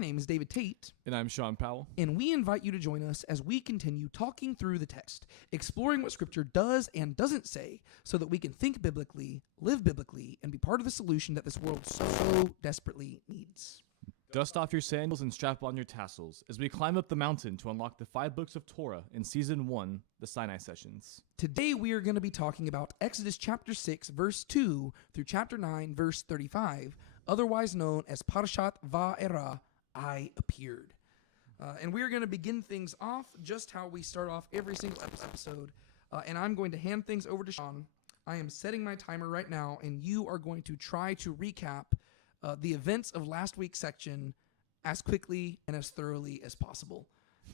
name is David Tate. And I'm Sean Powell. And we invite you to join us as we continue talking through the text, exploring what Scripture does and doesn't say so that we can think biblically, live biblically, and be part of the solution that this world so desperately needs. Dust off your sandals and strap on your tassels as we climb up the mountain to unlock the 5 books of Torah in Season 1, the Sinai Sessions. Today we are going to be talking about Exodus chapter 6, verse 2 through chapter 9, verse 35, otherwise known as Parashah Va'era, I appeared. And we are going to begin things off just how we start off every single episode. And I'm going to hand things over to Sean. I am setting my timer right now, and you are going to try to recap the events of last week's section as quickly and as thoroughly as possible.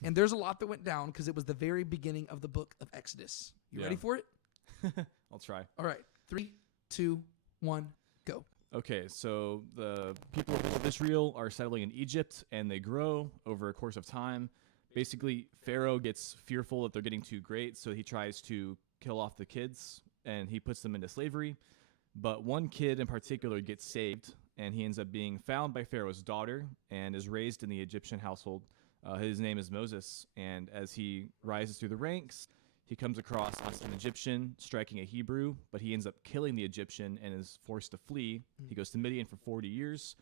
And there's a lot that went down because it was the very beginning of the book of Exodus. You ready for it? I'll try. All right. 3, 2, 1, go. Okay, so the people of Israel are settling in Egypt, and they grow over a course of time. Basically, Pharaoh gets fearful that they're getting too great, so he tries to kill off the kids, and he puts them into slavery. But one kid in particular gets saved, and he ends up being found by Pharaoh's daughter and is raised in the Egyptian household. His name is Moses, and as he rises through the ranks, he comes across an Egyptian striking a Hebrew, but he ends up killing the Egyptian and is forced to flee. He goes to Midian for 40 years.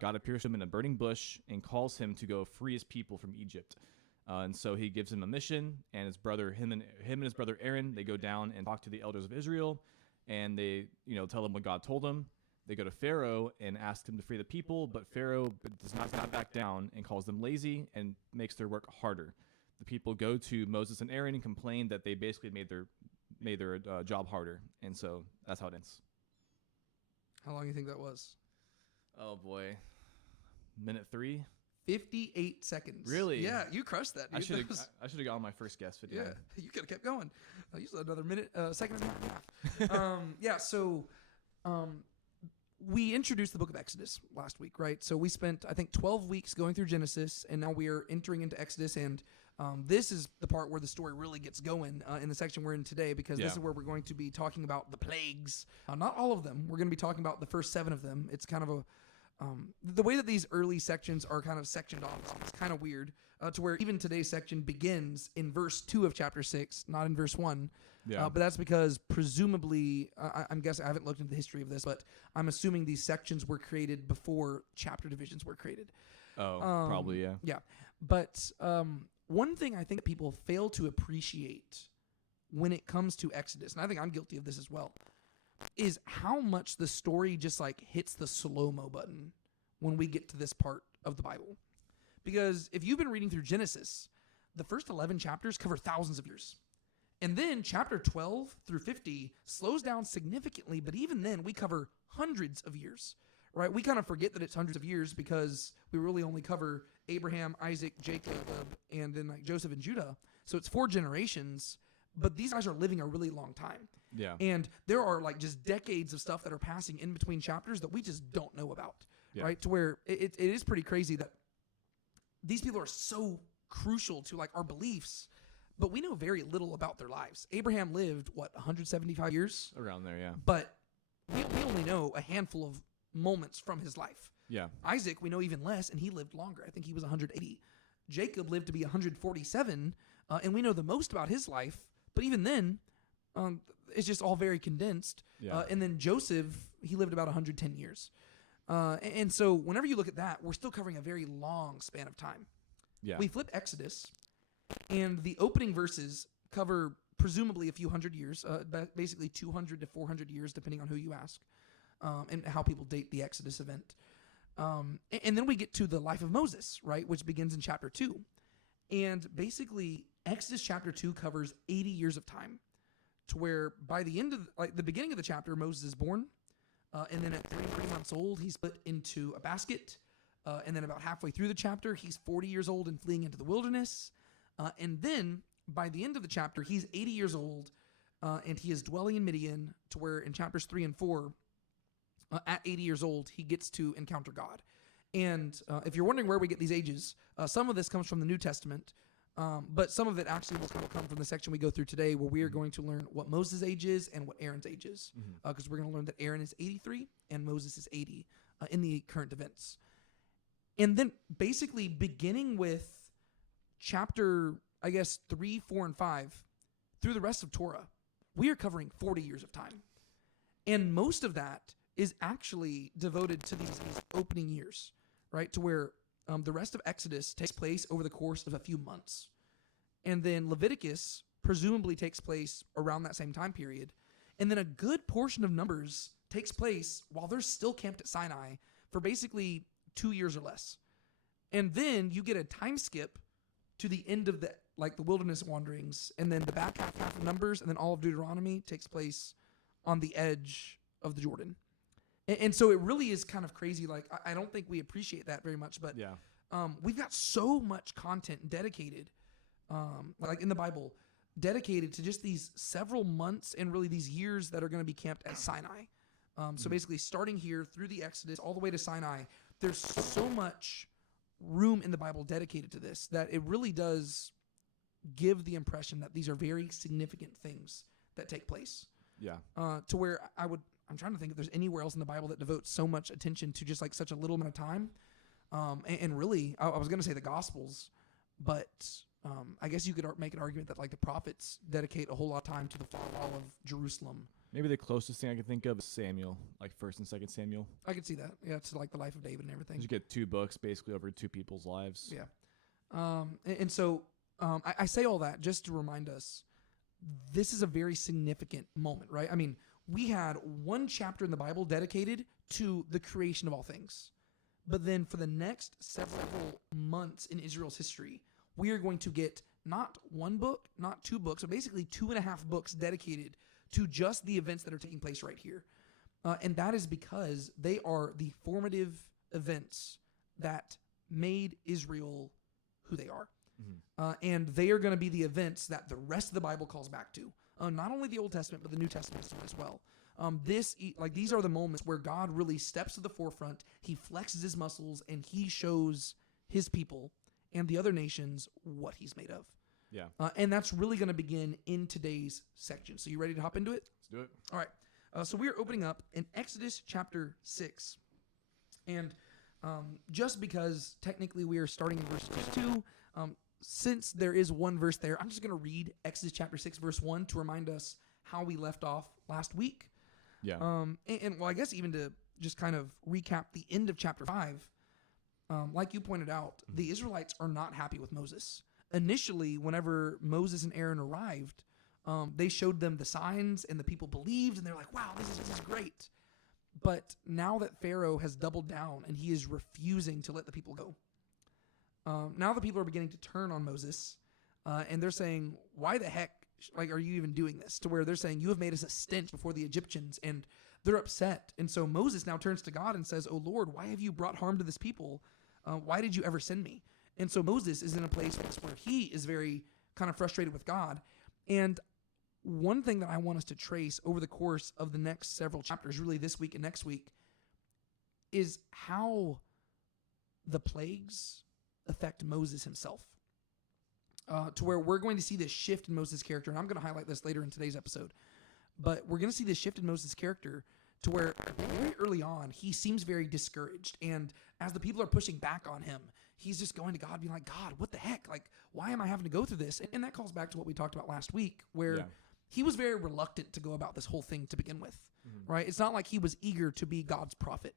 God appears to him in a burning bush and calls him to go free his people from Egypt. And so he gives him a mission, and him and his brother Aaron, they go down and talk to the elders of Israel, and they tell them what God told them. They go to Pharaoh and ask him to free the people, but Pharaoh does not back down and calls them lazy and makes their work harder. The people go to Moses and Aaron and complain that they basically made their job harder, and so that's how it ends. How long do you think that was? Oh boy, minute 3. 58 seconds. Really? Yeah, you crushed that, dude. I should have got on my first guess video. Yeah, you could have kept going. You still had another minute, second and a half. So we introduced the book of Exodus last week, right? So we spent, I think, 12 weeks going through Genesis, and now we are entering into Exodus, and this is the part where the story really gets going in the section we're in today, because this is where we're going to be talking about the plagues. Not all of them. We're going to be talking about the first 7 of them. It's kind of the way that these early sections are kind of sectioned off is kind of weird, to where even today's section begins in verse 2 of chapter 6, not in verse 1. Yeah. But that's because presumably, I'm guessing, I haven't looked into the history of this, but I'm assuming these sections were created before chapter divisions were created. Oh, probably, yeah. Yeah. But one thing I think people fail to appreciate when it comes to Exodus, and I think I'm guilty of this as well, is how much the story just like hits the slow-mo button when we get to this part of the Bible. Because if you've been reading through Genesis, the first 11 chapters cover thousands of years. And then chapter 12 through 50 slows down significantly, but even then we cover hundreds of years, right? We kind of forget that it's hundreds of years because we really only cover Abraham, Isaac, Jacob, and then like Joseph and Judah. So it's 4 generations. But these guys are living a really long time. Yeah. And there are like just decades of stuff that are passing in between chapters that we just don't know about, right? To where it is pretty crazy that these people are so crucial to like our beliefs, but we know very little about their lives. Abraham lived, 175 years? Around there, yeah. But we only know a handful of moments from his life. Yeah. Isaac, we know even less, and he lived longer. I think he was 180. Jacob lived to be 147, and we know the most about his life. But even then, it's just all very condensed. Yeah. And then Joseph, he lived about 110 years. And so whenever you look at that, we're still covering a very long span of time. Yeah. We flip Exodus, and the opening verses cover presumably a few hundred years, basically 200 to 400 years, depending on who you ask, and how people date the Exodus event. And then we get to the life of Moses, right, which begins in chapter 2. And basically, Exodus chapter 2 covers 80 years of time, to where by the end of the beginning of the chapter, Moses is born, and then at 3 months old, he's put into a basket, and then about halfway through the chapter, he's 40 years old and fleeing into the wilderness, and then by the end of the chapter, he's 80 years old, and he is dwelling in Midian, to where in chapters 3 and 4, at 80 years old, he gets to encounter God. And if you're wondering where we get these ages, some of this comes from the New Testament, but some of it actually will come from the section we go through today, where we are going to learn what Moses' age is and what Aaron's age is, because we're going to learn that Aaron is 83 and Moses is 80 in the current events. And then basically beginning with chapter, I guess, 3, 4, and 5 through the rest of Torah, we are covering 40 years of time. And most of that is actually devoted to these opening years, right? To where the rest of Exodus takes place over the course of a few months. And then Leviticus presumably takes place around that same time period. And then a good portion of Numbers takes place while they're still camped at Sinai for basically 2 years or less. And then you get a time skip to the end of the wilderness wanderings, and then the back half of Numbers, and then all of Deuteronomy takes place on the edge of the Jordan. And so it really is kind of crazy. Like, I don't think we appreciate that very much, but we've got so much content dedicated, like in the Bible, dedicated to just these several months and really these years that are going to be camped at Sinai. So basically starting here through the Exodus all the way to Sinai, there's so much room in the Bible dedicated to this that it really does give the impression that these are very significant things that take place. Yeah. To where I'm trying to think if there's anywhere else in the Bible that devotes so much attention to just like such a little amount of time. And really, I was going to say the Gospels, but I guess you could make an argument that like the prophets dedicate a whole lot of time to the fall of Jerusalem. Maybe the closest thing I can think of is Samuel, like 1st and 2nd Samuel. I could see that. Yeah, it's like the life of David and everything. You get 2 books basically over 2 people's lives. Yeah. And so I say all that just to remind us this is a very significant moment, right? I mean, we had one chapter in the Bible dedicated to the creation of all things. But then for the next several months in Israel's history, we are going to get not one book, not 2 books, but basically 2.5 books dedicated to just the events that are taking place right here. And that is because they are the formative events that made Israel who they are. And they are going to be the events that the rest of the Bible calls back to. Not only the Old Testament, but the New Testament as well. These are the moments where God really steps to the forefront. He flexes his muscles and he shows his people and the other nations what he's made of. Yeah. And that's really going to begin in today's section. So you ready to hop into it? Let's do it. All right. So we are opening up in Exodus chapter 6. And just because technically we are starting in verse 2, since there is one verse there, I'm just going to read Exodus chapter 6, verse 1 to remind us how we left off last week. Yeah. And well, I guess even to just kind of recap the end of chapter 5, like you pointed out, the Israelites are not happy with Moses. Initially, whenever Moses and Aaron arrived, they showed them the signs and the people believed and they're like, wow, this is great. But now that Pharaoh has doubled down and he is refusing to let the people go, now the people are beginning to turn on Moses and they're saying, why the heck are you even doing this? To where they're saying, you have made us a stench before the Egyptians, and they're upset. And so Moses now turns to God and says, oh Lord, why have you brought harm to this people? Why did you ever send me? And so Moses is in a place where he is very kind of frustrated with God. And one thing that I want us to trace over the course of the next several chapters, really this week and next week, is how the plagues affect Moses himself. To where we're going to see this shift in Moses' character, and I'm going to highlight this later in today's episode. But we're going to see this shift in Moses' character to where very early on, he seems very discouraged. And as the people are pushing back on him, he's just going to God being like, God, what the heck? Like, why am I having to go through this? And that calls back to what we talked about last week, where he was very reluctant to go about this whole thing to begin with, right? It's not like he was eager to be God's prophet.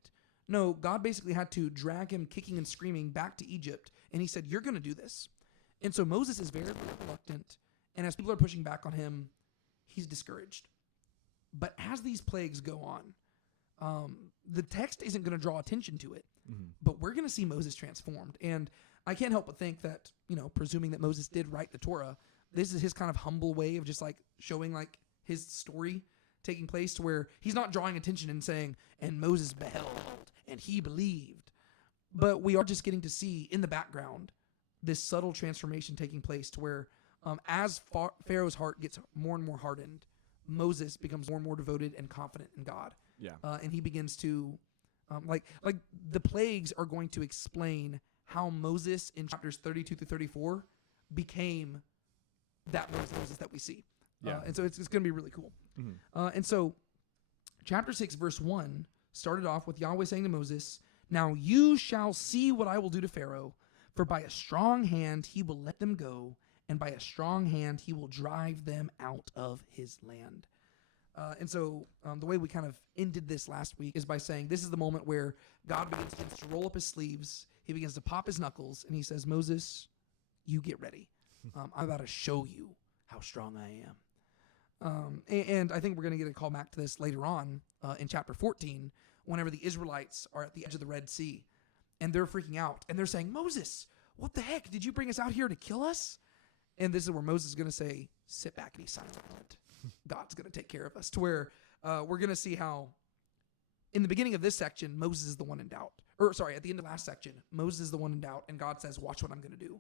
No, God basically had to drag him kicking and screaming back to Egypt. And he said, you're going to do this. And so Moses is very, very reluctant. And as people are pushing back on him, he's discouraged. But as these plagues go on, the text isn't going to draw attention to it. But we're going to see Moses transformed. And I can't help but think that, presuming that Moses did write the Torah, this is his kind of humble way of just like showing like his story taking place, to where he's not drawing attention and saying, and Moses beheld and he believed. But we are just getting to see in the background this subtle transformation taking place, to where as Pharaoh's heart gets more and more hardened, Moses becomes more and more devoted and confident in God. Yeah. And he begins to, like the plagues are going to explain how Moses in chapters 32 through 34 became that Moses that we see. Yeah. And so it's going to be really cool. And so chapter 6, verse 1 started off with Yahweh saying to Moses, Now you shall see what I will do to Pharaoh, for by a strong hand he will let them go, and by a strong hand he will drive them out of his land. And so the way we kind of ended this last week is by saying this is the moment where God begins to roll up his sleeves. He begins to pop his knuckles, and he says, Moses, you get ready. I'm about to show you how strong I am. And I think we're going to get a call back to this later on in chapter 14, whenever the Israelites are at the edge of the Red Sea, and they're freaking out, and they're saying, Moses, what the heck? Did you bring us out here to kill us? And this is where Moses is going to say, sit back and be silent. God's going to take care of us. To where we're going to see how in the beginning of this section, Moses is the one in doubt. Or sorry, at the end of the last section, Moses is the one in doubt, and God says, watch what I'm going to do.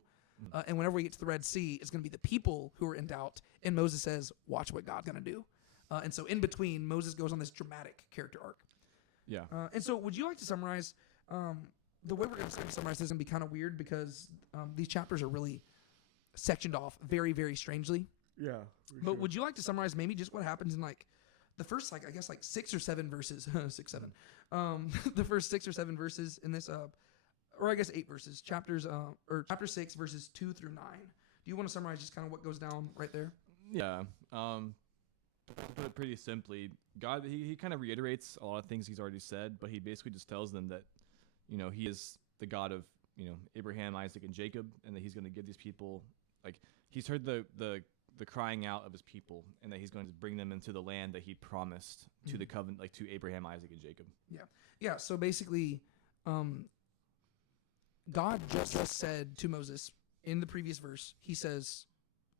And whenever we get to the Red Sea, it's going to be the people who are in doubt, and Moses says, watch what God's going to do. And so in between, Moses goes on this dramatic character arc. Yeah. And so would you like to summarize, the way we're going to summarize this is going to be kind of weird because these chapters are really sectioned off very, very strangely. Yeah. But would you like to summarize maybe just what happens in like the first, like, I guess like 6 or 7 verses, 6, 7, the first 6 or 7 verses in this, or I guess 8 verses, chapter 6 verses 2 through 9. Do you want to summarize just kind of what goes down right there? Yeah. To put it pretty simply, God, he kind of reiterates a lot of things he's already said, but he basically just tells them that, he is the God of, Abraham, Isaac, and Jacob, and that he's going to give these people, like, he's heard the crying out of his people, and that he's going to bring them into the land that he promised to the covenant, like to Abraham, Isaac, and Jacob. Yeah. So basically, God just said to Moses in the previous verse, he says,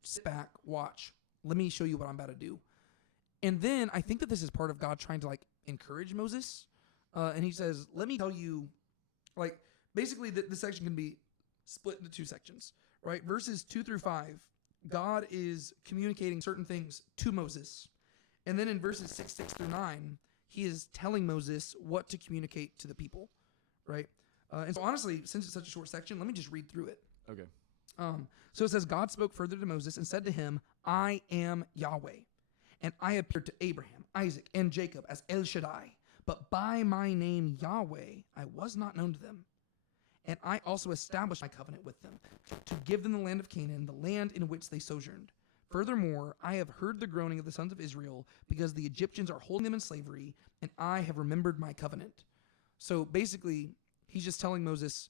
sit back, watch, let me show you what I'm about to do. And then I think that this is part of God trying to like encourage Moses. And he says, let me tell you, like, basically the section can be split into 2 sections, right? Verses 2 through 5, God is communicating certain things to Moses. And then in verses 6 through 9, he is telling Moses what to communicate to the people, right? And so honestly, since it's such a short section, let me just read through it. Okay. So it says, God spoke further to Moses and said to him, I am Yahweh, and I appeared to Abraham, Isaac, and Jacob as El Shaddai, but by my name Yahweh I was not known to them. And I also established my covenant with them, to give them the land of Canaan, the land in which they sojourned. Furthermore, I have heard the groaning of the sons of Israel, because the Egyptians are holding them in slavery, and I have remembered my covenant. So basically, he's just telling Moses,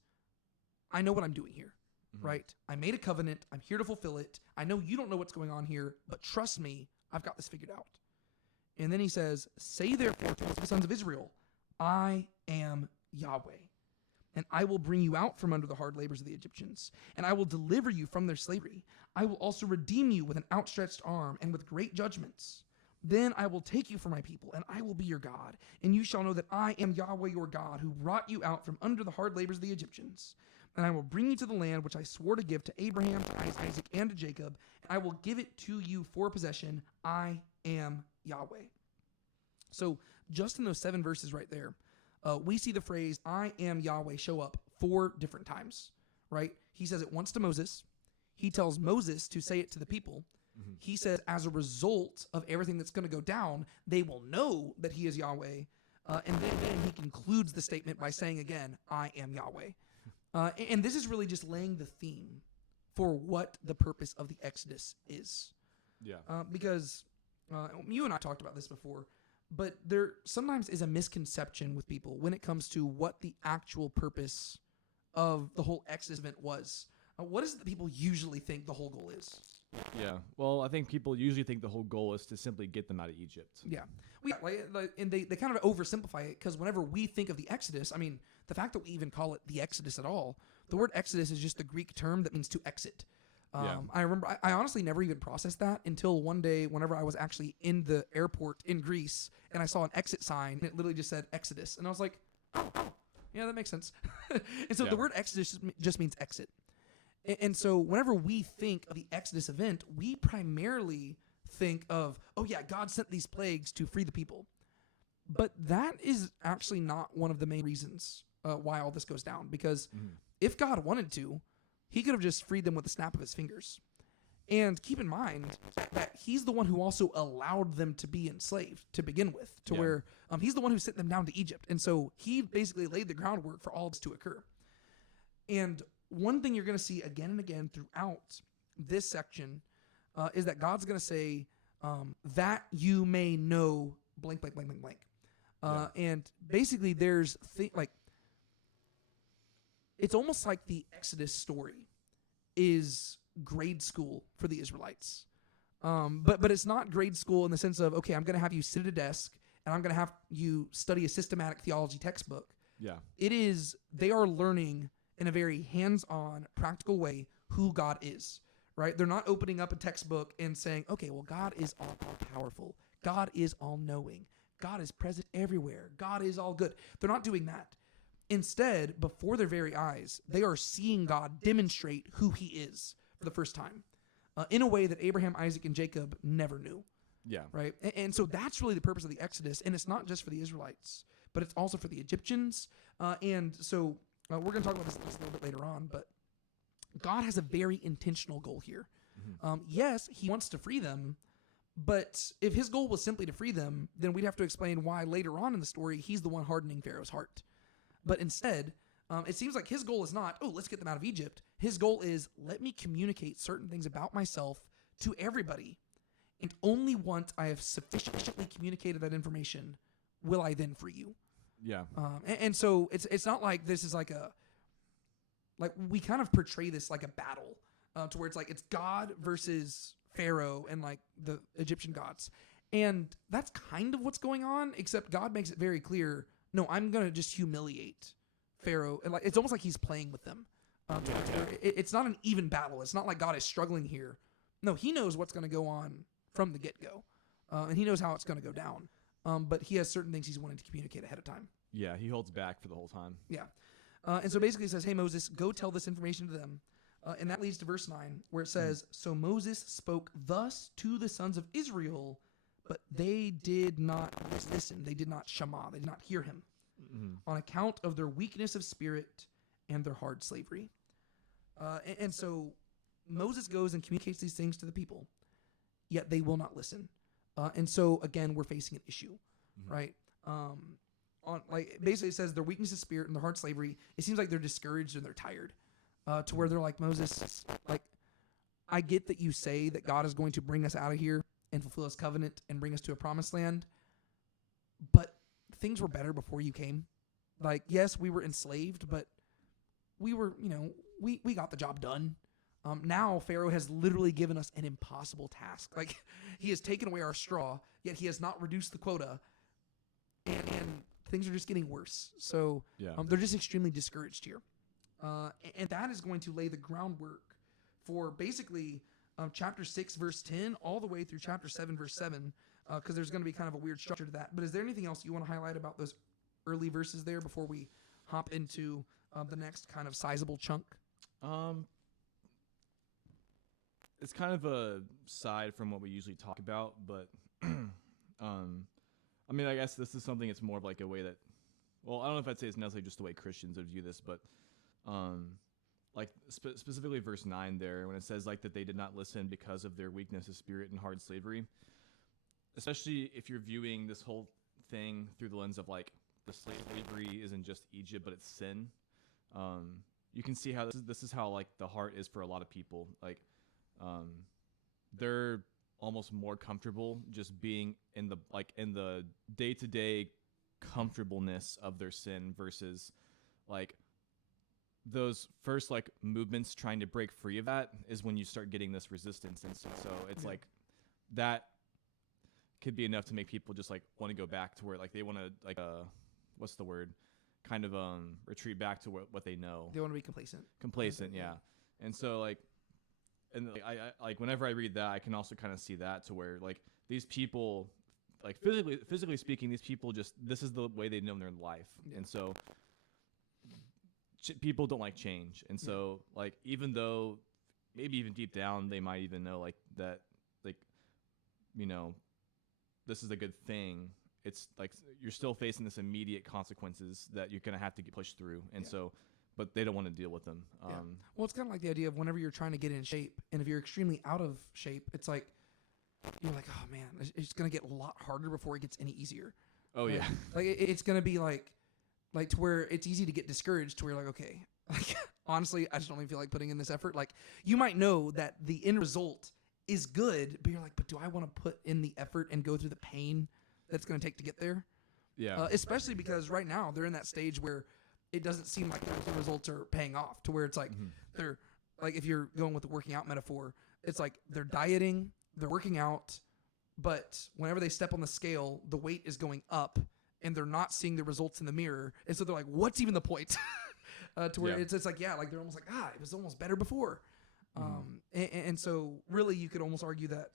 I know what I'm doing here, right? I made a covenant. I'm here to fulfill it. I know you don't know what's going on here, but trust me, I've got this figured out. And then he says, say therefore to the sons of Israel, I am Yahweh, and I will bring you out from under the hard labors of the Egyptians, and I will deliver you from their slavery. I will also redeem you with an outstretched arm and with great judgments. Then I will take you for my people, and I will be your God, and you shall know that I am Yahweh your God, who brought you out from under the hard labors of the Egyptians. And I will bring you to the land which I swore to give to Abraham, to Isaac, and to Jacob, and I will give it to you for possession. I am Yahweh. So just in those 7 verses right there, we see the phrase, I am Yahweh, show up 4 different times, right? He says it once to Moses. He tells Moses to say it to the people. He says, as a result of everything that's going to go down, they will know that he is Yahweh. And then he concludes the statement by saying again, I am Yahweh. And this is really just laying the theme for what the purpose of the Exodus is. Yeah. Because you and I talked about this before, but there sometimes is a misconception with people when it comes to what the actual purpose of the whole Exodus event was. What is it that people usually think the whole goal is? Yeah. Well, I think people usually think the whole goal is to simply get them out of Egypt. Yeah. And they kind of oversimplify it, because whenever we think of the Exodus, I mean, the fact that we even call it the Exodus at all, the word Exodus is just the Greek term that means to exit. I remember, I honestly never even processed that until one day whenever I was actually in the airport in Greece and I saw an exit sign and it literally just said Exodus. And I was like, oh yeah, that makes sense. And so the word Exodus just means exit. And so whenever we think of the Exodus event, we primarily think of, oh yeah, God sent these plagues to free the people. But that is actually not one of the main reasons why all this goes down. Because if God wanted to, he could have just freed them with a snap of his fingers. And keep in mind that he's the one who also allowed them to be enslaved to begin with, to Yeah. where he's the one who sent them down to Egypt. And so he basically laid the groundwork for all this to occur. And one thing you're going to see again and again throughout this section is that God's going to say that you may know blank, blank, blank, blank, blank. And basically there's it's almost like the Exodus story is grade school for the Israelites. But it's not grade school in the sense of, okay, I'm going to have you sit at a desk and I'm going to have you study a systematic theology textbook. Yeah. It is, they are learning in a very hands-on, practical way who God is, right? They're not opening up a textbook and saying, okay, well, God is all-powerful. God is all-knowing. God is present everywhere. God is all good. They're not doing that. Instead, before their very eyes, they are seeing God demonstrate who he is for the first time in a way that Abraham, Isaac, and Jacob never knew. Yeah. Right? And so that's really the purpose of the Exodus. And it's not just for the Israelites, but it's also for the Egyptians. And so we're going to talk about this a little bit later on, but God has a very intentional goal here. Yes, he wants to free them, but if his goal was simply to free them, then we'd have to explain why later on in the story, he's the one hardening Pharaoh's heart. But instead, it seems like his goal is not, oh, let's get them out of Egypt. His goal is, let me communicate certain things about myself to everybody. And only once I have sufficiently communicated that information will I then free you. Yeah. And so it's not like this is like we kind of portray this like a battle to where it's God versus Pharaoh and like the Egyptian gods. And that's kind of what's going on, except God makes it very clear, no, I'm going to just humiliate Pharaoh. And it's almost like he's playing with them. It's not an even battle. It's not like God is struggling here. No, he knows what's going to go on from the get-go. And he knows how it's going to go down. But he has certain things he's wanting to communicate ahead of time. Yeah, he holds back for the whole time. Yeah. And so basically it says, hey, Moses, go tell this information to them. And that leads to verse 9, where it says, so Moses spoke thus to the sons of Israel, but they did not listen. They did not shema. They did not hear him on account of their weakness of spirit and their hard slavery. And so Moses goes and communicates these things to the people, yet they will not listen. And so, again, we're facing an issue, right? Basically it says their weakness of spirit and their hard slavery, it seems like they're discouraged and they're tired to where they're like, Moses, like, I get that you say that God is going to bring us out of here and fulfill his covenant and bring us to a promised land, but things were better before you came. Like, yes, we were enslaved, but we were, we got the job done. Now Pharaoh has literally given us an impossible task. Like, he has taken away our straw, yet he has not reduced the quota, and things are just getting worse. So they're just extremely discouraged here. And that is going to lay the groundwork for basically chapter 6, verse 10, all the way through chapter 7, verse 7, because there's going to be kind of a weird structure to that. But is there anything else you want to highlight about those early verses there before we hop into the next kind of sizable chunk? It's kind of a side from what we usually talk about, but I mean, I guess this is something it's more of like a way that, well, I don't know if I'd say it's necessarily just the way Christians would view this, but like specifically verse 9 there, when it says like that they did not listen because of their weakness of spirit and hard slavery, especially if you're viewing this whole thing through the lens of like the slavery isn't just Egypt, but it's sin. You can see how this is how like the heart is for a lot of people. Like, they're almost more comfortable just being in the day-to-day comfortableness of their sin versus like those first like movements trying to break free of that is when you start getting this resistance. And so it's like that could be enough to make people just like want to go back to where like they want to like what's the word, kind of retreat back to what they know. They want to be complacent. Yeah. And so like, and like, I like whenever I read that, I can also kind of see that to where like these people, like physically speaking, these people just, this is the way they know their life. And so people don't like change. And so like, even though maybe even deep down, they might even know like that, like, this is a good thing. It's like, you're still facing this immediate consequences that you're going to have to get pushed through. And so but they don't want to deal with them. Yeah. Well, it's kind of like the idea of whenever you're trying to get in shape, and if you're extremely out of shape, it's like you're like, oh man, it's gonna get a lot harder before it gets any easier. Oh yeah. Like it's gonna be like to where it's easy to get discouraged to where you're like, okay, like honestly, I just don't even feel like putting in this effort. Like you might know that the end result is good, but you're like, but do I want to put in the effort and go through the pain that's gonna take to get there? Yeah. Especially because right now they're in that stage where it doesn't seem like the results are paying off, to where it's like they're like, if you're going with the working out metaphor, it's like they're dieting, they're working out, but whenever they step on the scale, the weight is going up and they're not seeing the results in the mirror. And so they're like, what's even the point? To where it's like, yeah, like they're almost like, it was almost better before. And so really you could almost argue that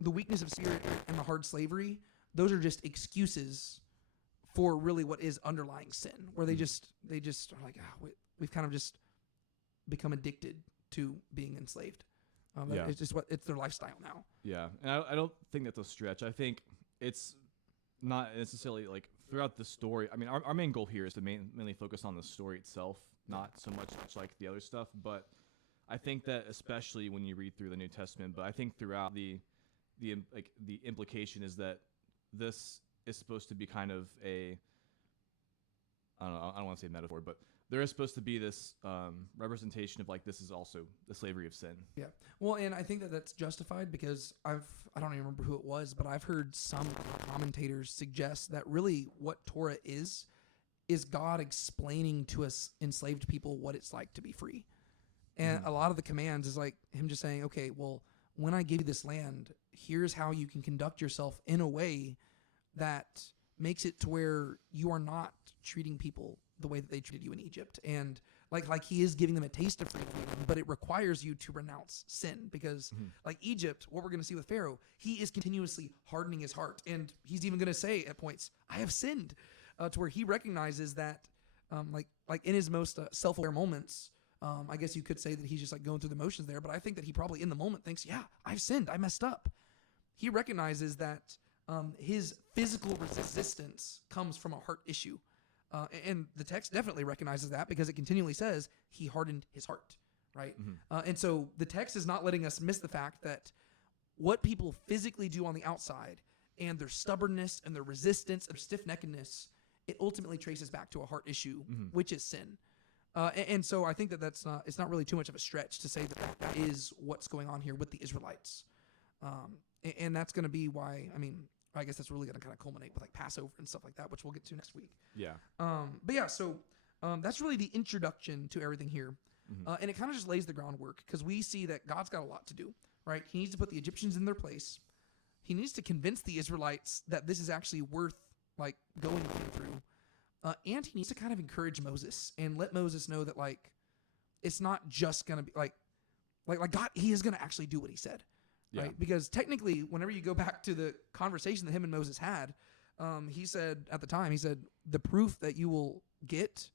the weakness of spirit and the hard slavery, those are just excuses for really what is underlying sin, where they just are like, we've kind of just become addicted to being enslaved. It's just it's their lifestyle now. Yeah, and I don't think that's a stretch. I think it's not necessarily like throughout the story. I mean, our main goal here is to mainly focus on the story itself, not so much like the other stuff. But I think that especially when you read through the New Testament, but I think throughout the implication is that this is supposed to be kind of a, I don't want to say metaphor, but there is supposed to be this representation of like, this is also the slavery of sin. Yeah. Well, and I think that that's justified because I don't even remember who it was, but I've heard some commentators suggest that really what Torah is God explaining to us enslaved people what it's like to be free. And a lot of the commands is like him just saying, okay, well, when I give you this land, here's how you can conduct yourself in a way that makes it to where you are not treating people the way that they treated you in Egypt. And like he is giving them a taste of freedom, but it requires you to renounce sin because like Egypt, what we're going to see with Pharaoh, he is continuously hardening his heart. And he's even going to say at points, I have sinned, to where he recognizes that like in his most self-aware moments, I guess you could say that he's just like going through the motions there, but I think that he probably in the moment thinks, yeah, I've sinned, I messed up. He recognizes that his physical resistance comes from a heart issue. And the text definitely recognizes that because it continually says he hardened his heart, right? And so the text is not letting us miss the fact that what people physically do on the outside and their stubbornness and their resistance and their stiff-neckedness, it ultimately traces back to a heart issue, which is sin. And so I think that it's not really too much of a stretch to say that is what's going on here with the Israelites. And that's going to be why, I mean, I guess that's really going to kind of culminate with like Passover and stuff like that, which we'll get to next week. Yeah. But yeah, so that's really the introduction to everything here. And it kind of just lays the groundwork because we see that God's got a lot to do, right? He needs to put the Egyptians in their place. He needs to convince the Israelites that this is actually worth like going through. And he needs to kind of encourage Moses and let Moses know that like, it's not just going to be like God, he is going to actually do what he said. Yeah. Right? Because technically, whenever you go back to the conversation that him and Moses had, he said at the time, the proof that you will get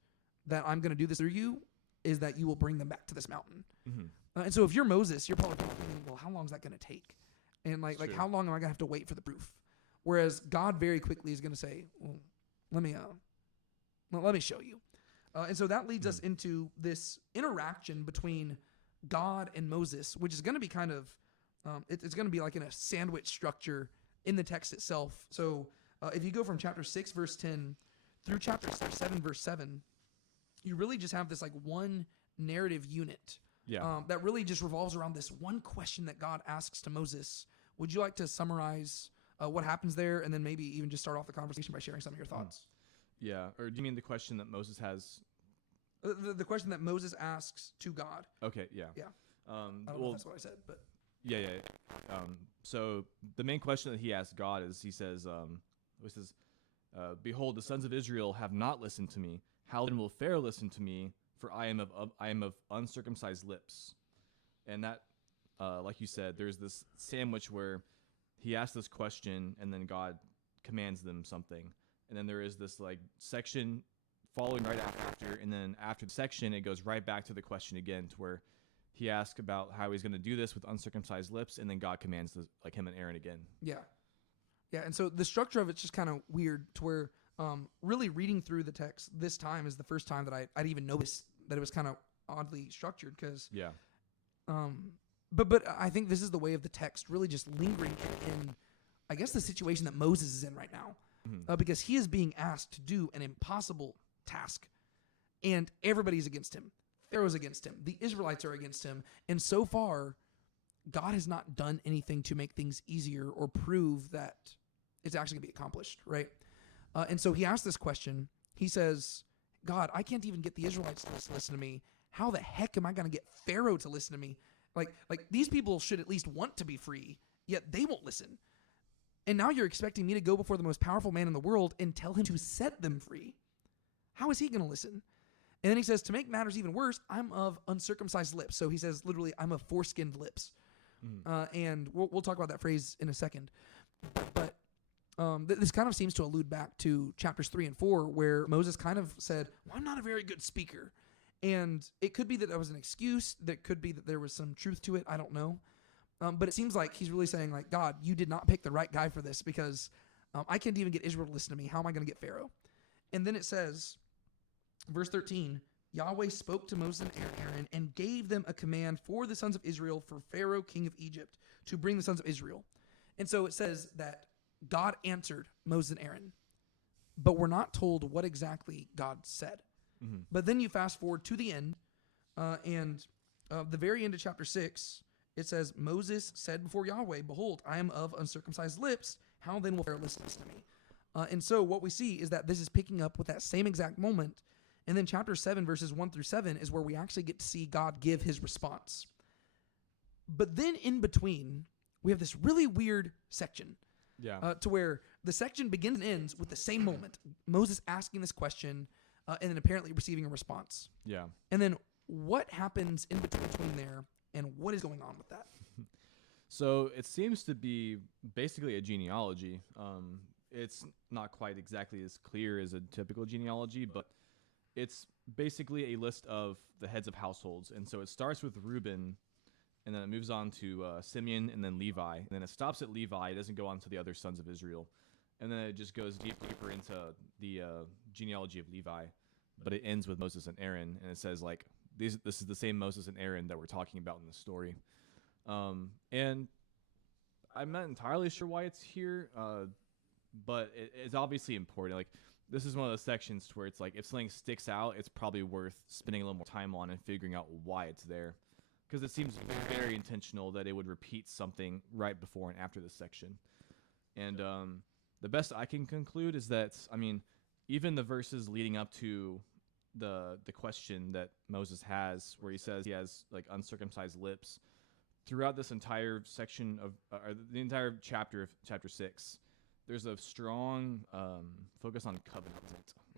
that I'm going to do this through you is that you will bring them back to this mountain. And so if you're Moses, you're probably thinking, well, how long is that going to take? And like how long am I going to have to wait for the proof? Whereas God very quickly is going to say, well, let me show you. And so that leads us into this interaction between God and Moses, which is going to be kind of, it's going to be like in a sandwich structure in the text itself. So if you go from chapter 6, verse 10 through chapter 7, verse 7, you really just have this like one narrative unit that really just revolves around this one question that God asks to Moses. Would you like to summarize what happens there and then maybe even just start off the conversation by sharing some of your thoughts? Yeah, or do you mean the question that Moses has? The question that Moses asks to God. Okay, yeah. Yeah. I don't know if that's what I said, but... Yeah. So the main question that he asks God is, he says, behold, the sons of Israel have not listened to me. How then will Pharaoh listen to me? For I am of uncircumcised lips. And that, like you said, there's this sandwich where he asks this question and then God commands them something. And then there is this like section following right after, and then after the section, it goes right back to the question again, to where he asks about how he's going to do this with uncircumcised lips, and then God commands like him and Aaron again. Yeah. And so the structure of it's just kind of weird, to where really reading through the text this time is the first time that I'd even noticed that it was kind of oddly structured because, Yeah. but I think this is the way of the text really just lingering in I guess the situation that Moses is in right now, because he is being asked to do an impossible task, and everybody's against him. Pharaoh's against him. The Israelites are against him, and so far, God has not done anything to make things easier or prove that it's actually going to be accomplished, right? And so he asks this question. He says, God, I can't even get the Israelites to listen to me. How the heck am I going to get Pharaoh to listen to me? Like these people should at least want to be free, yet they won't listen. And now you're expecting me to go before the most powerful man in the world and tell him to set them free. How is he going to listen? And then he says, to make matters even worse, I'm of uncircumcised lips. So he says, literally, I'm of foreskinned lips. And we'll talk about that phrase in a second. But this kind of seems to allude back to chapters 3 and 4, where Moses kind of said, well, I'm not a very good speaker. And it could be that that was an excuse. That could be that there was some truth to it. I don't know. But it seems like he's really saying, like, God, you did not pick the right guy for this because I can't even get Israel to listen to me. How am I going to get Pharaoh? And then it says, verse 13, Yahweh spoke to Moses and Aaron and gave them a command for the sons of Israel, for Pharaoh, king of Egypt, to bring the sons of Israel. And so it says that God answered Moses and Aaron, but we're not told what exactly God said. But then you fast forward to the end, and the very end of chapter 6, it says, Moses said before Yahweh, behold, I am of uncircumcised lips. How then will Pharaoh listen to me? And so what we see is that this is picking up with that same exact moment. And then chapter 7, verses 1 through 7 is where we actually get to see God give his response. But then in between, we have this really weird section. To where the section begins and ends with the same moment. Moses asking this question, and then apparently receiving a response. And then what happens in between there, and what is going on with that? So it seems to be basically a genealogy. It's not quite exactly as clear as a typical genealogy, but it's basically a list of the heads of households. And so it starts with Reuben, and then it moves on to Simeon, and then Levi. And then it stops at Levi. It doesn't go on to the other sons of Israel. And then it just goes deeper into the genealogy of Levi. But it ends with Moses and Aaron, and it says, like, this is the same Moses and Aaron that we're talking about in the story. And I'm not entirely sure why it's here, but it's obviously important. Like, this is one of those sections where it's like, if something sticks out, it's probably worth spending a little more time on and figuring out why it's there. Because it seems very intentional that it would repeat something right before and after this section. And the best I can conclude is that, I mean, even the verses leading up to the question that Moses has, where he says he has, like, uncircumcised lips, throughout this entire section of, or the entire chapter of chapter 6, there's a strong focus on covenant.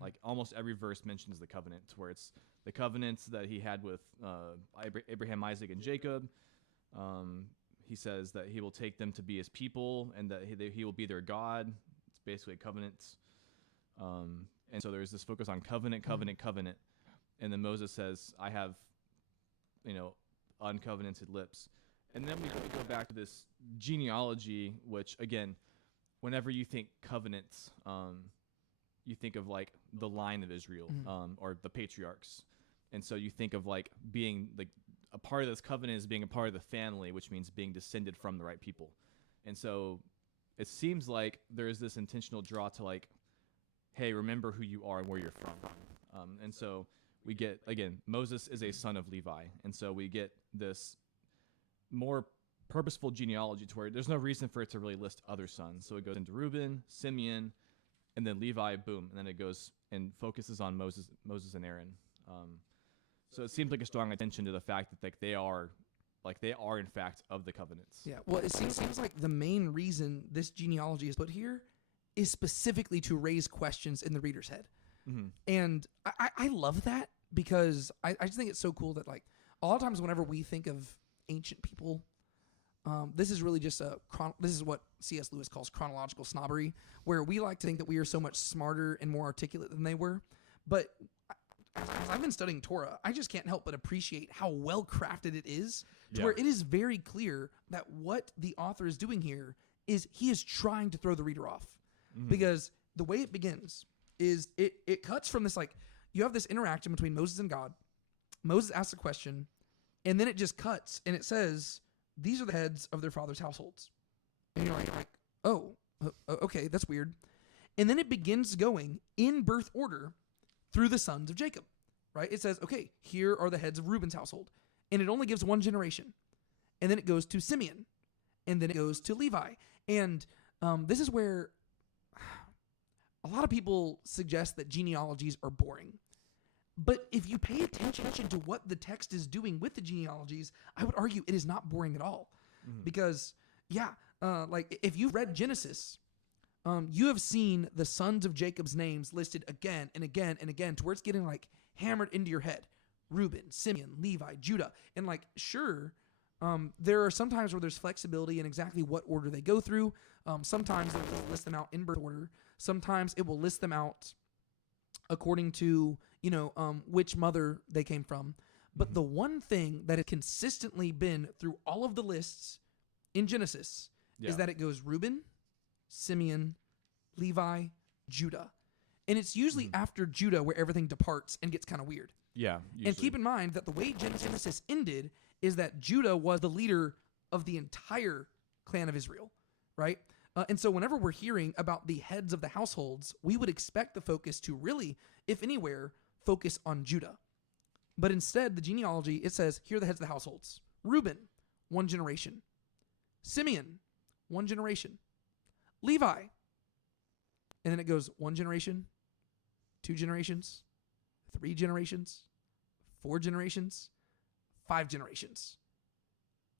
Like, almost every verse mentions the covenant, where it's the covenants that he had with Abraham, Isaac, and Jacob. He says that he will take them to be his people, and that he will be their God. It's basically a covenant. And so there's this focus on covenant. And then Moses says, I have, uncovenanted lips. And then we go back to this genealogy, which, again, whenever you think covenants, you think of, like, the line of Israel, or the patriarchs. And so you think of, like, being, like, a part of this covenant is being a part of the family, which means being descended from the right people. And so it seems like there is this intentional draw to, like, hey, remember who you are and where you're from. And so we get, again, Moses is a son of Levi. And so we get this more purposeful genealogy to where there's no reason for it to really list other sons. So it goes into Reuben, Simeon, and then Levi, boom. And then it goes and focuses on Moses and Aaron. So it seems like a strong attention to the fact that, like, they are in fact of the covenants. Yeah, well, it seems like the main reason this genealogy is put here is specifically to raise questions in the reader's head. And I love that, because I just think it's so cool that, like, a lot of times whenever we think of ancient people, this is really just this is what C.S. Lewis calls chronological snobbery, where we like to think that we are so much smarter and more articulate than they were. But as I've been studying Torah, I just can't help but appreciate how well crafted it is, to where it is very clear that what the author is doing here is he is trying to throw the reader off. Because the way it begins is it cuts from this, like, you have this interaction between Moses and God, Moses asks a question, and then it just cuts, and it says, these are the heads of their fathers' households. And you're like, oh, okay, that's weird. And then it begins going in birth order through the sons of Jacob, right? It says, okay, here are the heads of Reuben's household. And it only gives one generation. And then it goes to Simeon. And then it goes to Levi. And this is where a lot of people suggest that genealogies are boring. But if you pay attention to what the text is doing with the genealogies, I would argue it is not boring at all. Mm-hmm. Because, like if you've read Genesis, you have seen the sons of Jacob's names listed again and again and again to where it's getting like hammered into your head. Reuben, Simeon, Levi, Judah. And like, sure, there are some times where there's flexibility in exactly what order they go through. Sometimes it will list them out in birth order. Sometimes it will list them out according to, which mother they came from. But the one thing that has consistently been through all of the lists in Genesis is that it goes Reuben, Simeon, Levi, Judah. And it's usually after Judah where everything departs and gets kind of weird. Yeah. Usually. And keep in mind that the way Genesis ended is that Judah was the leader of the entire clan of Israel, right? And so whenever we're hearing about the heads of the households, we would expect the focus to really, if anywhere, focus on Judah. But instead, the genealogy, it says, here are the heads of the households. Reuben, one generation. Simeon, one generation. Levi. And then it goes 1 generation, 2 generations, 3 generations, 4 generations, 5 generations.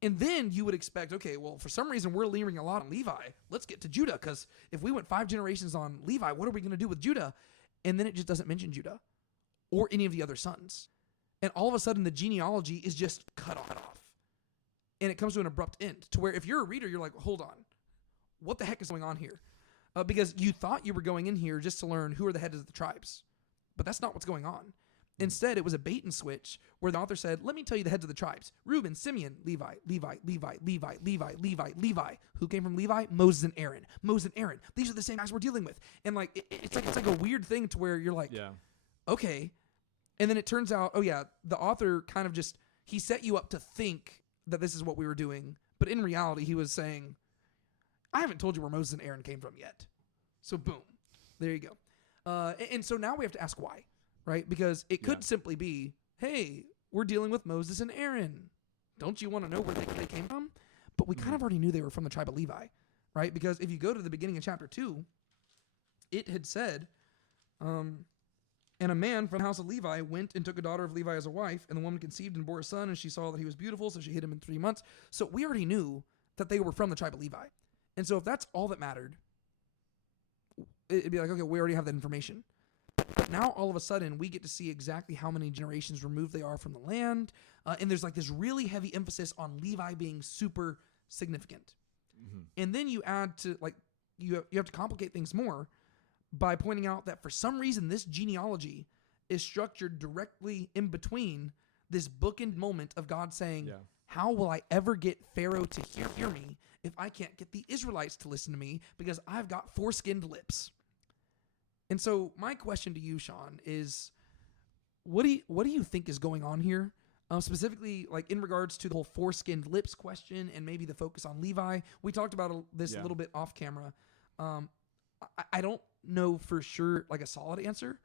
And then you would expect, okay, well, for some reason we're leaning a lot on Levi. Let's get to Judah, because if we went 5 generations on Levi, what are we going to do with Judah? And then it just doesn't mention Judah or any of the other sons. And all of a sudden the genealogy is just cut off. And it comes to an abrupt end to where if you're a reader, you're like, hold on. What the heck is going on here? Because you thought you were going in here just to learn who are the heads of the tribes. But that's not what's going on. Instead, it was a bait and switch where the author said, let me tell you the heads of the tribes. Reuben, Simeon, Levi. Who came from Levi? Moses and Aaron. These are the same guys we're dealing with. And like, it's like a weird thing to where you're like, okay. And then it turns out, the author kind of just, he set you up to think that this is what we were doing. But in reality, he was saying, I haven't told you where Moses and Aaron came from yet. So boom, there you go. And so now we have to ask why, right? Because it could simply be, hey, we're dealing with Moses and Aaron. Don't you want to know where they came from? But we kind of already knew they were from the tribe of Levi, right? Because if you go to the beginning of chapter 2, it had said, and a man from the house of Levi went and took a daughter of Levi as a wife, and the woman conceived and bore a son, and she saw that he was beautiful, so she hid him in 3 months. So we already knew that they were from the tribe of Levi. And so if that's all that mattered, it'd be like, okay, we already have that information. But now all of a sudden we get to see exactly how many generations removed they are from the land. And there's like this really heavy emphasis on Levi being super significant. And then you add to like, you have to complicate things more by pointing out that for some reason this genealogy is structured directly in between this bookend moment of God saying, how will I ever get Pharaoh to hear me if I can't get the Israelites to listen to me because I've got foreskinned lips? And so my question to you, Sean, is what do you think is going on here? Specifically, like in regards to the whole foreskinned lips question and maybe the focus on Levi. We talked about this a little bit off camera. I don't know for sure like a solid answer.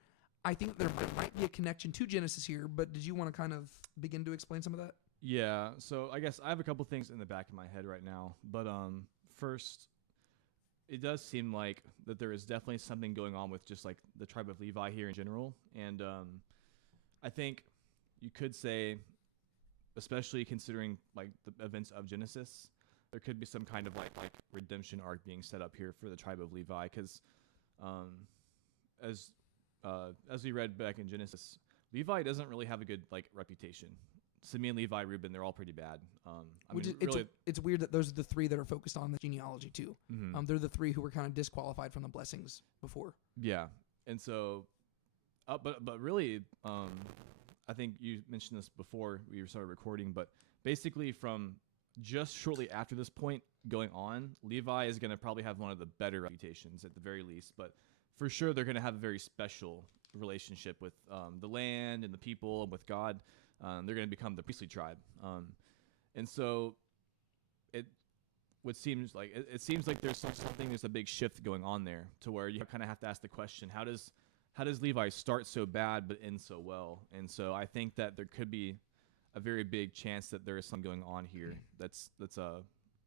I think there might be a connection to Genesis here, but did you want to kind of begin to explain some of that? Yeah, so I guess I have a couple things in the back of my head right now. But first, it does seem like that there is definitely something going on with just like the tribe of Levi here in general. And I think you could say, especially considering like the events of Genesis, there could be some kind of like redemption arc being set up here for the tribe of Levi. Because as we read back in Genesis, Levi doesn't really have a good like reputation. Simeon, Levi, Reuben, they're all pretty bad. It's weird that those are the 3 that are focused on the genealogy too. They're the 3 who were kind of disqualified from the blessings before. Yeah, and so, but really, I think you mentioned this before we started recording. But basically, from just shortly after this point going on, Levi is going to probably have one of the better reputations at the very least. But for sure, they're going to have a very special relationship with the land and the people and with God. They're going to become the priestly tribe. And so it seems like there's a big shift going on there, to where you kind of have to ask the question, how does Levi start so bad but end so well? And so I think that there could be a very big chance that there is something going on here that's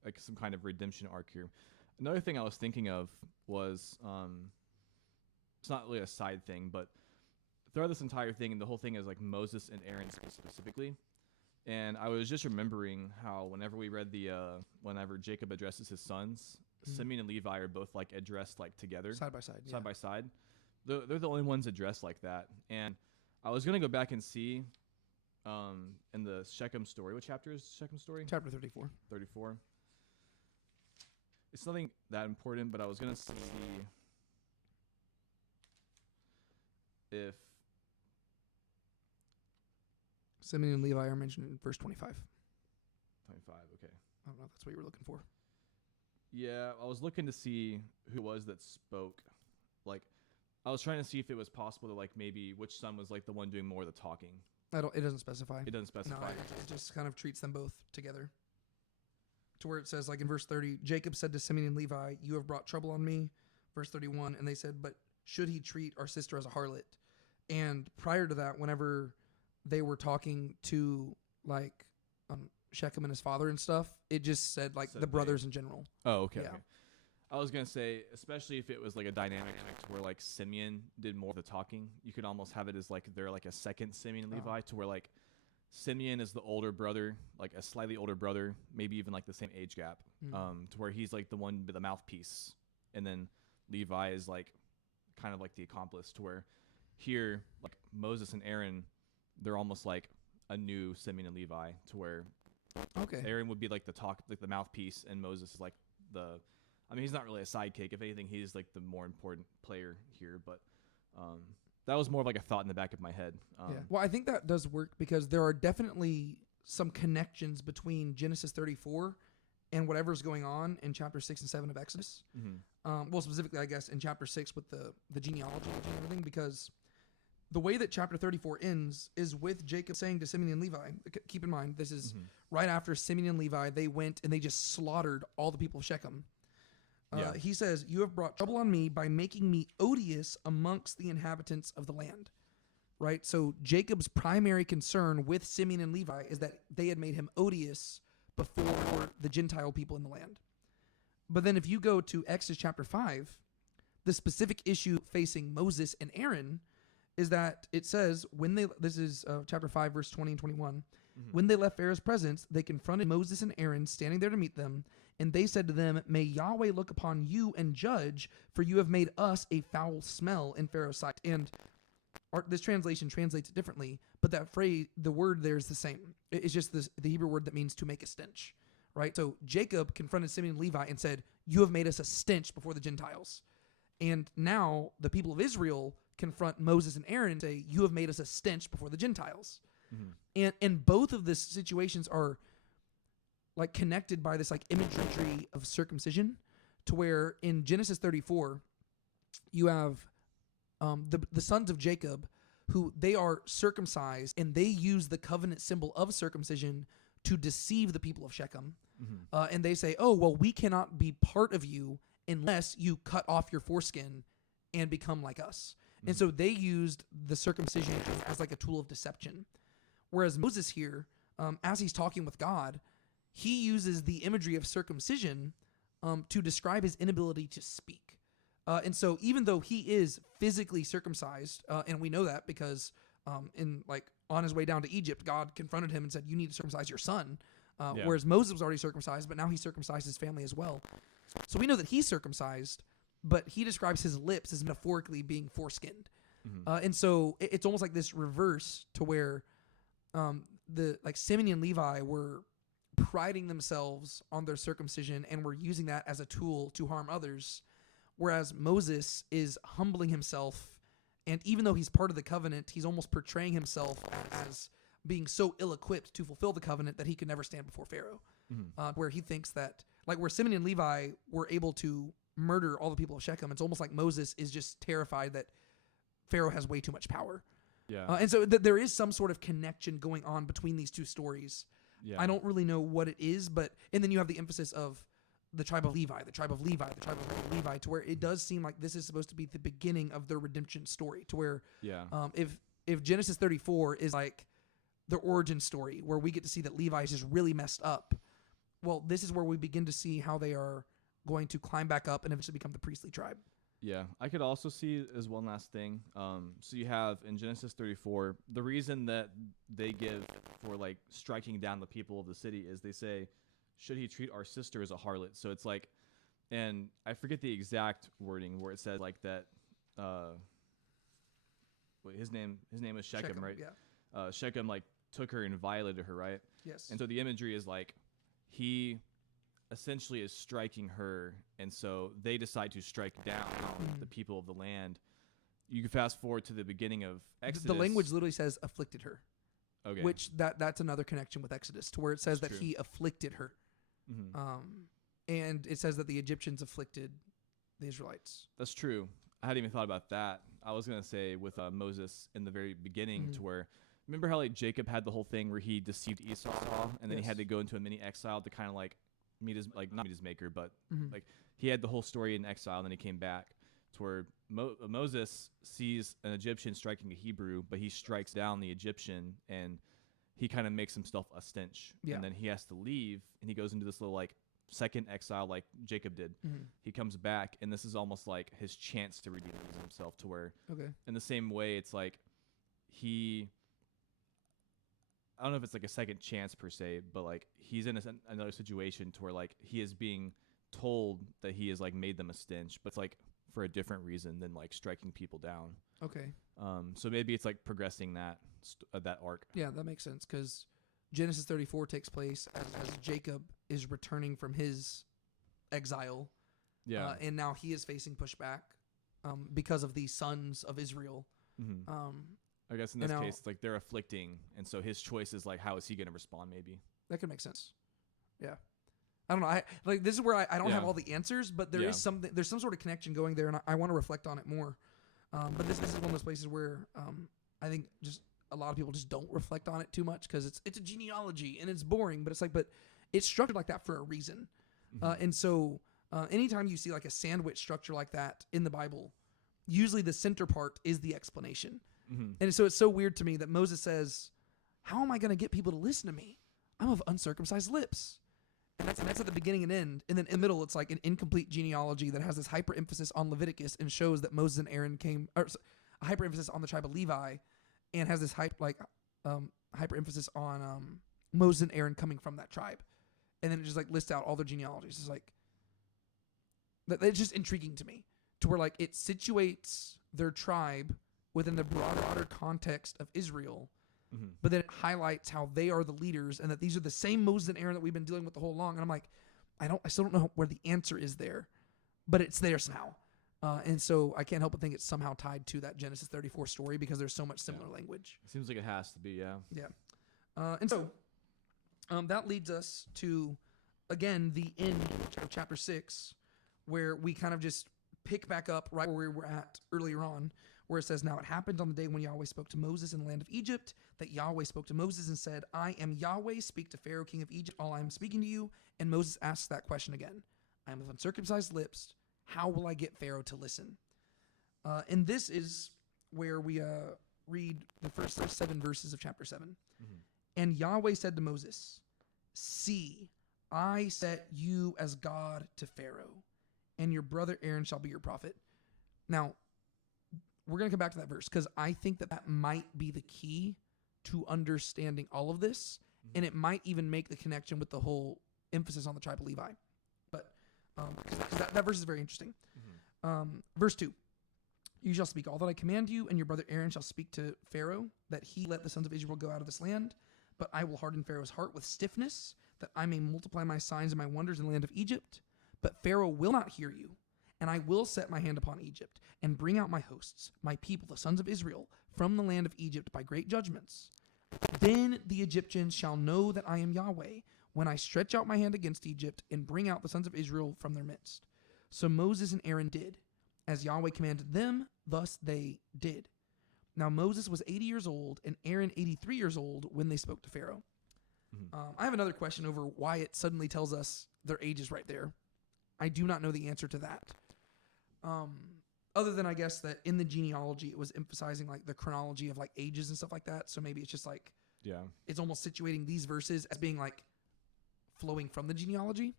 like some kind of redemption arc here. Another thing I was thinking of was, it's not really a side thing, but throughout this entire thing, and the whole thing is like Moses and Aaron specifically. And I was just remembering how whenever we read whenever Jacob addresses his sons, Simeon and Levi are both like addressed like together, side by side. Side by side. They're the only ones addressed like that. And I was gonna go back and see, in the Shechem story. What chapter is Shechem story? Chapter 34. 34. It's nothing that important, but I was gonna see if Simeon and Levi are mentioned in verse 25. 25. Okay. I don't know if that's what you were looking for. Yeah, I was looking to see who it was that spoke. Like, I was trying to see if it was possible to, like, maybe which son was like the one doing more of the talking. It doesn't specify. It doesn't specify. No, it just kind of treats them both together. To where it says, like in verse 30, Jacob said to Simeon and Levi, "You have brought trouble on me." Verse 31, and they said, "But should he treat our sister as a harlot?" And prior to that, whenever they were talking to like Shechem and his father and stuff, it just said like the brothers in general. Oh, okay. Yeah. Okay. I was gonna say, especially if it was like a dynamic where like Simeon did more of the talking, you could almost have it as like they're like a second Simeon and Levi, to where like Simeon is the older brother, like a slightly older brother, maybe even like the same age gap, to where he's like the one with the mouthpiece, and then Levi is like kind of like the accomplice, to where here like Moses and Aaron, they're almost like a new Simeon and Levi, to where Aaron would be like the mouthpiece, and Moses is like he's not really a sidekick. If anything, he's like the more important player here. But that was more of like a thought in the back of my head. Yeah. Well, I think that does work because there are definitely some connections between Genesis 34 and whatever's going on in chapter 6 and 7 of Exodus. Mm-hmm. Well, specifically, I guess, in chapter 6 with the genealogy and everything, because the way that chapter 34 ends is with Jacob saying to Simeon and Levi, keep in mind, this is right after Simeon and Levi, they went and they just slaughtered all the people of Shechem. He says, "You have brought trouble on me by making me odious amongst the inhabitants of the land." Right? So Jacob's primary concern with Simeon and Levi is that they had made him odious before the Gentile people in the land. But then if you go to Exodus chapter 5, the specific issue facing Moses and Aaron is that it says, this is chapter 5, verse 20 and 21, when they left Pharaoh's presence, they confronted Moses and Aaron standing there to meet them, and they said to them, "May Yahweh look upon you and judge, for you have made us a foul smell in Pharaoh's sight." And this translation translates it differently, but that phrase, the word there is the same. It's just the Hebrew word that means to make a stench, right? So Jacob confronted Simeon and Levi and said, "You have made us a stench before the Gentiles." And now the people of Israel confront Moses and Aaron and say, "You have made us a stench before the Gentiles." And both of these situations are like connected by this like imagery of circumcision, to where in Genesis 34, you have the sons of Jacob, who they are circumcised, and they use the covenant symbol of circumcision to deceive the people of Shechem. And they say, "Oh, well, we cannot be part of you unless you cut off your foreskin and become like us." And so they used the circumcision as like a tool of deception. Whereas Moses here, as he's talking with God, he uses the imagery of circumcision to describe his inability to speak. And so even though he is physically circumcised, and we know that because on his way down to Egypt, God confronted him and said, "You need to circumcise your son." Whereas Moses was already circumcised, but now he circumcised his family as well. So we know that he's circumcised, but he describes his lips as metaphorically being foreskinned. And so it's almost like this reverse, to where Simeon and Levi were priding themselves on their circumcision and were using that as a tool to harm others, whereas Moses is humbling himself, and even though he's part of the covenant, he's almost portraying himself as being so ill-equipped to fulfill the covenant that he could never stand before Pharaoh, where he thinks that, like where Simeon and Levi were able to murder all the people of Shechem, it's almost like Moses is just terrified that Pharaoh has way too much power. Yeah. And so there is some sort of connection going on between these two stories. Yeah. I don't really know what it is, and then you have the emphasis of the tribe of Levi, the tribe of Levi, the tribe of Levi, to where it does seem like this is supposed to be the beginning of their redemption story, to where Yeah. If Genesis 34 is like the origin story where we get to see that Levi is just really messed up, well, this is where we begin to see how they are going to climb back up and eventually become the priestly tribe. Yeah, I could also see as one last thing. So you have in Genesis 34, the reason that they give for like striking down the people of the city is they say, should he treat our sister as a harlot? So it's like, and I forget the exact wording where it says like that. Wait, his name was Shechem, right? Yeah. Shechem like took her and violated her, right? Yes. And so the imagery is like he essentially is striking her, and so they decide to strike down the people of the land. You can fast forward to the beginning of Exodus. The language literally says afflicted her. Okay. Which that's another connection with Exodus, to where it says That's that true. he afflicted her. Mhm. And it says that the Egyptians afflicted the Israelites. That's true. I hadn't even thought about that. I was gonna say with Moses in the very beginning, to where remember how like Jacob had the whole thing where he deceived Esau, and then he had to go into a mini exile to kind of like meet his not meet his maker, but like he had the whole story in exile, and then he came back to where Moses sees an Egyptian striking a Hebrew, but he strikes down the Egyptian, and he kind of makes himself a stench, and then he has to leave, and he goes into this little like second exile like Jacob did. He comes back, and this is almost like his chance to redeem himself, to where in the same way it's like I don't know if it's like a second chance per se, but like he's in another situation to where like he is being told that he has like made them a stench, but it's like for a different reason than like striking people down. Okay. So maybe it's like progressing that arc. Yeah, that makes sense, because Genesis 34 takes place as Jacob is returning from his exile. Yeah. And now he is facing pushback because of the sons of Israel. I guess in this case, it's like they're afflicting, and so his choice is like, how is he going to respond? Maybe that could make sense. Yeah, I don't know. This is where I don't have all the answers, but there is something. There's some sort of connection going there, and I want to reflect on it more. But this is one of those places where I think just a lot of people just don't reflect on it too much, because it's a genealogy and it's boring. But it's structured like that for a reason. And so anytime you see like a sandwich structure like that in the Bible, usually the center part is the explanation. And so it's so weird to me that Moses says, how am I going to get people to listen to me? I'm of uncircumcised lips. And that's at the beginning and end. And then in the middle, it's like an incomplete genealogy that has this hyper emphasis on Leviticus and shows that Moses and Aaron a hyper emphasis on the tribe of Levi, and has this hyper emphasis on Moses and Aaron coming from that tribe. And then it just like lists out all their genealogies. It's like, it's just intriguing to me, to where like it situates their tribe within the broader context of Israel, but then it highlights how they are the leaders, and that these are the same Moses and Aaron that we've been dealing with the whole long. And I'm like, I still don't know where the answer is there, but it's there somehow. And so I can't help but think it's somehow tied to that Genesis 34 story, because there's so much similar language. It seems like it has to be, yeah. Yeah. And so that leads us to, again, the end of chapter 6, where we kind of just pick back up right where we were at earlier on, where it says, now it happened on the day when Yahweh spoke to Moses in the land of Egypt, that Yahweh spoke to Moses and said, I am Yahweh, speak to Pharaoh, king of Egypt, all I am speaking to you. And Moses asks that question again. I am of uncircumcised lips. How will I get Pharaoh to listen? And this is where we read the first 7 verses of chapter 7. And Yahweh said to Moses, see, I set you as God to Pharaoh, and your brother Aaron shall be your prophet. Now, we're going to come back to that verse, because I think that might be the key to understanding all of this, and it might even make the connection with the whole emphasis on the tribe of Levi. But because that verse is very interesting. Verse 2, you shall speak all that I command you, and your brother Aaron shall speak to Pharaoh, that he let the sons of Israel go out of this land. But I will harden Pharaoh's heart with stiffness, that I may multiply my signs and my wonders in the land of Egypt. But Pharaoh will not hear you, and I will set my hand upon Egypt, and bring out my hosts, my people, the sons of Israel, from the land of Egypt by great judgments. Then the Egyptians shall know that I am Yahweh, when I stretch out my hand against Egypt, and bring out the sons of Israel from their midst. So Moses and Aaron did, as Yahweh commanded them, thus they did. Now Moses was 80 years old and Aaron 83 years old when they spoke to Pharaoh. I have another question over why it suddenly tells us their ages right there. I do not know the answer to that. Other than I guess that in the genealogy it was emphasizing like the chronology of like ages and stuff like that. So maybe it's just like it's almost situating these verses as being like flowing from the genealogy.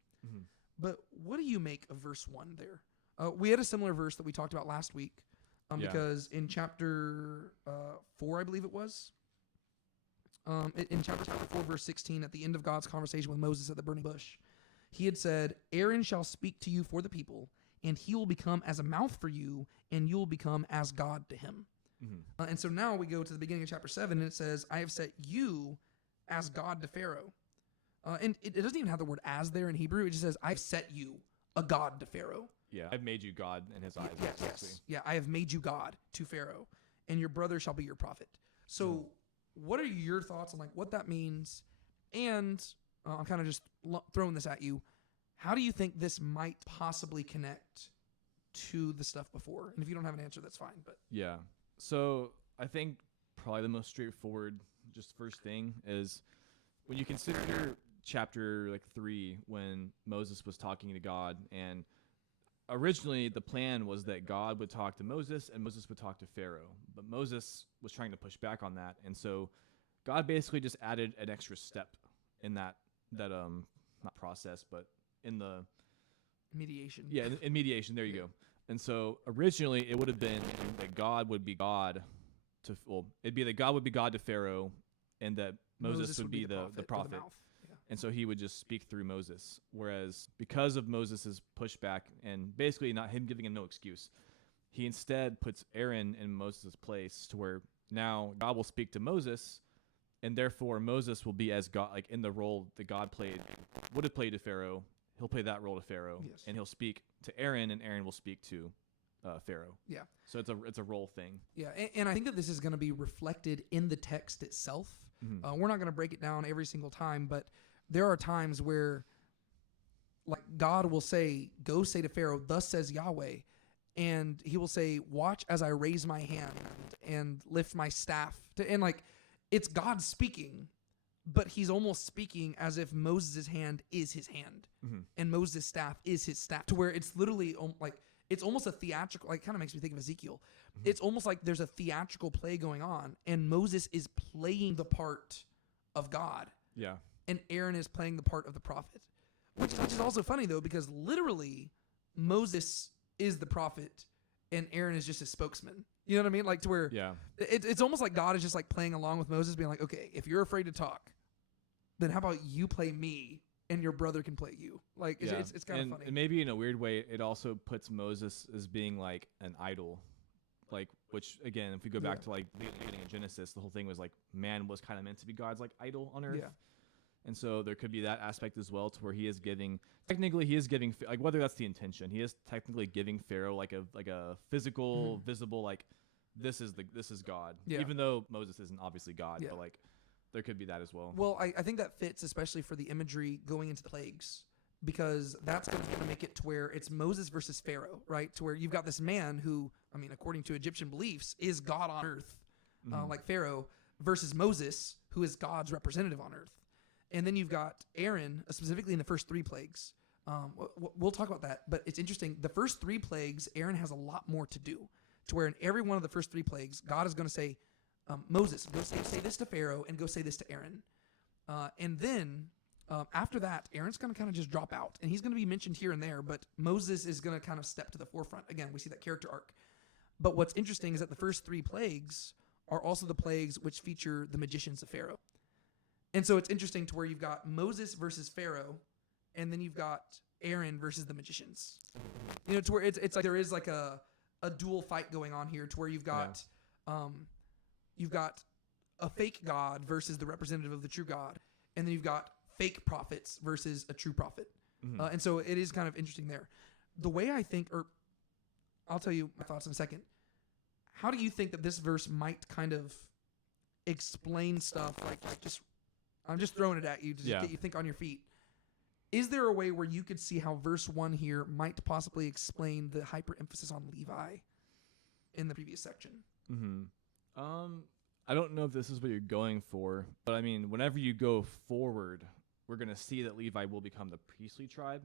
But what do you make of verse 1 there? We had a similar verse that we talked about last week because in chapter 4, I believe it was, in chapter 4, verse 16, at the end of God's conversation with Moses at the burning bush, he had said, Aaron shall speak to you for the people, and he will become as a mouth for you, and you will become as God to him. And so now we go to the beginning of chapter 7, and it says, I have set you as God to Pharaoh. And it doesn't even have the word as there in Hebrew. It just says, I've set you a God to Pharaoh. Yeah, I've made you God in his eyes. Yes. Yeah, I have made you God to Pharaoh, and your brother shall be your prophet. So what are your thoughts on like what that means? And I'm kind of just throwing this at you. How do you think this might possibly connect to the stuff before? And if you don't have an answer, that's fine. But yeah, so I think probably the most straightforward, just first thing is when you consider chapter like 3 when Moses was talking to God, and originally the plan was that God would talk to Moses and Moses would talk to Pharaoh, but Moses was trying to push back on that, and so God basically just added an extra step in that not process, but in the mediation. Yeah, in mediation. There you go. And so originally it would have been that God would be God to it'd be that God would be God to Pharaoh, and that Moses would be the prophet. The mouth. Yeah. And so he would just speak through Moses. Whereas because of Moses' pushback and basically not him giving him no excuse, he instead puts Aaron in Moses' place to where now God will speak to Moses, and therefore Moses will be as God, like in the role that God would have played to Pharaoh. He'll play that role to Pharaoh, and he'll speak to Aaron, and Aaron will speak to Pharaoh. Yeah. So it's a role thing. Yeah, and I think that this is going to be reflected in the text itself. We're not going to break it down every single time, but there are times where, like, God will say, "Go say to Pharaoh, thus says Yahweh," and he will say, "Watch as I raise my hand and lift my staff." And like, it's God speaking, but he's almost speaking as if Moses' hand is his hand, and Moses' staff is his staff, to where it's literally like, it's almost a theatrical, like, kind of makes me think of Ezekiel. It's almost like there's a theatrical play going on, and Moses is playing the part of God. Yeah. And Aaron is playing the part of the prophet, which is also funny, though, because literally Moses is the prophet and Aaron is just his spokesman. You know what I mean? Like, to where it's almost like God is just like playing along with Moses, being like, okay, if you're afraid to talk, then how about you play me and your brother can play you? Like, it's kind of funny. And maybe in a weird way, it also puts Moses as being like an idol. Like, which, again, if we go back to like the beginning of Genesis, the whole thing was like man was kind of meant to be God's like idol on earth. Yeah. And so there could be that aspect as well, to where he is giving, like, whether that's the intention, he is technically giving Pharaoh like a physical, visible, like, this is God. Yeah. Even though Moses isn't obviously God, but like, there could be that as well. Well, I think that fits especially for the imagery going into the plagues, because that's going to make it to where it's Moses versus Pharaoh, right? To where you've got this man who, I mean, according to Egyptian beliefs, is God on earth, like Pharaoh, versus Moses, who is God's representative on earth. And then you've got Aaron, specifically in the first 3 plagues. We'll talk about that, but it's interesting. The first 3 plagues, Aaron has a lot more to do, to where in every one of the first 3 plagues, God is going to say, Moses, go say this to Pharaoh, and go say this to Aaron. And then after that, Aaron's going to kind of just drop out, and he's going to be mentioned here and there, but Moses is going to kind of step to the forefront. Again, we see that character arc. But what's interesting is that the first 3 plagues are also the plagues which feature the magicians of Pharaoh. And so it's interesting to where you've got Moses versus Pharaoh, and then you've got Aaron versus the magicians. You know, to where it's like there is like a dual fight going on here, to where you've got a fake God versus the representative of the true God, and then you've got fake prophets versus a true prophet. And so it is kind of interesting there. The way I think, or I'll tell you my thoughts in a second. How do you think that this verse might kind of explain stuff like just, I'm just throwing it at you to just get you think on your feet. Is there a way where you could see how verse 1 here might possibly explain the hyper emphasis on Levi in the previous section? I don't know if this is what you're going for, but I mean, whenever you go forward, we're going to see that Levi will become the priestly tribe.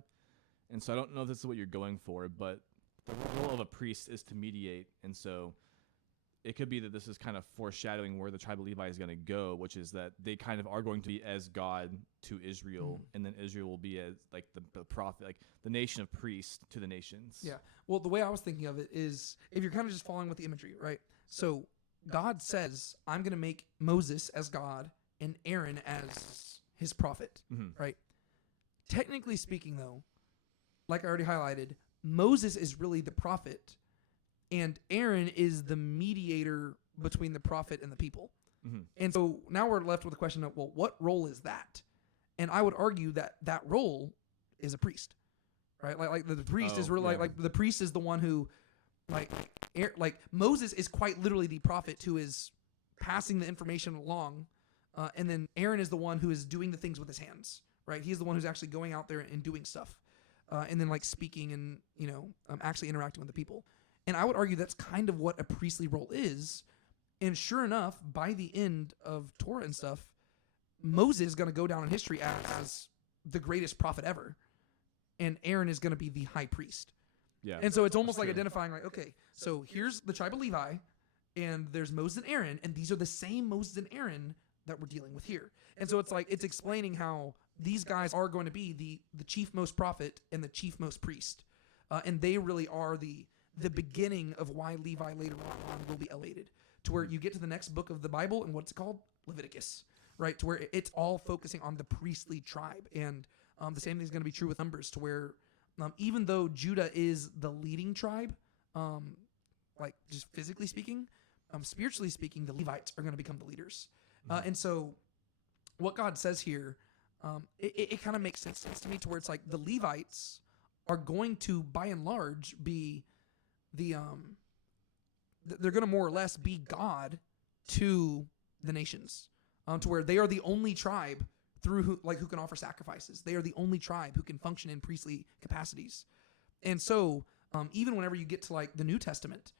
And so I don't know if this is what you're going for, but the role of a priest is to mediate. And so it could be that this is kind of foreshadowing where the tribe of Levi is going to go, which is that they kind of are going to be as God to Israel, and then Israel will be as like the prophet, like the nation of priests to the nations. Yeah. Well, the way I was thinking of it is if you're kind of just following with the imagery, right? So God says, I'm going to make Moses as God and Aaron as his prophet, right? Technically speaking, though, like I already highlighted, Moses is really the prophet, and Aaron is the mediator between the prophet and the people. And so now we're left with the question of, well, what role is that? And I would argue that that role is a priest, right? Like the priest is really like the priest is the one who, like Moses is quite literally the prophet who is passing the information along, and then Aaron is the one who is doing the things with his hands, right? He's the one who's actually going out there and doing stuff, and then like speaking and actually interacting with the people. And I would argue that's kind of what a priestly role is. And sure enough, by the end of Torah and stuff, Moses is going to go down in history as the greatest prophet ever, and Aaron is going to be the high priest. Yeah. And so it's almost like identifying, like, okay, so here's the tribe of Levi, and there's Moses and Aaron, and these are the same Moses and Aaron that we're dealing with here. And so it's like it's explaining how these guys are going to be the chief most prophet and the chief most priest, and they really are the beginning of why Levi later on will be elevated to where you get to the next book of the Bible, and what's it called? Leviticus, right? To where it's all focusing on the priestly tribe. And the same thing is going to be true with Numbers, to where even though Judah is the leading tribe, like just physically speaking, spiritually speaking, the Levites are going to become the leaders. And so what God says here, it kind of makes sense to me, to where it's like the Levites are going to, by and large, be they're going to more or less be God to the nations, to where they are the only tribe who can offer sacrifices. They are the only tribe who can function in priestly capacities. And so even whenever you get to like the New Testament,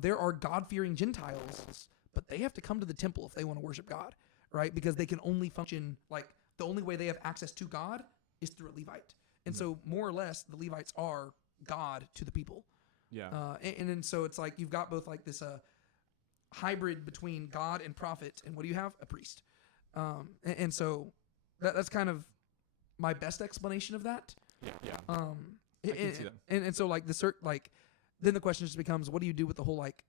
there are God-fearing Gentiles, but they have to come to the temple if they want to worship God, right? Because they can only function, like the only way they have access to God is through a Levite. And so more or less the Levites are God to the people. Yeah. And so it's like you've got both like this hybrid between God and prophet, and what do you have? A priest. And so that's kind of my best explanation of that. Yeah. I can see that. And so like then the question just becomes, what do you do with the whole like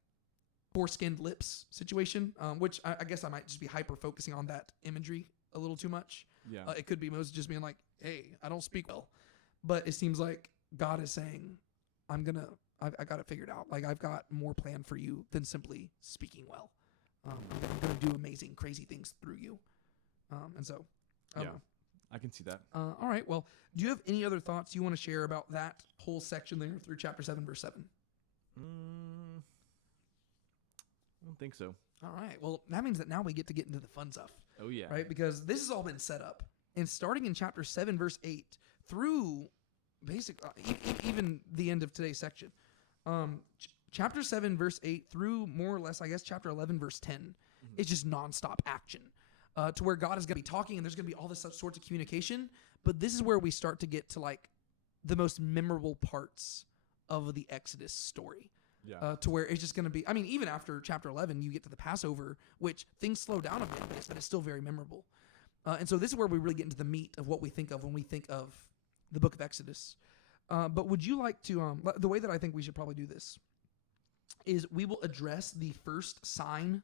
foreskinned lips situation? Which I guess I might just be hyper focusing on that imagery a little too much. Yeah. It could be Moses just being like, hey, I don't speak well, but it seems like God is saying, I got it figured out. Like I've got more planned for you than simply speaking well. I'm going to do amazing, crazy things through you. And so, I don't know. I can see that. All right. Well, do you have any other thoughts you want to share about that whole section there through chapter 7, verse 7? I don't think so. All right. Well, that means that now we get to get into the fun stuff. Oh, yeah. Right? Because this has all been set up. And starting in chapter 7, verse 8, through basically even the end of today's section, chapter 7, verse 8 through more or less, I guess, chapter 11, verse 10, it's just nonstop action. To where God is going to be talking and there's going to be all this sorts of communication. But this is where we start to get to like the most memorable parts of the Exodus story. Yeah. To where it's just going to be, I mean, even after chapter 11, you get to the Passover, which things slow down a bit, but it's still very memorable. And so this is where we really get into the meat of what we think of when we think of the book of Exodus. But would you like to, the way that I think we should probably do this is we will address the first sign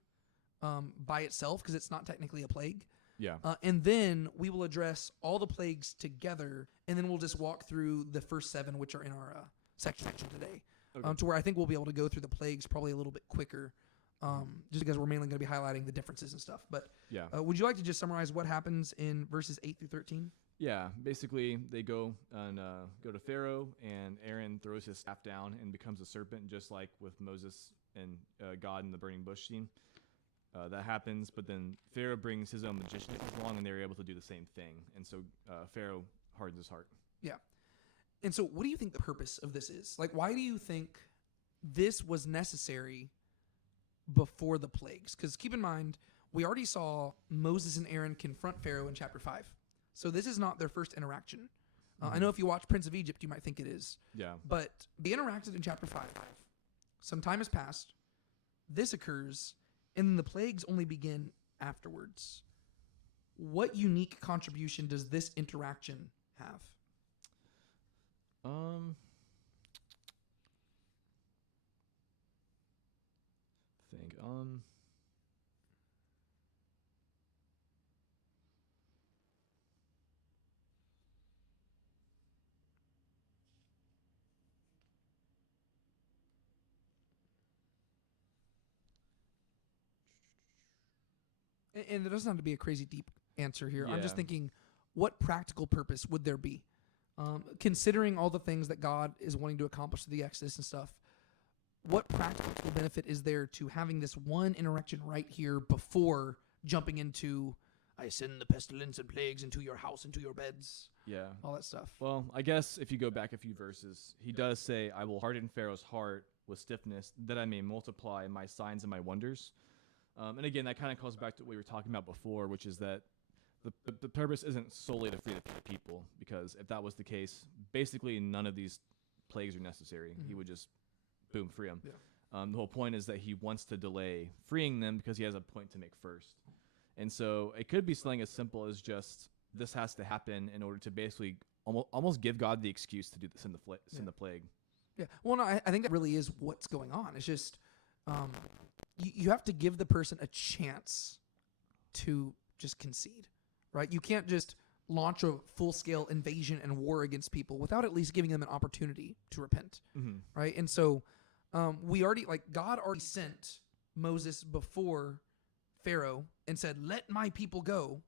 by itself, because it's not technically a plague. Yeah. And then we will address all the plagues together, and then we'll just walk through the first 7, which are in our section today. Okay. To where I think we'll be able to go through the plagues probably a little bit quicker, just because we're mainly going to be highlighting the differences and stuff. But Yeah. Would you like to just summarize what happens in verses 8 through 13? Yeah, basically they go and go to Pharaoh, and Aaron throws his staff down and becomes a serpent, just like with Moses and God in the burning bush scene. That happens, but then Pharaoh brings his own magicians along, and they're able to do the same thing. And so Pharaoh hardens his heart. Yeah. And so what do you think the purpose of this is? Like, why do you think this was necessary before the plagues. Because keep in mind, we already saw Moses and Aaron confront Pharaoh in chapter 5. So this is not their first interaction. I know if you watch Prince of Egypt, you might think it is. Yeah. But they interacted in chapter 5. Some time has passed. This occurs, and the plagues only begin afterwards. What unique contribution does this interaction have? Think. And there doesn't have to be a crazy deep answer here. I'm just Yeah. thinking, what practical purpose would there be? Considering all the things that God is wanting to accomplish through the Exodus and stuff, what practical benefit is there to having this one interaction right here before jumping into, I send the pestilence and plagues into your house, into your beds, Yeah. all that stuff? Well, I guess if you go back a few verses, he does say, I will harden Pharaoh's heart with stiffness, that I may multiply my signs and my wonders. And again, that kind of calls back to what we were talking about before, which is that the purpose isn't solely to free the people, because if that was the case, basically none of these plagues are necessary. He would just, boom, free them. Yeah. The whole point is that he wants to delay freeing them because he has a point to make first. And so it could be something as simple as just this has to happen in order to basically almost give God the excuse to do this in the plague. Yeah. Well, no, I think that really is what's going on. It's just you have to give the person a chance to just concede, right? You can't just launch a full-scale invasion and war against people without at least giving them an opportunity to repent, right? And so God already sent Moses before Pharaoh and said, let my people go.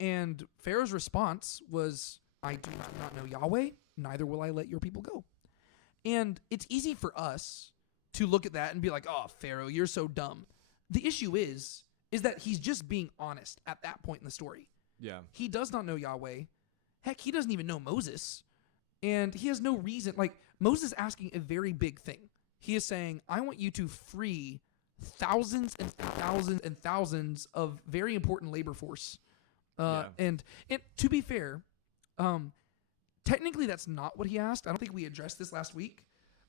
And Pharaoh's response was, I do not know Yahweh, neither will I let your people go. And it's easy for us to look at that and be like, oh, Pharaoh, you're so dumb. The issue is that he's just being honest at that point in the story. Yeah. He does not know Yahweh. Heck, he doesn't even know Moses. And he has no reason. Like, Moses is asking a very big thing. He is saying, I want you to free thousands and thousands and thousands of very important labor force. And to be fair, technically that's not what he asked. I don't think we addressed this last week.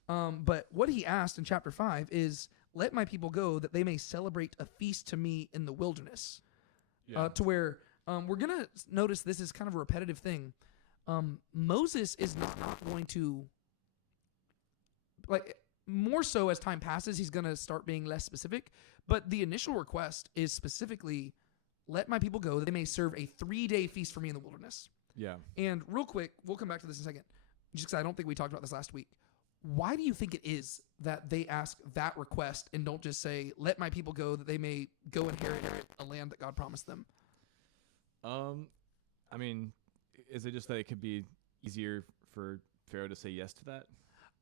But what he asked in chapter 5 is, let my people go that they may celebrate a feast to me in the wilderness. Yeah. To where we're going to notice this is kind of a repetitive thing. Moses is not going to, like, more so as time passes, he's going to start being less specific. But the initial request is specifically, let my people go that they may serve a 3-day feast for me in the wilderness. Yeah. And real quick, we'll come back to this in a second, just because I don't think we talked about this last week. Why do you think it is that they ask that request and don't just say, let my people go that they may go inherit a land that God promised them? I mean, is it just that it could be easier for Pharaoh to say yes to that?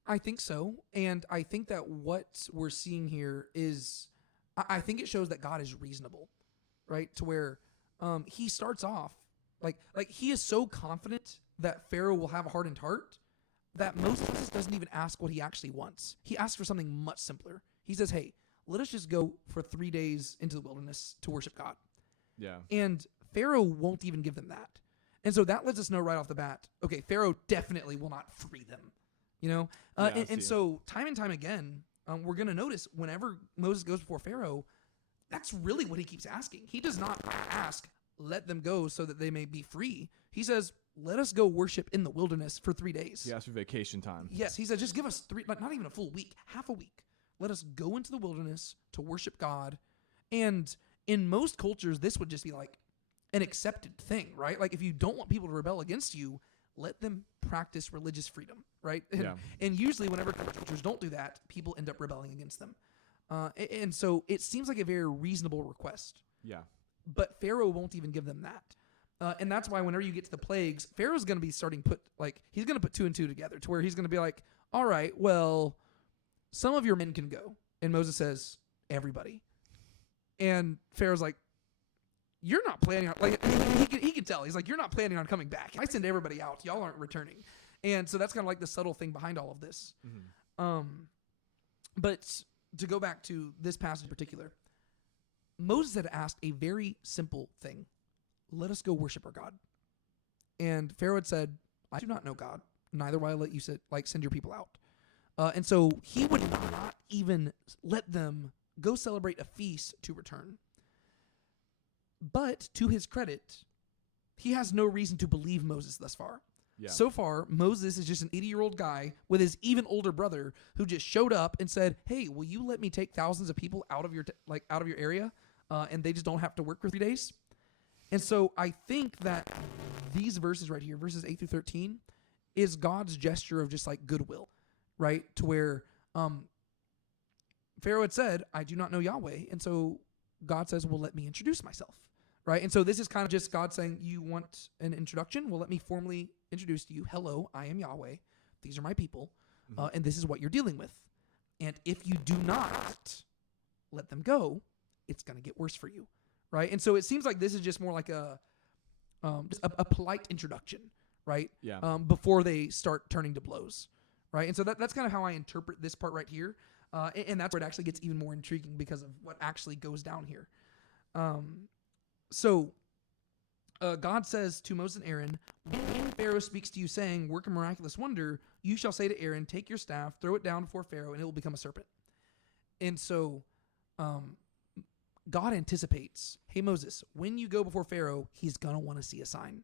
I think so. And I think that what we're seeing here is, I think it shows that God is reasonable, right? To where he starts off, like he is so confident that Pharaoh will have a hardened heart that Moses doesn't even ask what he actually wants. He asks for something much simpler. He says, hey, let us just go for 3 days into the wilderness to worship God. Yeah. And Pharaoh won't even give them that. And so that lets us know right off the bat, okay, Pharaoh definitely will not free them, you know? And so time and time again, we're going to notice whenever Moses goes before Pharaoh, that's really what he keeps asking. He does not ask, let them go so that they may be free. He says, let us go worship in the wilderness for 3 days. He asked for vacation time. Yes, he said, just give us 3, not even a full week, half a week. Let us go into the wilderness to worship God. And in most cultures, this would just be like an accepted thing, right? Like if you don't want people to rebel against you, let them practice religious freedom, right? And usually whenever cultures don't do that, people end up rebelling against them. And so it seems like a very reasonable request. Yeah. But Pharaoh won't even give them that. And that's why whenever you get to the plagues, Pharaoh's going to be he's going to put 2 and 2 together to where he's going to be like, all right, well, some of your men can go. And Moses says, everybody. And Pharaoh's like, you're not planning on, like, he can tell. He's like, you're not planning on coming back. If I send everybody out, y'all aren't returning. And so that's kind of like the subtle thing behind all of this. Mm-hmm. But to go back to this passage in particular, Moses had asked a very simple thing. Let us go worship our God. And Pharaoh had said, I do not know God, neither will I let you send your people out. And so he would not even let them go celebrate a feast to return. But to his credit, he has no reason to believe Moses thus far. Yeah. So far, Moses is just an 80-year-old guy with his even older brother who just showed up and said, "Hey, will you let me take thousands of people out of your area, and they just don't have to work for 3 days?" And so I think that these verses right here, verses 8 through 13, is God's gesture of just like goodwill, right? To where Pharaoh had said, "I do not know Yahweh," and so God says, "Well, let me introduce myself." Right? And so this is kind of just God saying, you want an introduction? Well, let me formally introduce to you. Hello, I am Yahweh. These are my people. And this is what you're dealing with. And if you do not let them go, it's going to get worse for you. Right? And so it seems like this is just more like just a polite introduction, right? Yeah. Before they start turning to blows. Right? And so that's kind of how I interpret this part right here. And that's where it actually gets even more intriguing because of what actually goes down here. So God says to Moses and Aaron, when Pharaoh speaks to you saying, work a miraculous wonder, you shall say to Aaron, take your staff, throw it down before Pharaoh, and it will become a serpent. And so God anticipates, hey, Moses, when you go before Pharaoh, he's going to want to see a sign.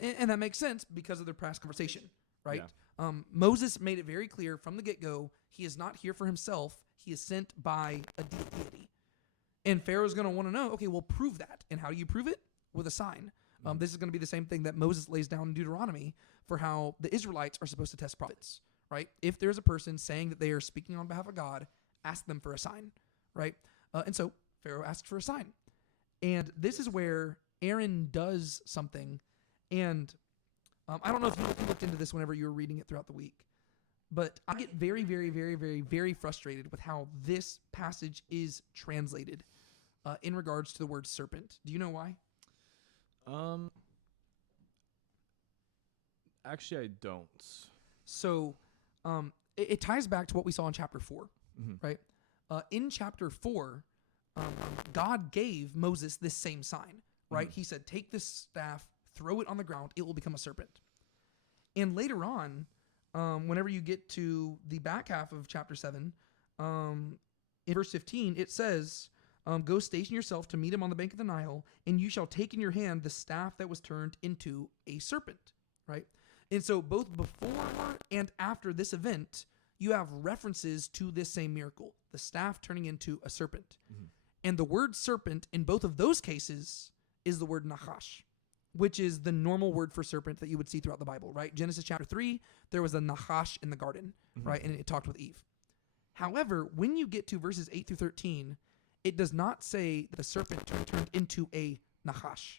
And that makes sense because of their past conversation, right? Yeah. Moses made it very clear from the get-go, he is not here for himself. He is sent by a deity. And Pharaoh's going to want to know, okay, well, prove that. And how do you prove it? With a sign. This is going to be the same thing that Moses lays down in Deuteronomy for how the Israelites are supposed to test prophets, right? If there's a person saying that they are speaking on behalf of God, ask them for a sign, right? And so Pharaoh asked for a sign. And this is where Aaron does something. And I don't know if you looked into this whenever you were reading it throughout the week, but I get very, very, very, very, very frustrated with how this passage is translated in regards to the word serpent. Do you know why? Actually, I don't. So it ties back to what we saw in chapter 4, right? In chapter 4, God gave Moses this same sign, right? He said, take this staff, throw it on the ground, it will become a serpent. And later on, whenever you get to the back half of chapter 7, in verse 15, it says, go station yourself to meet him on the bank of the Nile, and you shall take in your hand the staff that was turned into a serpent, right? And so both before and after this event, you have references to this same miracle, the staff turning into a serpent. And the word serpent in both of those cases is the word nachash, which is the normal word for serpent that you would see throughout the Bible, right? Genesis chapter 3, there was a nachash in the garden, right? And it talked with Eve. However, when you get to verses 8 through 13, it does not say that the serpent turned into a nachash.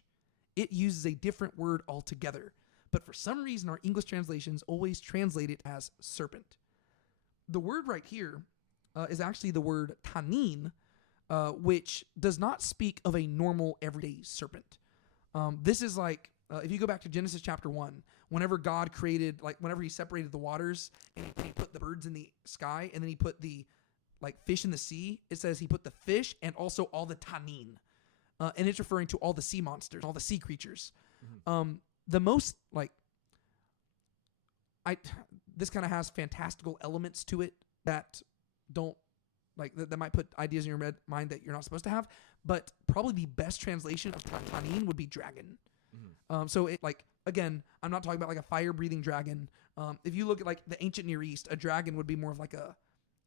It uses a different word altogether. But for some reason, our English translations always translate it as serpent. The word right here is actually the word tanin, which does not speak of a normal everyday serpent. This is like, if you go back to Genesis chapter 1, whenever God created, like whenever he separated the waters and he put the birds in the sky and then he put the fish in the sea, it says he put the fish and also all the tanin. And it's referring to all the sea monsters, all the sea creatures. The most, this kind of has fantastical elements to it that don't, that might put ideas in your mind that you're not supposed to have, but probably the best translation of tanin would be dragon. So it, again, I'm not talking about a fire-breathing dragon. If you look at the ancient Near East, a dragon would be more of a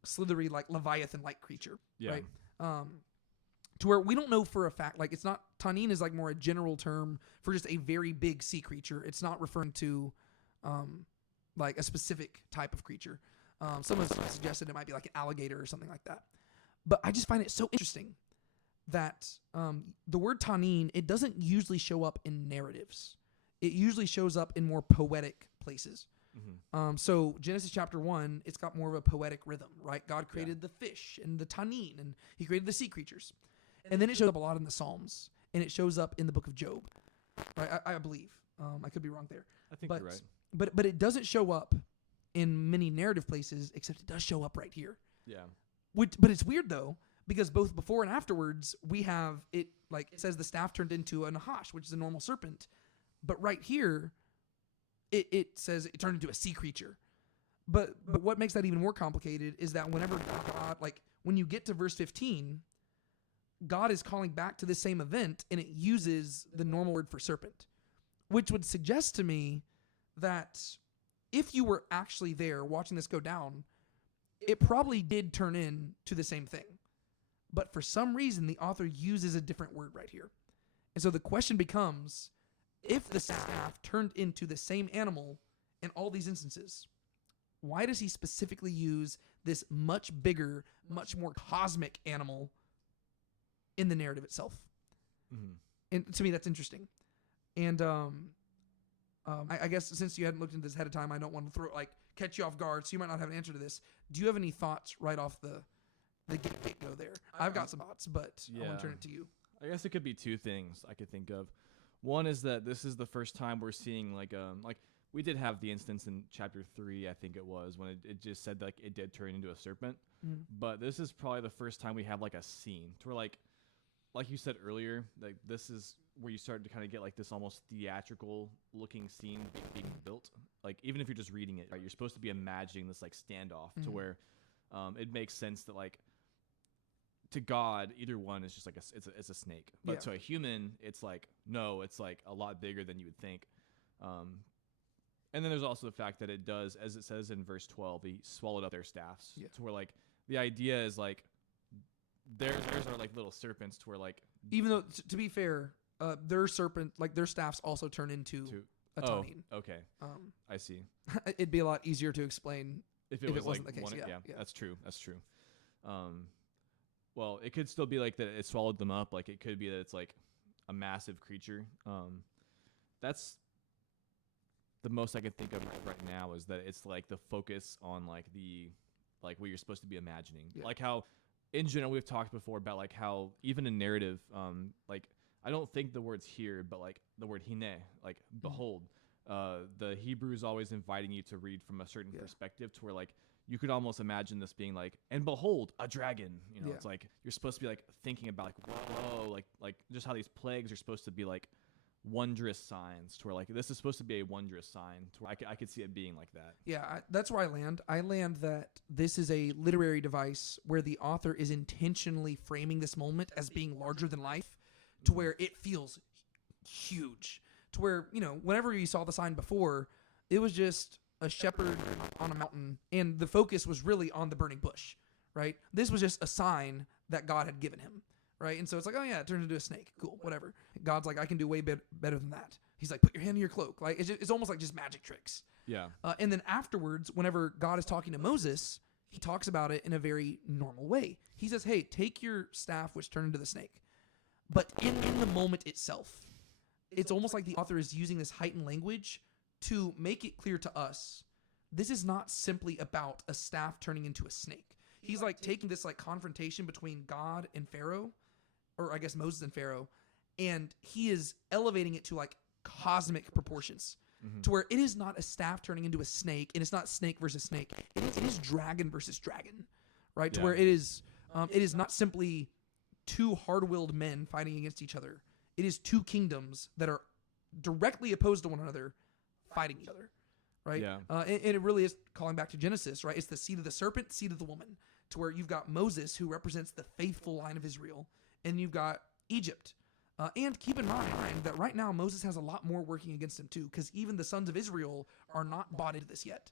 slithery, Leviathan-like creature, right? To where we don't know for a fact, it's not, tanin is more a general term for just a very big sea creature. It's not referring to, a specific type of creature. Someone suggested it might be an alligator or something like that. But I just find it so interesting that the word tanin, it doesn't usually show up in narratives. It usually shows up in more poetic places. So Genesis chapter 1, it's got more of a poetic rhythm, right? God created the fish and the tanin, and he created the sea creatures. And then it shows up a lot in the Psalms, and it shows up in the book of Job, right? I believe. I could be wrong there. I think you're right. But it doesn't show up in many narrative places, except it does show up right here. Yeah. But it's weird though, because both before and afterwards we have it like it says the staff turned into a nahash, which is a normal serpent, but right here it says it turned into a sea creature. But what makes that even more complicated is that whenever God, like when you get to verse 15, God is calling back to this same event and it uses the normal word for serpent, which would suggest to me that if you were actually there watching this go down, it probably did turn into the same thing. But for some reason, the author uses a different word right here. And so the question becomes, if the staff turned into the same animal in all these instances, why does he specifically use this much bigger, much more cosmic animal in the narrative itself? Mm-hmm. And to me, that's interesting. And I guess since you hadn't looked into this ahead of time, I don't want to catch you off guard, so you might not have an answer to this. Do you have any thoughts right off the get-go there? I've got some thoughts, but I want to turn it to you. I guess it could be two things I could think of. One is that this is the first time we're seeing like we did have the instance in chapter 3, I think it was, when it just said like it did turn into a serpent. Mm-hmm. But this is probably the first time we have like a scene to where like you said earlier, like this is where you start to kind of get like this almost theatrical looking scene being built. Like even if you're just reading it, right, you're supposed to be imagining this like standoff to where it makes sense that like to God, either one is just like it's a snake. But to a human, it's like, no, it's like a lot bigger than you would think. And then there's also the fact that it does, as it says in verse 12, he swallowed up their staffs. Yeah. To where like the idea is like theirs are like little serpents to where like, even though to be fair, their serpent, like their staffs also turn into a tanine. Okay. I see. It'd be a lot easier to explain if it wasn't the case. One, Yeah, that's true. Well, it could still be like that it swallowed them up. Like it could be that it's like a massive creature. That's the most I can think of right now, is that it's like the focus on like what you're supposed to be imagining. Yeah. Like how in general we've talked before about like how even in narrative, like I don't think the word's here, but like the word hine, like behold, the Hebrew is always inviting you to read from a certain perspective to where like you could almost imagine this being like, and behold, a dragon. You know, it's like you're supposed to be like thinking about like, whoa, like just how these plagues are supposed to be like wondrous signs to where like this is supposed to be a wondrous sign to where I could see it being like that. Yeah, that's where I land. I land that this is a literary device where the author is intentionally framing this moment as being larger than life to where it feels huge. To where, you know, whenever you saw the sign before, it was just a shepherd on a mountain and the focus was really on the burning bush, right? This was just a sign that God had given him. Right. And so it's like, oh, yeah, it turns into a snake. Cool. Whatever. God's like, I can do way better than that. He's like, put your hand in your cloak. Like it's almost like just magic tricks. Yeah. And then afterwards, whenever God is talking to Moses, he talks about it in a very normal way. He says, hey, take your staff, which turned into the snake. But in the moment itself, it's almost like the author is using this heightened language to make it clear to us, this is not simply about a staff turning into a snake. He's like taking this like confrontation between God and Pharaoh, or I guess Moses and Pharaoh, and he is elevating it to like cosmic proportions, to where it is not a staff turning into a snake, and it's not snake versus snake. It is dragon versus dragon, right? To where it is not simply two hard-willed men fighting against each other. It is two kingdoms that are directly opposed to one another, fighting each other, right? Yeah. And it really is calling back to Genesis, right? It's the seed of the serpent, seed of the woman, to where you've got Moses, who represents the faithful line of Israel, and you've got Egypt. And keep in mind that right now Moses has a lot more working against him too, because even the sons of Israel are not bought into this yet.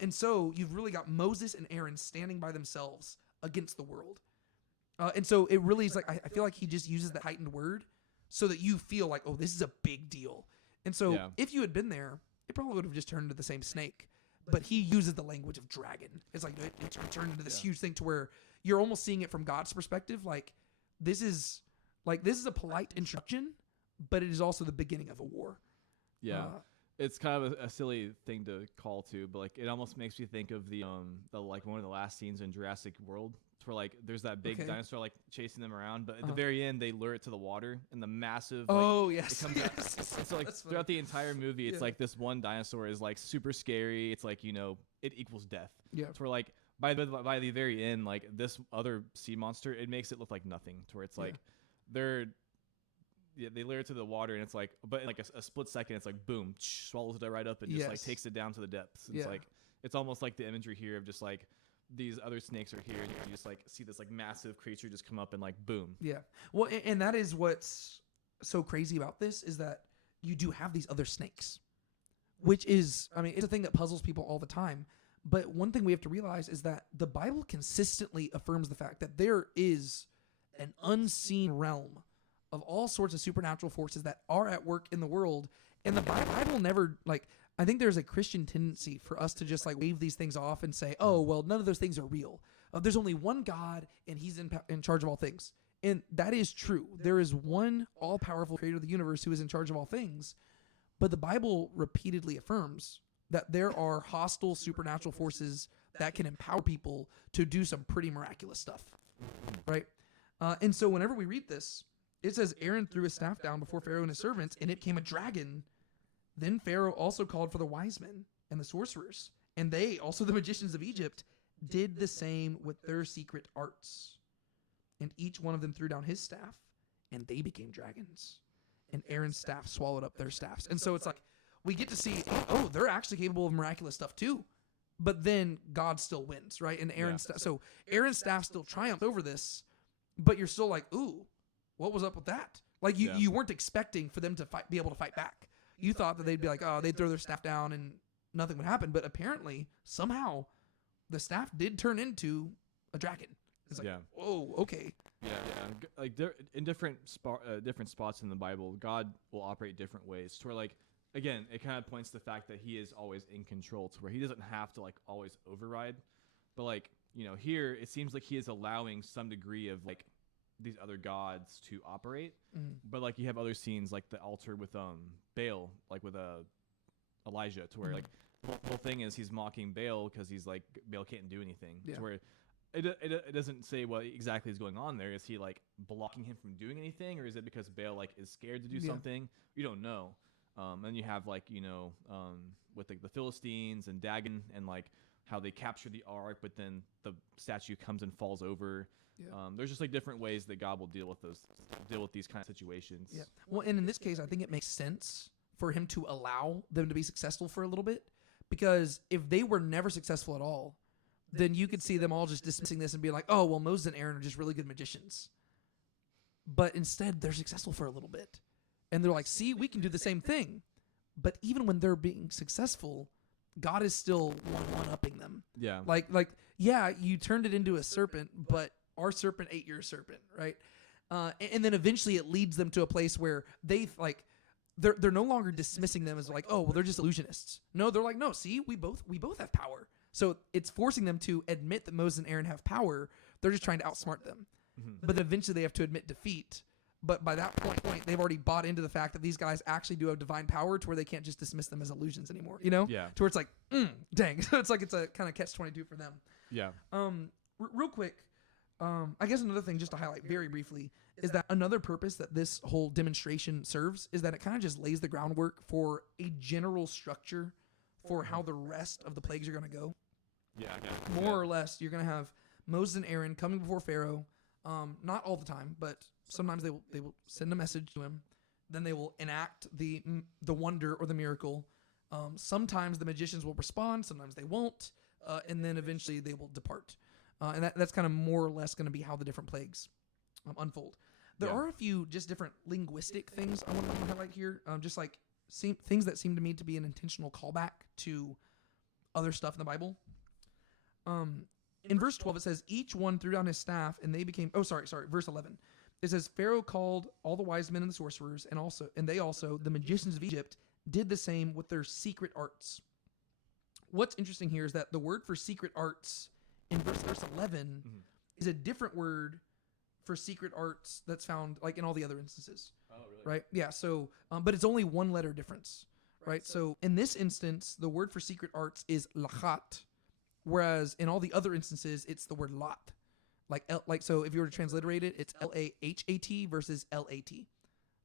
And so you've really got Moses and Aaron standing by themselves against the world. And so it really is like, I feel like he just uses that heightened word so that you feel like, oh, this is a big deal. And so if you had been there, it probably would have just turned into the same snake. But he uses the language of dragon. It's like it turned into this huge thing to where you're almost seeing it from God's perspective. Like this is a polite introduction, but it is also the beginning of a war. Yeah. It's kind of a silly thing to call to, but like it almost makes me think of the like one of the last scenes in Jurassic World, where like there's that big dinosaur like chasing them around, but at the very end they lure it to the water, and the massive it comes out. And so like throughout the entire movie, it's like this one dinosaur is like super scary. It's like, you know, it equals death. Yeah. It's where like by the very end, like this other sea monster, it makes it look like nothing. To where it's like they're they lure it to the water, and it's like, but in like a split second, it's like boom, swallows it right up and just like takes it down to the depths. It's like it's almost like the imagery here of just like these other snakes are here, and you just like see this like massive creature just come up and like boom. Yeah. Well, and that is what's so crazy about this is that you do have these other snakes, which is, I mean, it's a thing that puzzles people all the time. But one thing we have to realize is that the Bible consistently affirms the fact that there is an unseen realm of all sorts of supernatural forces that are at work in the world. And the Bible never, like, I think there's a Christian tendency for us to just like wave these things off and say, oh, well, none of those things are real. There's only one God and he's in charge of all things. And that is true. There is one all-powerful creator of the universe who is in charge of all things. But the Bible repeatedly affirms that there are hostile supernatural forces that can empower people to do some pretty miraculous stuff, right? And so whenever we read this, it says Aaron threw his staff down before Pharaoh and his servants, and it became a dragon. Then Pharaoh also called for the wise men and the sorcerers, and they, also the magicians of Egypt, did the same with their secret arts. And each one of them threw down his staff, and they became dragons. And Aaron's staff swallowed up their staffs. And so it's like, we get to see, oh, they're actually capable of miraculous stuff too. But then God still wins, right? And so Aaron's staff still triumphed over this, but you're still like, ooh, what was up with that? Like you weren't expecting for them to be able to fight back. You thought that they'd be like, oh, they'd throw their staff down and nothing would happen. But apparently, somehow, the staff did turn into a dragon. It's like, whoa, okay. Yeah. Like in different spots in the Bible, God will operate different ways. To where, like, again, it kind of points to the fact that he is always in control, to where he doesn't have to like always override. But like, you know, here it seems like he is allowing some degree of like these other gods to operate. But like you have other scenes like the altar with Baal, like with Elijah, to where like the whole thing is he's mocking Baal because he's like, Baal can't do anything. To where it doesn't say what exactly is going on there. Is he like blocking him from doing anything, or is it because Baal like is scared to do something? You don't know. And you have like, you know, with like the Philistines and Dagon and like how they capture the ark, but then the statue comes and falls over. There's just like different ways that God will deal with these kind of situations. Yeah. Well, and in this case, I think it makes sense for him to allow them to be successful for a little bit, because if they were never successful at all, then you could see them all just dismissing this and be like, oh, well, Moses and Aaron are just really good magicians. But instead, they're successful for a little bit. And they're like, see, we can do the same thing. But even when they're being successful, God is still one-upping them. Yeah. Like, yeah, you turned it into a serpent, but our serpent ate your serpent, right? And then eventually it leads them to a place where they like, they're no longer dismissing them as like, oh, well, they're just illusionists. No, they're like, no, see, we both have power. So it's forcing them to admit that Moses and Aaron have power. They're just trying to outsmart them. But eventually they have to admit defeat. But by that point, they've already bought into the fact that these guys actually do have divine power, to where they can't just dismiss them as illusions anymore, you know? Yeah. To where it's like, dang. So it's like it's a kind of catch-22 for them. Yeah. Real quick, I guess another thing just to highlight very briefly is that another purpose that this whole demonstration serves is that it kind of just lays the groundwork for a general structure for how the rest of the plagues are going to go. Yeah. More or less, you're going to have Moses and Aaron coming before Pharaoh. Not all the time, but sometimes they will send a message to him. Then they will enact the wonder or the miracle. Sometimes the magicians will respond. Sometimes they won't. And then eventually they will depart. And that's kind of more or less going to be how the different plagues unfold. There are a few just different linguistic things I want to highlight here. Just like things that seem to me to be an intentional callback to other stuff in the Bible. In verse 12, it says, each one threw down his staff, and they became... Oh, sorry. Verse 11. It says, Pharaoh called all the wise men and the sorcerers, and they also, the magicians of Egypt, did the same with their secret arts. What's interesting here is that the word for secret arts in verse 11 is a different word for secret arts that's found like in all the other instances. Oh, really? Right? Yeah, so... but it's only one letter difference, right? So in this instance, the word for secret arts is lachat, whereas in all the other instances, it's the word lot. Like so if you were to transliterate it, it's L-A-H-A-T versus L-A-T.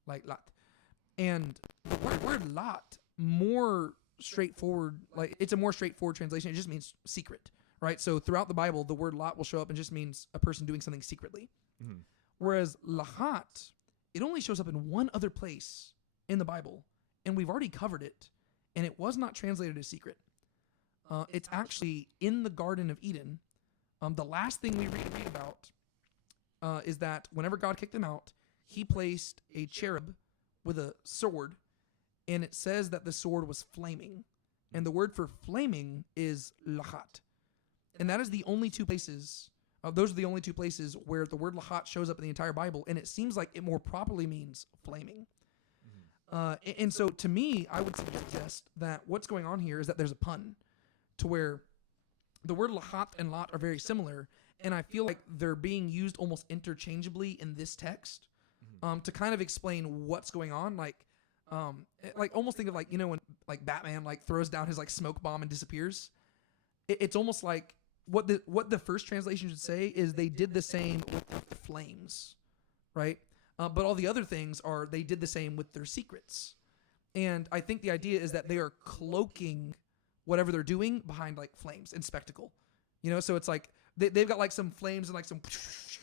Like lot. And the word lot, more straightforward, like it's a more straightforward translation. It just means secret, right? So throughout the Bible, the word lot will show up and just means a person doing something secretly. Mhm. Whereas lahat, it only shows up in one other place in the Bible, and we've already covered it, and it was not translated as secret. It's actually in the Garden of Eden. The last thing we read about is that whenever God kicked them out, he placed a cherub with a sword, and it says that the sword was flaming. And the word for flaming is lahat. And that is the only two places, those are the only two places where the word lahat shows up in the entire Bible, and it seems like it more properly means flaming. And so to me, I would suggest that what's going on here is that there's a pun to where the word lahat and lot are very similar, and I feel like they're being used almost interchangeably in this text to kind of explain what's going on. Like almost think of like, when like Batman like throws down his like smoke bomb and disappears. It's almost like what the first translation should say is they did the same with the flames, right? But all the other things are they did the same with their secrets. And I think the idea is that they are cloaking whatever they're doing behind like flames and spectacle. So it's like they've got like some flames and like some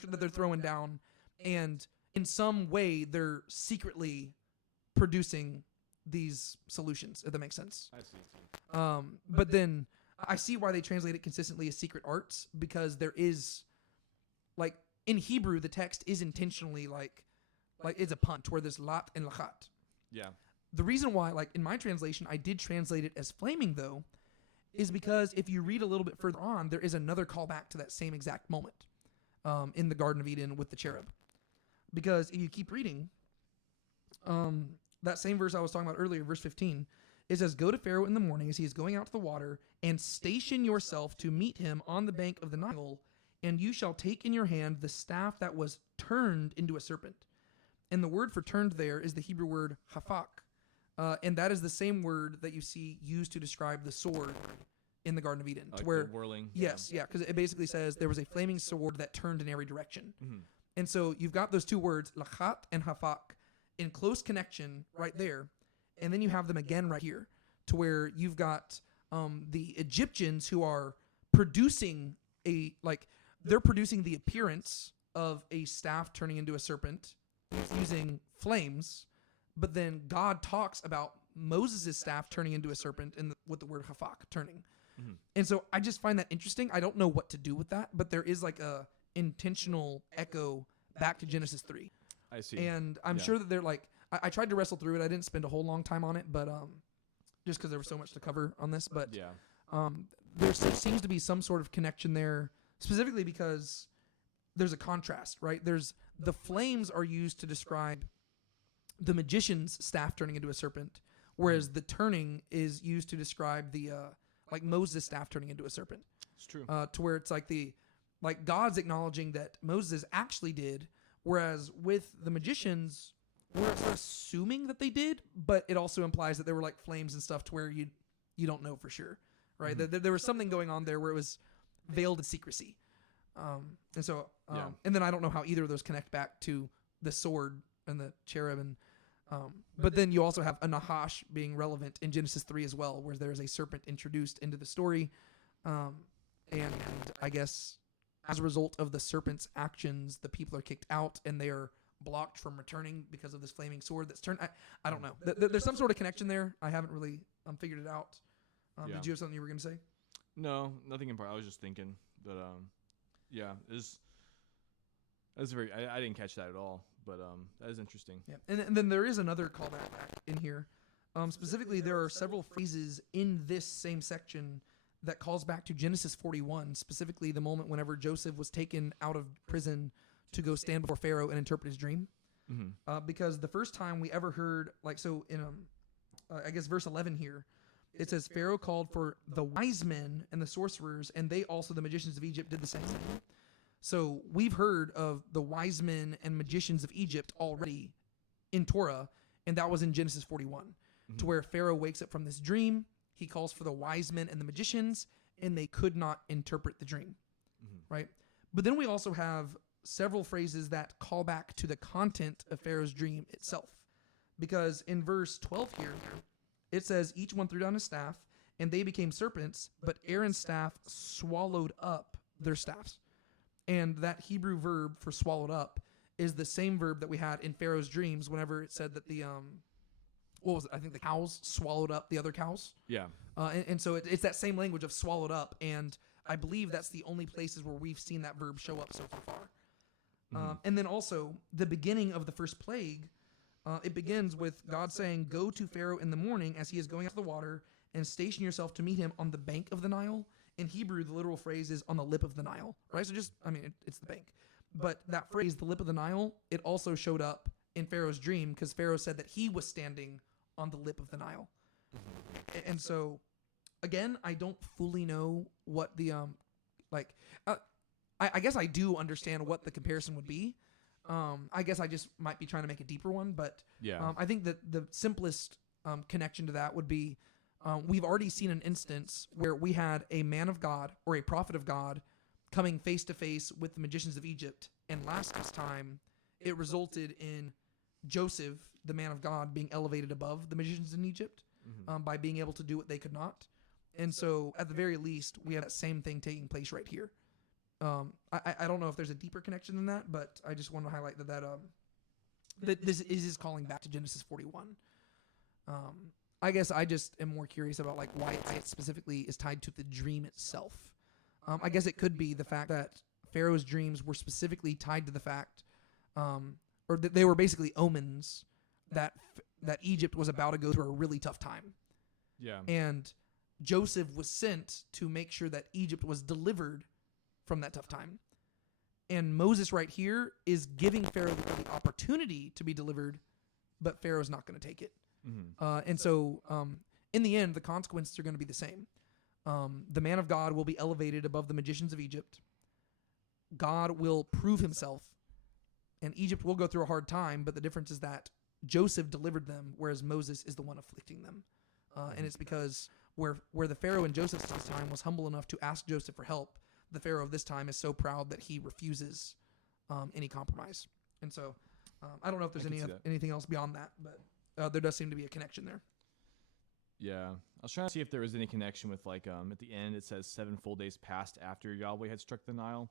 that they're throwing down. And in some way, they're secretly producing these solutions, if that makes sense. I see. But then I see why they translate it consistently as secret arts, because there is, like, in Hebrew, the text is intentionally like it's a pun to where there's lot and lachat. Yeah. The reason why, like in my translation, I did translate it as flaming though, is because if you read a little bit further on, there is another callback to that same exact moment in the Garden of Eden with the cherub. Because if you keep reading, that same verse I was talking about earlier, verse 15, it says, "Go to Pharaoh in the morning as he is going out to the water, and station yourself to meet him on the bank of the Nile, and you shall take in your hand the staff that was turned into a serpent." And the word for turned there is the Hebrew word hafak. And that is the same word that you see used to describe the sword in the Garden of Eden. Like where the whirling. Yes, yeah, because it basically says there was a flaming sword that turned in every direction. Mm-hmm. And so you've got those two words, lachat and hafak, in close connection right there. And then you have them again right here, to where you've got the Egyptians who are producing they're producing the appearance of a staff turning into a serpent using flames. But then God talks about Moses' staff turning into a serpent with the word hafak, turning. Mm-hmm. And so I just find that interesting. I don't know what to do with that, but there is like a intentional echo back to Genesis 3. I see. And I'm sure that they're like, I tried to wrestle through it. I didn't spend a whole long time on it, but just because there was so much to cover on this. But there seems to be some sort of connection there, specifically because there's a contrast, right? The flames are used to describe the magician's staff turning into a serpent, whereas the turning is used to describe the like Moses' staff turning into a serpent. It's true. To where it's like God's acknowledging that Moses actually did, whereas with the magicians, we're assuming that they did, but it also implies that there were like flames and stuff to where you don't know for sure, right? Mm-hmm. There was something going on there where it was veiled in secrecy. And so, and then I don't know how either of those connect back to the sword and the cherub. And but then you also have a Nahash being relevant in Genesis 3 as well, where there is a serpent introduced into the story. And I guess as a result of the serpent's actions, the people are kicked out and they are blocked from returning because of this flaming sword that's turned. I don't know. There's some sort of connection there. I haven't really figured it out. Did you have something you were going to say? No, nothing important. I was just thinking that, that's very. I didn't catch that at all, but that is interesting. Yeah, and then there is another callback in here. Specifically, there are several phrases in this same section that calls back to Genesis 41, specifically the moment whenever Joseph was taken out of prison to go stand before Pharaoh and interpret his dream. Mm-hmm. Because the first time we ever heard, in I guess verse 11 here, it says Pharaoh called for the wise men and the sorcerers, and they also, the magicians of Egypt, did the same thing. So we've heard of the wise men and magicians of Egypt already in Torah, and that was in Genesis 41, to where Pharaoh wakes up from this dream. He calls for the wise men and the magicians, and they could not interpret the dream, right? But then we also have several phrases that call back to the content of Pharaoh's dream itself. Because in verse 12 here, it says, each one threw down his staff, and they became serpents, but Aaron's staff swallowed up their staffs. And that Hebrew verb for swallowed up is the same verb that we had in Pharaoh's dreams whenever it said that the what was it? I think the cows swallowed up the other cows. Yeah. And so it's that same language of swallowed up, and I believe that's the only places where we've seen that verb show up so far. And then also the beginning of the first plague, it begins with God saying, "Go to Pharaoh in the morning as he is going out to the water, and station yourself to meet him on the bank of the Nile." In Hebrew, the literal phrase is on the lip of the Nile, right? So it's the bank. But that phrase, the lip of the Nile, it also showed up in Pharaoh's dream because Pharaoh said that he was standing on the lip of the Nile. And so, again, I don't fully know what the, I guess I do understand what the comparison would be. I guess I just might be trying to make a deeper one, but Yeah. I think that the simplest connection to that would be we've already seen an instance where we had a man of God or a prophet of God coming face to face with the magicians of Egypt, and last time it resulted in Joseph, the man of God, being elevated above the magicians in Egypt by being able to do what they could not. And so, at the very least, we have that same thing taking place right here. I don't know if there's a deeper connection than that, but I just want to highlight that this is calling back to Genesis 41. I guess I just am more curious about like why it specifically is tied to the dream itself. I guess it could be the fact that Pharaoh's dreams were specifically tied to the fact, or that they were basically omens that Egypt was about to go through a really tough time. Yeah. And Joseph was sent to make sure that Egypt was delivered from that tough time. And Moses right here is giving Pharaoh the opportunity to be delivered, but Pharaoh's not going to take it. And so in the end, the consequences are going to be the same. The man of God will be elevated above the magicians of Egypt. God will prove himself, and Egypt will go through a hard time, but the difference is that Joseph delivered them, whereas Moses is the one afflicting them. And it's because where the Pharaoh in Joseph's time was humble enough to ask Joseph for help, the Pharaoh of this time is so proud that he refuses any compromise. And so I don't know if there's anything else beyond that, but there does seem to be a connection there. Yeah. I was trying to see if there was any connection with like at the end it says 7 full days passed after Yahweh had struck the Nile.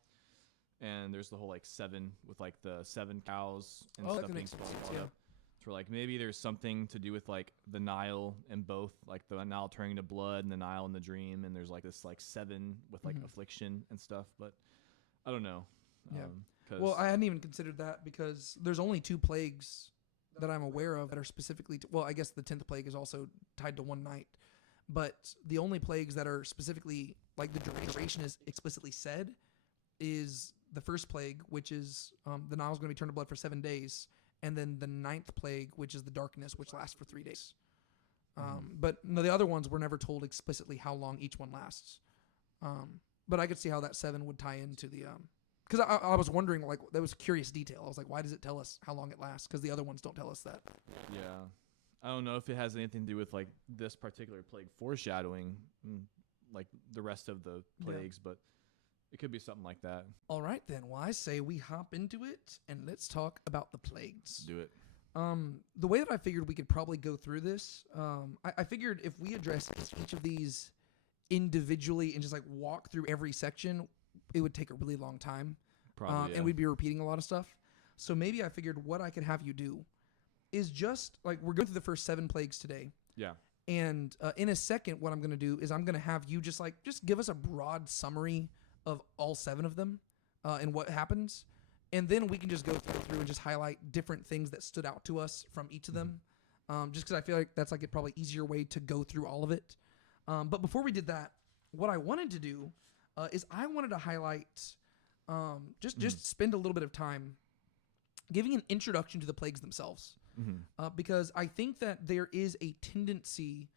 And there's the whole like 7 with like the 7 cows and stuff being swallowed up. So like maybe there's something to do with like the Nile and both, like the Nile turning to blood and the Nile in the dream, and there's like this like 7 with like affliction and stuff, but I don't know. Yeah. Well, I hadn't even considered that because there's only 2 plagues that I'm aware of that are specifically well, I guess the 10th plague is also tied to one night, but the only plagues that are specifically like the duration is explicitly said is the first plague, which is the Nile's going to be turned to blood for 7 days, and then the 9th plague, which is the darkness, which lasts for 3 days. But no, the other ones were never told explicitly how long each one lasts. But I could see how that 7 would tie into the because I was wondering, like, that was a curious detail. I was like, why does it tell us how long it lasts? Because the other ones don't tell us that. Yeah. I don't know if it has anything to do with, like, this particular plague foreshadowing, like, the rest of the plagues, but it could be something like that. All right, then. Well, I say we hop into it, and let's talk about the plagues. Do it. The way that I figured we could probably go through this, I figured if we address each of these individually and just, like, walk through every section, it would take a really long time. Probably, and we'd be repeating a lot of stuff. So maybe I figured what I could have you do is just, like, we're going through the first 7 plagues today. Yeah. And in a second, what I'm going to do is I'm going to have you just give us a broad summary of all 7 of them and what happens. And then we can just go through and just highlight different things that stood out to us from each of them. Just because I feel like that's like a probably easier way to go through all of it. But before we did that, what I wanted to do is I wanted to highlight, just spend a little bit of time giving an introduction to the plagues themselves. Because I think that there is a tendency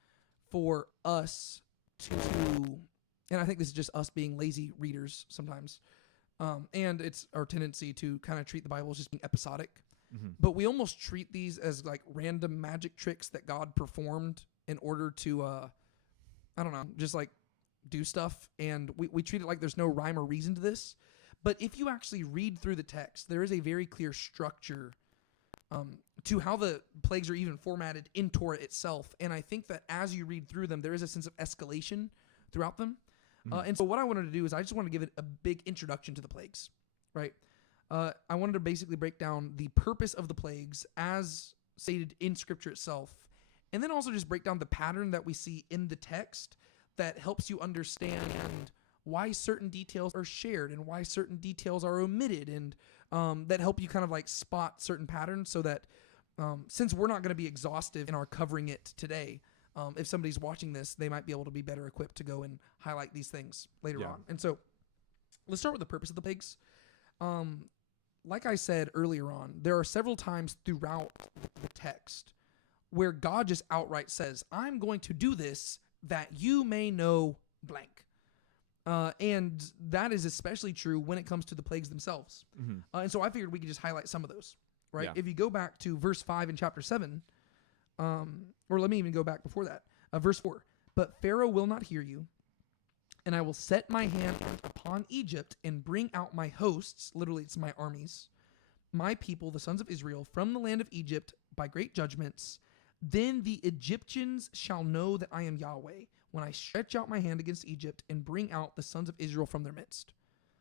for us to, and I think this is just us being lazy readers sometimes, and it's our tendency to kind of treat the Bible as just being episodic. But we almost treat these as like random magic tricks that God performed in order to, I don't know, just like do stuff. And we treat it like there's no rhyme or reason to this. But if you actually read through the text, there is a very clear structure to how the plagues are even formatted in Torah itself. And I think that as you read through them, there is a sense of escalation throughout them. And so what I wanted to do is I just wanted to give it a big introduction to the plagues, right? I wanted to basically break down the purpose of the plagues as stated in Scripture itself, and then also just break down the pattern that we see in the text that helps you understand why certain details are shared and why certain details are omitted, and that help you kind of like spot certain patterns, so that since we're not going to be exhaustive in our covering it today, if somebody's watching this, they might be able to be better equipped to go and highlight these things later on. And so let's start with the purpose of the plagues. Like I said earlier on, there are several times throughout the text where God just outright says, I'm going to do this that you may know blank. And that is especially true when it comes to the plagues themselves. And so I figured we could just highlight some of those, right? If you go back to verse 5 in chapter 7, or let me even go back before that, verse 4, but Pharaoh will not hear you, and I will set my hand upon Egypt and bring out my hosts, literally it's my armies, my people, the sons of Israel, from the land of Egypt by great judgments. Then the Egyptians shall know that I am Yahweh when I stretch out my hand against Egypt and bring out the sons of Israel from their midst.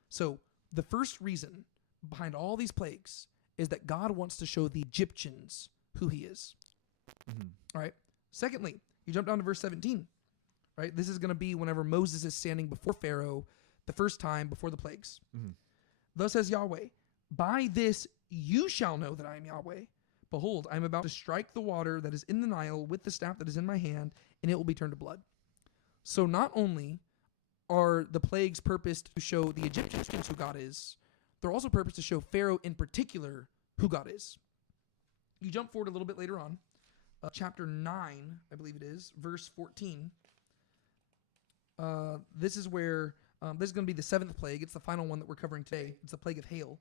So the first reason behind all these plagues is that God wants to show the Egyptians who he is. All right. Secondly, you jump down to verse 17. Right? This is going to be whenever Moses is standing before Pharaoh the first time before the plagues. Thus says Yahweh, by this you shall know that I am Yahweh. Behold, I am about to strike the water that is in the Nile with the staff that is in my hand, and it will be turned to blood. So not only are the plagues purposed to show the Egyptians who God is, they're also purposed to show Pharaoh in particular who God is. You jump forward a little bit later on, chapter 9, I believe it is, verse 14. This is where, this is going to be the 7th plague. It's the final one that we're covering today. It's the plague of hail.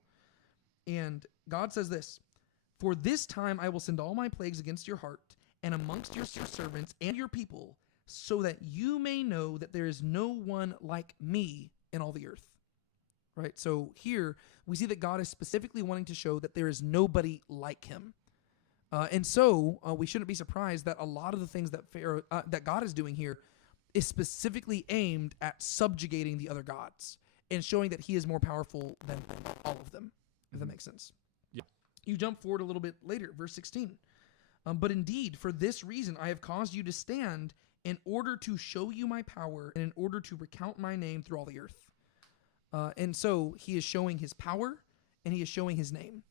And God says this, for this time I will send all my plagues against your heart and amongst your servants and your people, so that you may know that there is no one like me in all the earth. Right? So here we see that God is specifically wanting to show that there is nobody like him. And so we shouldn't be surprised that a lot of the things that that God is doing here is specifically aimed at subjugating the other gods and showing that he is more powerful than all of them, if that makes sense. Yeah. You jump forward a little bit later, verse 16. But indeed, for this reason, I have caused you to stand in order to show you my power and in order to recount my name through all the earth. And so he is showing his power and he is showing his name.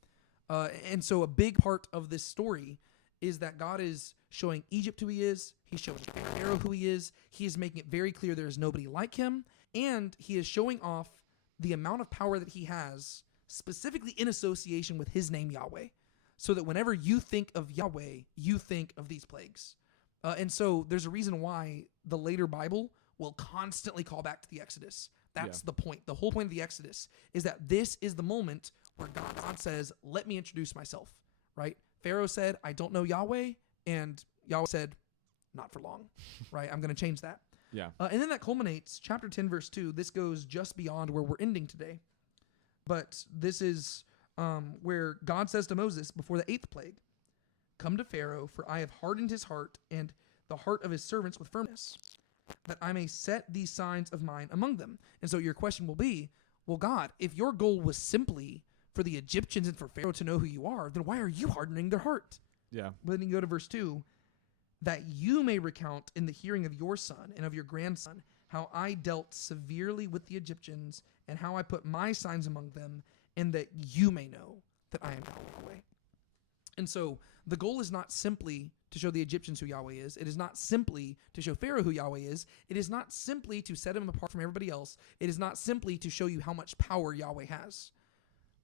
And so a big part of this story is that God is showing Egypt who he is. He's showing Pharaoh who he is. He is making it very clear there is nobody like him. And he is showing off the amount of power that he has, specifically in association with his name Yahweh. So that whenever you think of Yahweh, you think of these plagues. And so there's a reason why the later Bible will constantly call back to the Exodus. That's the point. The whole point of the Exodus is that this is the moment where God says, let me introduce myself, right? Pharaoh said, I don't know Yahweh. And Yahweh said, not for long, right? I'm going to change that. Yeah. And then that culminates, chapter 10, verse 2. This goes just beyond where we're ending today. But this is where God says to Moses before the 8th plague, come to Pharaoh, for I have hardened his heart and the heart of his servants with firmness, that I may set these signs of mine among them. And so your question will be, well, God, if your goal was simply for the Egyptians and for Pharaoh to know who you are, then why are you hardening their heart? Yeah. But then you go to verse 2, that you may recount in the hearing of your son and of your grandson how I dealt severely with the Egyptians and how I put my signs among them, and that you may know that I am Yahweh. And so the goal is not simply to show the Egyptians who Yahweh is. It is not simply to show Pharaoh who Yahweh is. It is not simply to set him apart from everybody else. It is not simply to show you how much power Yahweh has.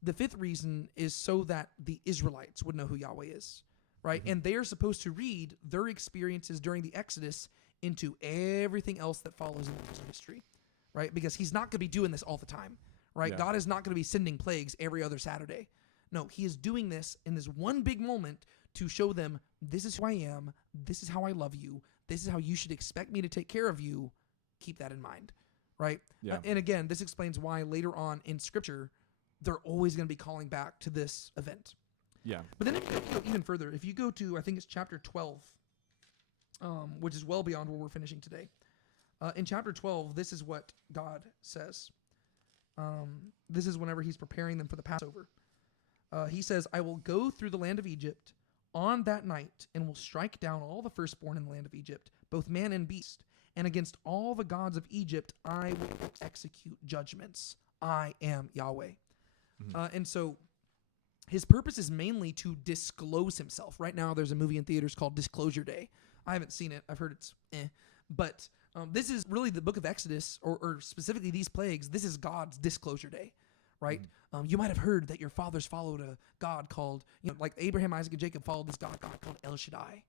The 5th reason is so that the Israelites would know who Yahweh is, right? And they are supposed to read their experiences during the Exodus into everything else that follows in the history, right? Because he's not going to be doing this all the time, right? Yeah. God is not going to be sending plagues every other Saturday. No, he is doing this in this one big moment to show them, this is who I am, this is how I love you, this is how you should expect me to take care of you. Keep that in mind, right? Yeah. And again, this explains why later on in Scripture, they're always going to be calling back to this event. Yeah. But then if you go even further, if you go to, I think it's chapter 12, which is well beyond where we're finishing today. In chapter 12, this is what God says. This is whenever he's preparing them for the Passover. He says, I will go through the land of Egypt on that night and will strike down all the firstborn in the land of Egypt, both man and beast. And against all the gods of Egypt, I will execute judgments. I am Yahweh. And so his purpose is mainly to disclose himself. Right now, there's a movie in theaters called Disclosure Day. I haven't seen it. I've heard it's But this is really the book of Exodus, or specifically these plagues. This is God's disclosure day, right? You might have heard that your fathers followed a God called, like Abraham, Isaac, and Jacob followed this God called El Shaddai.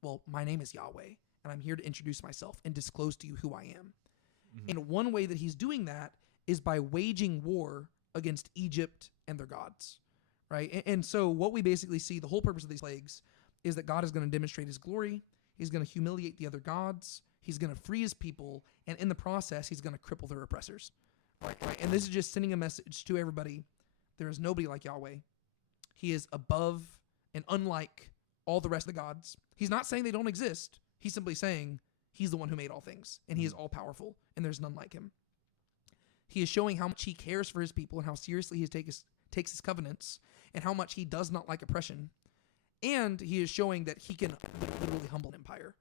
Well, my name is Yahweh, and I'm here to introduce myself and disclose to you who I am. And one way that he's doing that is by waging war against Egypt and their gods, right? And so what we basically see, the whole purpose of these plagues, is that God is going to demonstrate his glory. He's going to humiliate the other gods. He's going to free his people. And in the process, he's going to cripple their oppressors. Right? And this is just sending a message to everybody. There is nobody like Yahweh. He is above and unlike all the rest of the gods. He's not saying they don't exist. He's simply saying he's the one who made all things. And he is all powerful. And there's none like him. He is showing how much he cares for his people and how seriously he takes his covenants and how much he does not like oppression. And he is showing that he can literally humble an empire.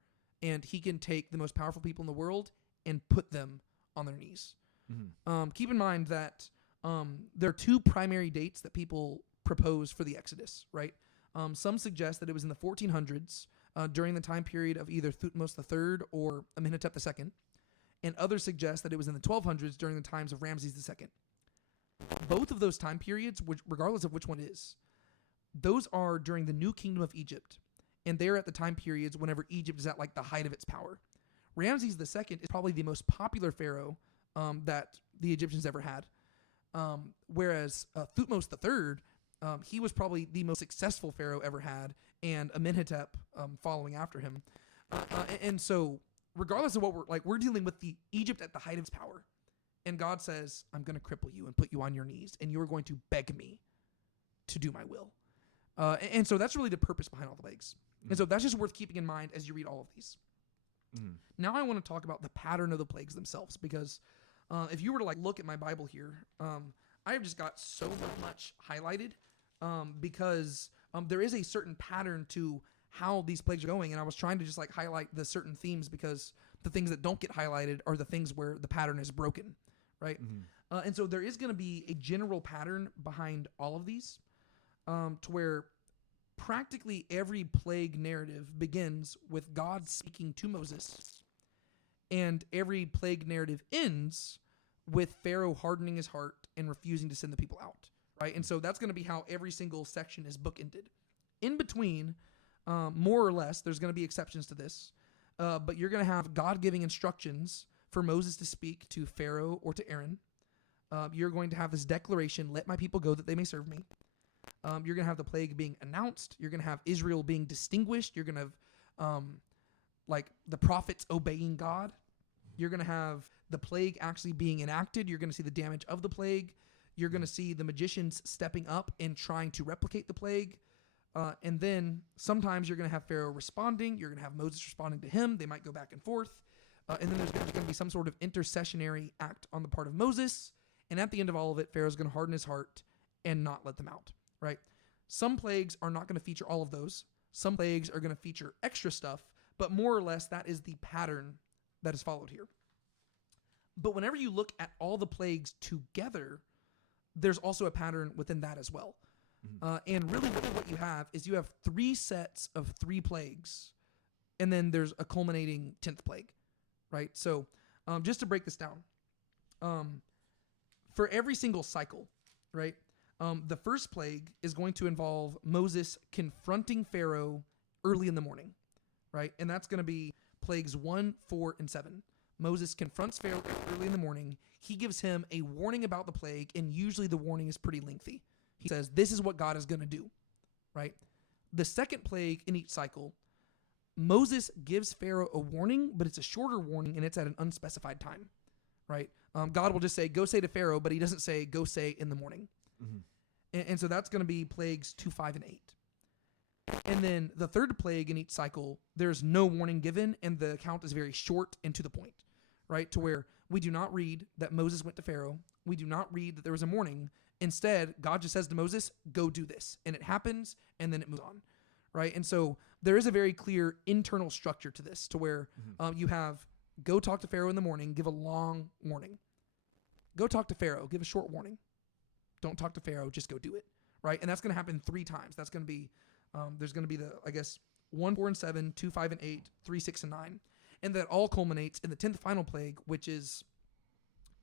And he can take the most powerful people in the world and put them on their knees. Keep in mind that there are two primary dates that people propose for the Exodus, right? Some suggest that it was in the 1400s during the time period of either Thutmose III or Amenhotep II. And others suggest that it was in the 1200s during the times of Ramses II. Both of those time periods, regardless of which one it is, those are during the New Kingdom of Egypt. And they're at the time periods whenever Egypt is at like the height of its power. Ramses II is probably the most popular pharaoh that the Egyptians ever had. Whereas Thutmose III, he was probably the most successful pharaoh ever had, and Amenhotep following after him. And so regardless of what we're dealing with the Egypt at the height of its power. And God says, I'm going to cripple you and put you on your knees, and you are going to beg me to do my will. And so that's really the purpose behind all the plagues. And so that's just worth keeping in mind as you read all of these. Now I want to talk about the pattern of the plagues themselves, because if you were to look at my Bible here, I have just got so much highlighted because there is a certain pattern to how these plagues are going, and I was trying to just highlight the certain themes, because the things that don't get highlighted are the things where the pattern is broken, right? And so there is going to be a general pattern behind all of these, to where practically every plague narrative begins with God speaking to Moses, and every plague narrative ends with Pharaoh hardening his heart and refusing to send the people out, right? And so that's going to be how every single section is bookended. In between, more or less, there's going to be exceptions to this, but you're going to have God giving instructions for Moses to speak to Pharaoh or to Aaron. You're going to have this declaration, let my people go that they may serve me. You're going to have the plague being announced. You're going to have Israel being distinguished. You're going to have the prophets obeying God. You're going to have the plague actually being enacted. You're going to see the damage of the plague. You're going to see the magicians stepping up and trying to replicate the plague. And then sometimes you're going to have Pharaoh responding. You're going to have Moses responding to him. They might go back and forth. And then there's going to be some sort of intercessionary act on the part of Moses. And at the end of all of it, Pharaoh's going to harden his heart and not let them out, right? Some plagues are not going to feature all of those. Some plagues are going to feature extra stuff, but more or less that is the pattern that is followed here. But whenever you look at all the plagues together, there's also a pattern within that as well. And really what you have is you have 3 sets of 3 plagues, and then there's a culminating 10th plague, right? So just to break this down, for every single cycle, right, the first plague is going to involve Moses confronting Pharaoh early in the morning, right? And that's going to be plagues 1, 4, and 7. Moses confronts Pharaoh early in the morning. He gives him a warning about the plague, and usually the warning is pretty lengthy. He says, this is what God is going to do, right? The second plague in each cycle, Moses gives Pharaoh a warning, but it's a shorter warning, and it's at an unspecified time, right? God will just say, go say to Pharaoh, but he doesn't say, go say in the morning. And so that's going to be plagues 2, 5, and 8. And then the third plague in each cycle, there's no warning given, and the account is very short and to the point, right? To where we do not read that Moses went to Pharaoh. We do not read that there was a warning. Instead, God just says to Moses, go do this. And it happens, and then it moves on, right? And so there is a very clear internal structure to this, to where you have go talk to Pharaoh in the morning, give a long warning. Go talk to Pharaoh, give a short warning. Don't talk to Pharaoh, just go do it, right? And that's going to happen 3 times. That's going to be, there's going to be 1, 4, and 7, 2, 5, and 8, 3, 6, and 9. And that all culminates in the 10th final plague, which is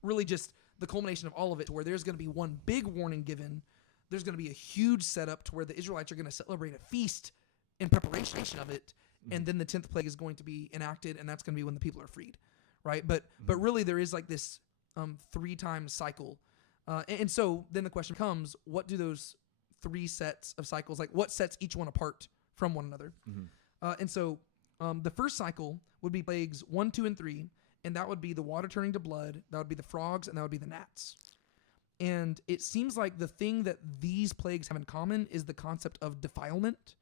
really just the culmination of all of it, to where there's going to be one big warning given. There's going to be a huge setup to where the Israelites are going to celebrate a feast in preparation of it. And then the 10th plague is going to be enacted, and that's going to be when the people are freed, right? But really there is like this 3-time cycle. And so then the question comes, what do those 3 sets of cycles, like what sets each one apart from one another? And so the first cycle would be plagues 1, 2, and 3, and that would be the water turning to blood, that would be the frogs, and that would be the gnats. And it seems like the thing that these plagues have in common is the concept of defilement.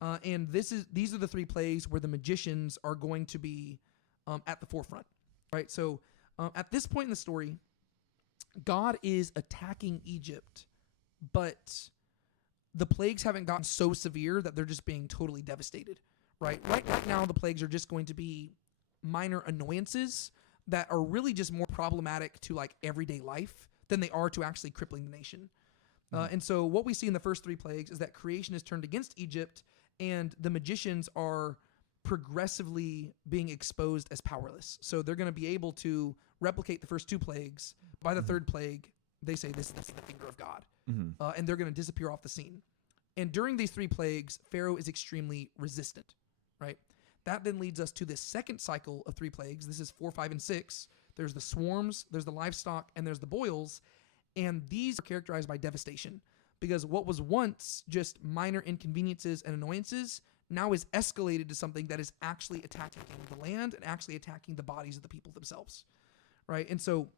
And these are the 3 plagues where the magicians are going to be at the forefront, right? So at this point in the story, God is attacking Egypt, but the plagues haven't gotten so severe that they're just being totally devastated, right? Right now, the plagues are just going to be minor annoyances that are really just more problematic to like everyday life than they are to actually crippling the nation. And so what we see in the first 3 plagues is that creation is turned against Egypt, and the magicians are progressively being exposed as powerless. So they're going to be able to replicate the first 2 plagues. By the 3rd plague, they say this is the finger of God. And they're going to disappear off the scene. And during these 3 plagues, Pharaoh is extremely resistant, right? That then leads us to this second cycle of 3 plagues. This is 4, 5, and 6. There's the swarms, there's the livestock, and there's the boils. And these are characterized by devastation, because what was once just minor inconveniences and annoyances now is escalated to something that is actually attacking the land and actually attacking the bodies of the people themselves, right? And so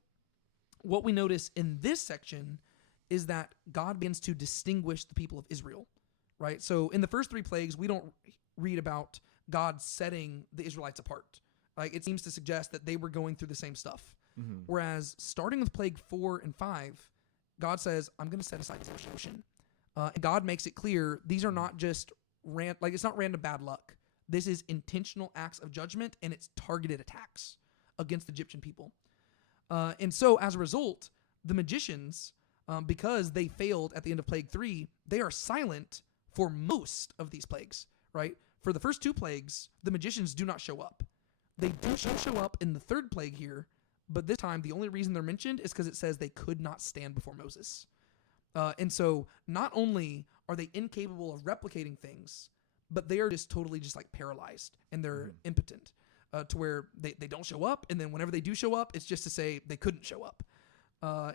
what we notice in this section is that God begins to distinguish the people of Israel, right? So in the first 3 plagues, we don't read about God setting the Israelites apart. Like, it seems to suggest that they were going through the same stuff. Whereas starting with plague 4 and 5, God says, I'm going to set aside this ocean. And God makes it clear these are not just it's not random bad luck. This is intentional acts of judgment, and it's targeted attacks against the Egyptian people. And so as a result, the magicians, because they failed at the end of plague 3, they are silent for most of these plagues, right? For the first 2 plagues, the magicians do not show up. They do show up in the 3rd plague here, but this time the only reason they're mentioned is because it says they could not stand before Moses. And so not only are they incapable of replicating things, but they are just totally just like paralyzed, and they're impotent to where they don't show up. And then whenever they do show up, it's just to say they couldn't show up.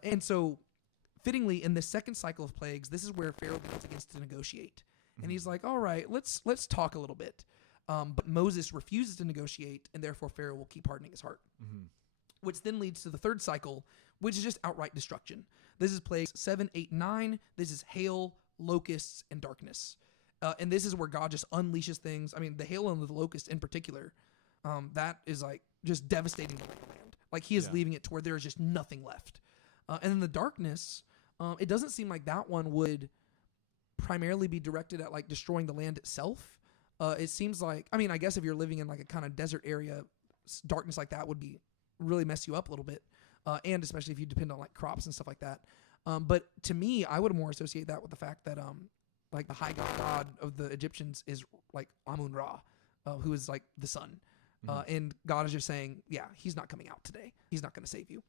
And so fittingly, in this second cycle of plagues, this is where Pharaoh begins to negotiate. And he's like, all right, let's talk a little bit. But Moses refuses to negotiate, and therefore Pharaoh will keep hardening his heart. Which then leads to the 3rd cycle, which is just outright destruction. This is plagues 7, 8, 9. This is hail, locusts, and darkness. And this is where God just unleashes things. I mean, the hail and the locust in particular, that is like just devastating the land. Like, he is leaving it to where there is just nothing left. And then the darkness, it doesn't seem like that one would primarily be directed at like destroying the land itself. It seems like, I mean, I guess if you're living in like a kind of desert area, darkness like that would be really mess you up a little bit. And especially if you depend on like crops and stuff like that. But to me, I would more associate that with the fact that like the high god of the Egyptians is like Amun-Ra, who is like the sun. And God is just saying, yeah, he's not coming out today. He's not going to save you.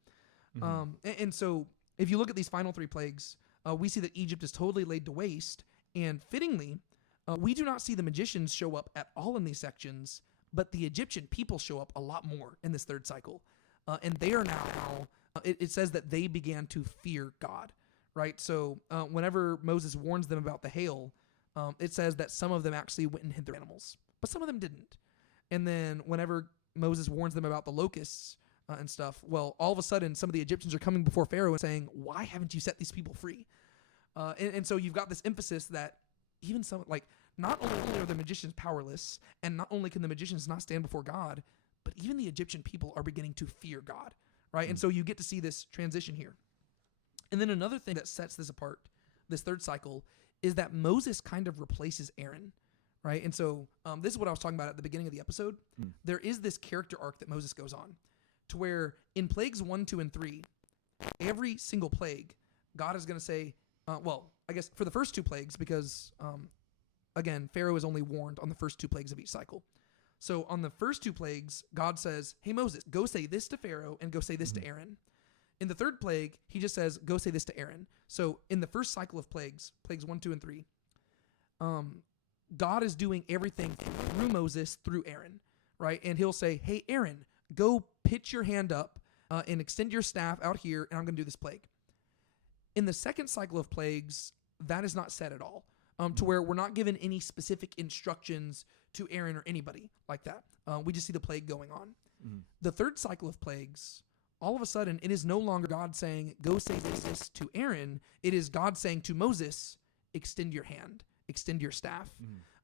And so if you look at these final 3 plagues, we see that Egypt is totally laid to waste. And fittingly, we do not see the magicians show up at all in these sections, but the Egyptian people show up a lot more in this 3rd cycle. And they are now, it says that they began to fear God, right? So whenever Moses warns them about the hail, it says that some of them actually went and hid their animals, but some of them didn't. And then whenever Moses warns them about the locusts and stuff, well, all of a sudden, some of the Egyptians are coming before Pharaoh and saying, why haven't you set these people free? And so you've got this emphasis that even some, like, not only are the magicians powerless, and not only can the magicians not stand before God, but even the Egyptian people are beginning to fear God, right? And so you get to see this transition here. And then another thing that sets this apart, this third cycle, is that Moses kind of replaces Aaron, right? And so this is what I was talking about at the beginning of the episode. There is this character arc that Moses goes on to where in plagues 1, 2, and 3, every single plague, God is going to say, well, I guess for the first 2 plagues, because, again, Pharaoh is only warned on the first 2 plagues of each cycle. So on the first 2 plagues, God says, hey, Moses, go say this to Pharaoh and go say this to Aaron. In the third plague, he just says, go say this to Aaron. So in the first cycle of plagues 1, 2, and 3, God is doing everything through Moses, through Aaron, right? And he'll say, hey, Aaron, go pitch your hand up and extend your staff out here, and I'm going to do this plague. In the second cycle of plagues, that is not said at all, to where we're not given any specific instructions to Aaron or anybody like that. We just see the plague going on. The third cycle of plagues, all of a sudden, it is no longer God saying, go say this to Aaron. It is God saying to Moses, extend your hand, extend your staff.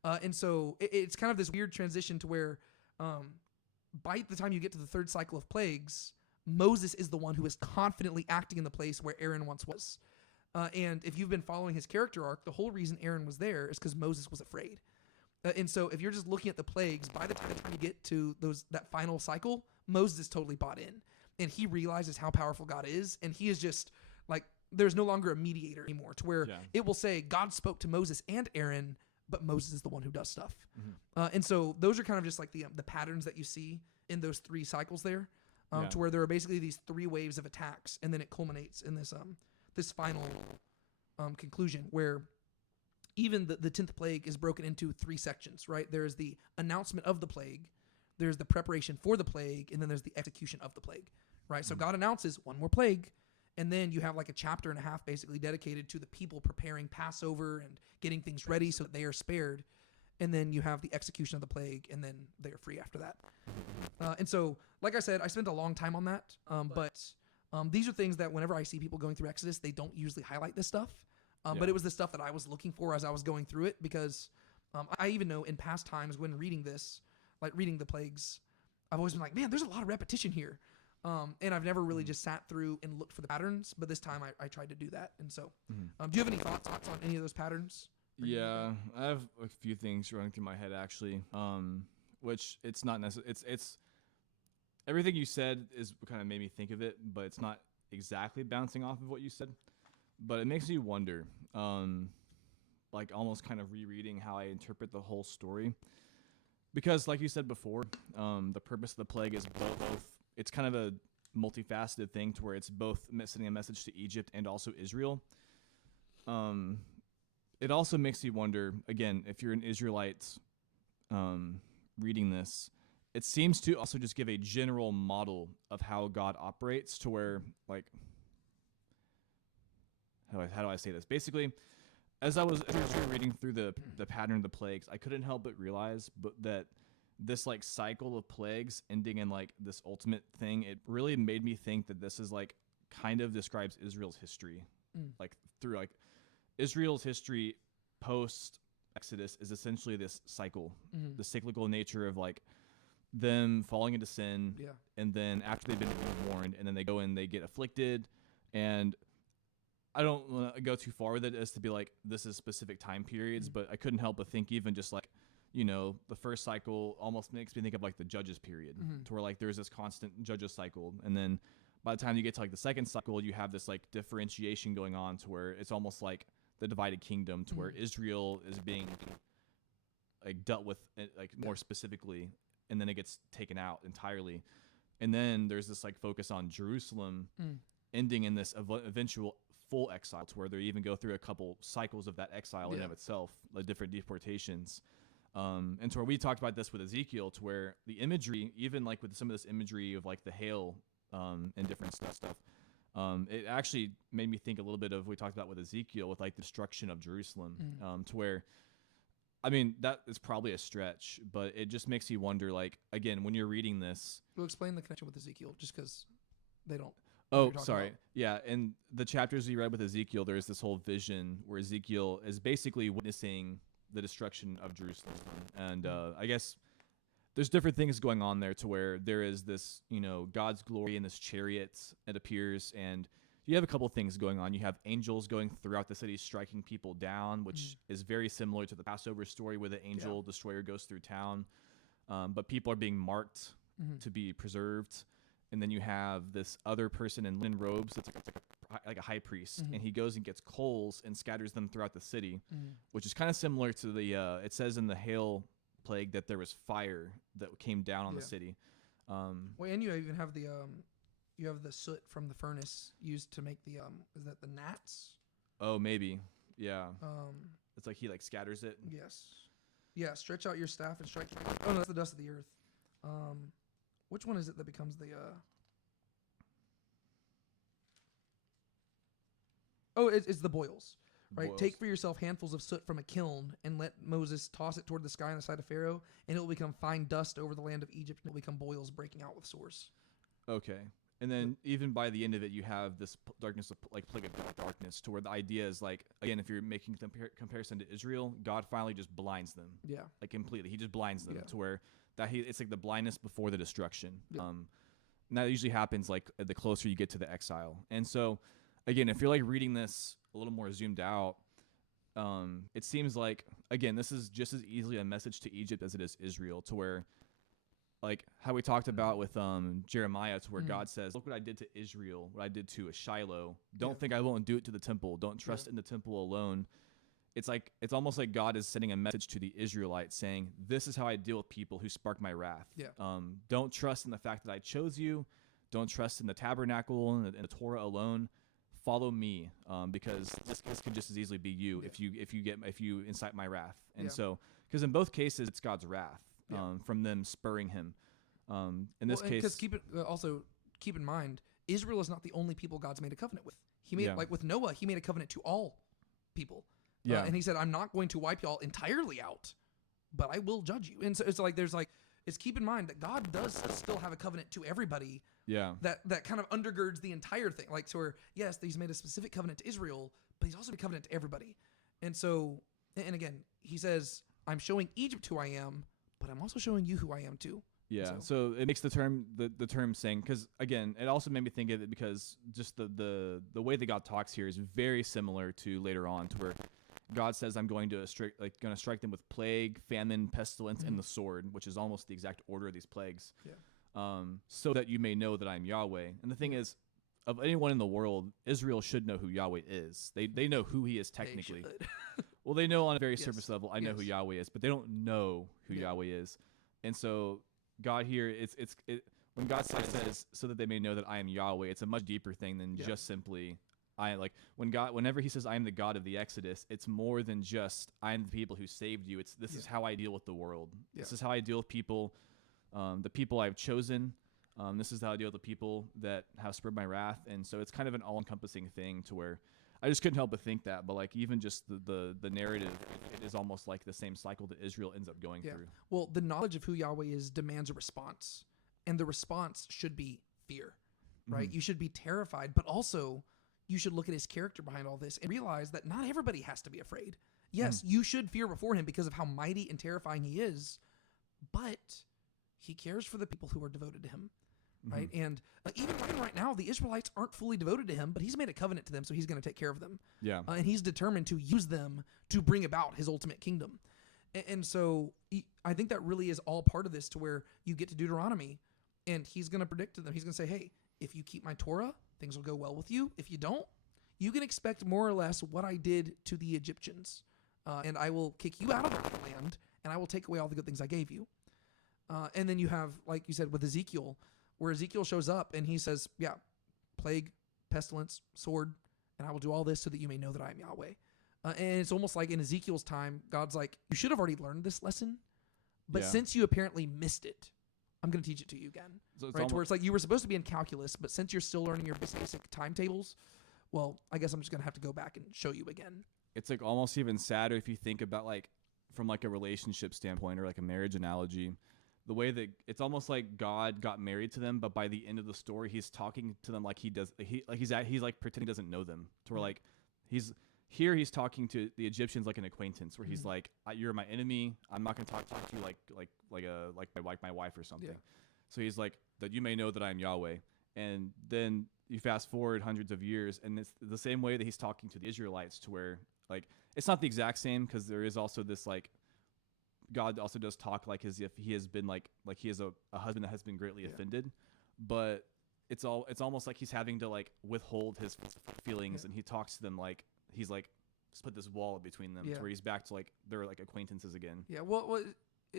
And so it's kind of this weird transition to where by the time you get to the third cycle of plagues, Moses is the one who is confidently acting in the place where Aaron once was. And if you've been following his character arc, the whole reason Aaron was there is because Moses was afraid. And so if you're just looking at the plagues, by the time you get to that final cycle, Moses is totally bought in. And he realizes how powerful God is. And he is just like, there's no longer a mediator anymore to where it will say God spoke to Moses and Aaron, but Moses is the one who does stuff. And so those are kind of just like the patterns that you see in those 3 cycles there, to where there are basically these 3 waves of attacks. And then it culminates in this final conclusion where even the 10th plague is broken into 3 sections, right? There's the announcement of the plague, there's the preparation for the plague, and then there's the execution of the plague, right? So God announces one more plague, and then you have like a chapter and a half basically dedicated to the people preparing Passover and getting things ready so that they are spared. And then you have the execution of the plague, and then they're free after that. And so, like I said, I spent a long time on that, but these are things that whenever I see people going through Exodus, they don't usually highlight this stuff. But it was the stuff that I was looking for as I was going through it, because I even know in past times when reading this, like reading the plagues, I've always been like, man, there's a lot of repetition here. And I've never really just sat through and looked for the patterns, but this time I tried to do that. And so, do you have any thoughts on any of those patterns? Yeah, I have a few things running through my head actually, which it's not necessary. It's everything you said is what kind of made me think of it, but it's not exactly bouncing off of what you said. But it makes me wonder, like almost kind of rereading how I interpret the whole story. Because like you said before, the purpose of the plague is both it's kind of a multifaceted thing to where it's both sending a message to Egypt and also Israel. It also makes you wonder, again, if you're an Israelite reading this, it seems to also just give a general model of how God operates to where, like, how do I say this? Basically, as I was reading through the pattern of the plagues, I couldn't help but realize that this like cycle of plagues ending in like this ultimate thing, it really made me think that this is like kind of describes Israel's history. Like through like Israel's history post Exodus is essentially this cycle, the cyclical nature of like them falling into sin, and then after they've been warned, and then they go and they get afflicted. And I don't want to go too far with it as to be like this is specific time periods, but I couldn't help but think even just like, you know, the first cycle almost makes me think of like the Judges period, to where like there's this constant Judges cycle, and then by the time you get to like the second cycle, you have this like differentiation going on to where it's almost like the divided kingdom, to where Israel is being like dealt with like more specifically, and then it gets taken out entirely. And then there's this like focus on Jerusalem ending in this eventual full exile, to where they even go through a couple cycles of that exile in and of itself, like different deportations. And to where we talked about this with Ezekiel, to where the imagery, even like with some of this imagery of like the hail and different stuff, it actually made me think a little bit of what we talked about with Ezekiel with like the destruction of Jerusalem, to where, I mean, that is probably a stretch, but it just makes you wonder, like, again, when you're reading this. We'll explain the connection with Ezekiel, just because they don't. you're Oh, talking sorry. about. Yeah, in the chapters we read with Ezekiel, there's this whole vision where Ezekiel is basically witnessing the destruction of Jerusalem. And I guess there's different things going on there to where there is this, God's glory in this chariot. It appears, and you have a couple things going on. You have angels going throughout the city striking people down, which is very similar to the Passover story where the angel destroyer goes through town. But people are being marked to be preserved. And then you have this other person in linen robes that's like a high priest, and he goes and gets coals and scatters them throughout the city, which is kind of similar to the it says in the hail plague that there was fire that came down on the city. Well, and you even have the soot from the furnace used to make the is that the gnats? Oh, maybe. Yeah. It's like he like scatters it. Yes. Yeah, stretch out your staff and strike. Oh no, that's the dust of the earth. Which one is it that becomes the Oh, it's the boils. Right? Boils. Take for yourself handfuls of soot from a kiln and let Moses toss it toward the sky on the side of Pharaoh, and it will become fine dust over the land of Egypt, and it will become boils breaking out with sores. Okay. And then even by the end of it, you have this darkness, like plague of darkness, to where the idea is like, again, if you're making comparison to Israel, God finally just blinds them. Yeah. Like completely. He just blinds them Yeah. to where it's like the blindness before the destruction. Yeah. And that usually happens like the closer you get to the exile. And so, again, if you're like reading this a little more zoomed out, it seems like, again, this is just as easily a message to Egypt as it is Israel, to where, like how we talked about with Jeremiah, to where God says, look what I did to Israel, what I did to a Shiloh. Don't think I won't do it to the temple. Don't trust in the temple alone. It's like, it's almost like God is sending a message to the Israelites saying, this is how I deal with people who spark my wrath. Yeah. Don't trust in the fact that I chose you. Don't trust in the tabernacle and the Torah alone. Follow me, because this could just as easily be you if you incite my wrath. And so, because in both cases it's God's wrath from them spurring him. In this case, because keep in mind, Israel is not the only people God's made a covenant with. He made like with Noah, he made a covenant to all people. Yeah. And he said, I'm not going to wipe y'all entirely out, but I will judge you. And so it's like it's keep in mind that God does still have a covenant to everybody. Yeah. That kind of undergirds the entire thing. Like, so where, yes, he's made a specific covenant to Israel, but he's also made a covenant to everybody. And so, and again, he says, I'm showing Egypt who I am, but I'm also showing you who I am too. Yeah. So it makes the term saying, because again, it also made me think of it because just the way that God talks here is very similar to later on, to where God says, I'm going to strike them with plague, famine, pestilence, and the sword, which is almost the exact order of these plagues. Yeah. So that you may know that I'm Yahweh. And the thing is, of anyone in the world, Israel should know who Yahweh is. They know who he is technically. Well, they know on a very surface level, I know who Yahweh is, but they don't know who Yahweh is. And so God here, when God says so that they may know that I am Yahweh, it's a much deeper thing than just simply whenever he says I am the God of the Exodus, it's more than just I am the people who saved you. This is how I deal with the world. This is how I deal with people, the people I've chosen. This is how I deal with the people that have spurred my wrath. And so it's kind of an all-encompassing thing to where I just couldn't help but think that. But like even just the narrative, it is almost like the same cycle that Israel ends up going through. Well, the knowledge of who Yahweh is demands a response. And the response should be fear, right? You should be terrified, but also you should look at his character behind all this and realize that not everybody has to be afraid. Yes, you should fear before him because of how mighty and terrifying he is, but he cares for the people who are devoted to him, right? And even right now, the Israelites aren't fully devoted to him, but he's made a covenant to them, so he's going to take care of them. Yeah. And he's determined to use them to bring about his ultimate kingdom. And so I think that really is all part of this, to where you get to Deuteronomy, and he's going to predict to them. He's going to say, hey, if you keep my Torah, things will go well with you. If you don't, you can expect more or less what I did to the Egyptians. And I will kick you out of their land, and I will take away all the good things I gave you. And then you have, like you said, with Ezekiel, where Ezekiel shows up and he says, yeah, plague, pestilence, sword, and I will do all this so that you may know that I am Yahweh. And it's almost like in Ezekiel's time, God's like, you should have already learned this lesson, but since you apparently missed it, I'm going to teach it to you again. So right? To where it's like you were supposed to be in calculus, but since you're still learning your basic timetables, well, I guess I'm just going to have to go back and show you again. It's like almost even sadder if you think about like from like a relationship standpoint or like a marriage analogy. the way that it's almost like God got married to them, but by the end of the story, he's talking to them like he does. He's like pretending he doesn't know them. To where like he's talking to the Egyptians like an acquaintance, where he's like, "You're my enemy. I'm not gonna talk to you like my wife or something." Yeah. So he's like, "That you may know that I am Yahweh." And then you fast forward hundreds of years, and it's the same way that he's talking to the Israelites, to where like it's not the exact same, because there is also this like God also does talk like as if he has been like he is a husband that has been greatly offended, but it's almost like he's having to like withhold his feelings, and he talks to them like he's like just put this wall between them, to where he's back to like they're like acquaintances again. Yeah. Well,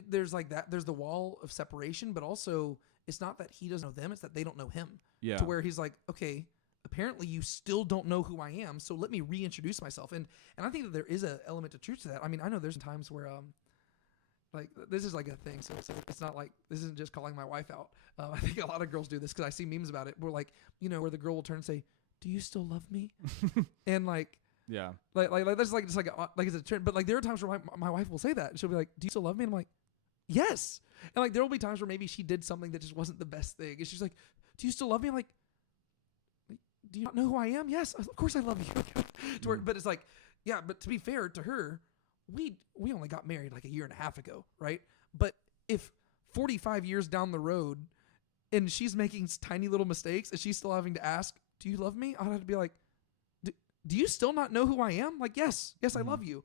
there's like that. There's the wall of separation, but also it's not that he doesn't know them; it's that they don't know him. Yeah. To where he's like, okay, apparently you still don't know who I am, so let me reintroduce myself. And I think that there is an element of truth to that. I mean, I know there's times where like this is like a thing, so it's not like this isn't just calling my wife out. I think a lot of girls do this because I see memes about it. We're like, where the girl will turn and say, "Do you still love me?" And like. Yeah. Like that's like just like it's a trend. But like there are times where my wife will say that. She'll be like, "Do you still love me?" And I'm like, "Yes." And like there will be times where maybe she did something that just wasn't the best thing, and she's like, "Do you still love me?" I'm like, "Do you not know who I am?" "Yes, of course I love you." But it's like, yeah. But to be fair to her, we only got married like a year and a half ago, right? But if 45 years down the road, and she's making tiny little mistakes, and she's still having to ask, "Do you love me?" I'd have to be like, do you still not know who I am? Like, yes, I love you.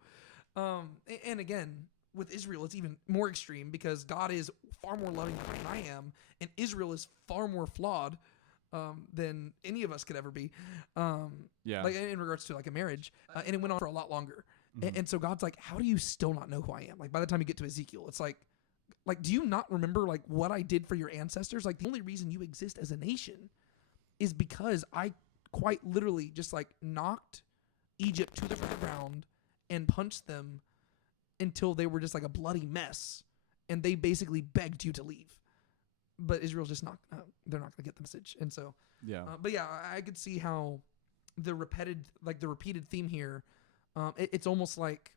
And again, with Israel, it's even more extreme, because God is far more loving than I am, and Israel is far more flawed than any of us could ever be. Like in regards to like a marriage, and it went on for a lot longer. And so God's like, how do you still not know who I am? Like by the time you get to Ezekiel, it's like, do you not remember like what I did for your ancestors? Like the only reason you exist as a nation is because I quite literally just like knocked Egypt to the ground and punched them until they were just like a bloody mess, and they basically begged you to leave. But Israel's just not they're not gonna get the message. And so but yeah, I could see how the repeated theme here, it's almost like,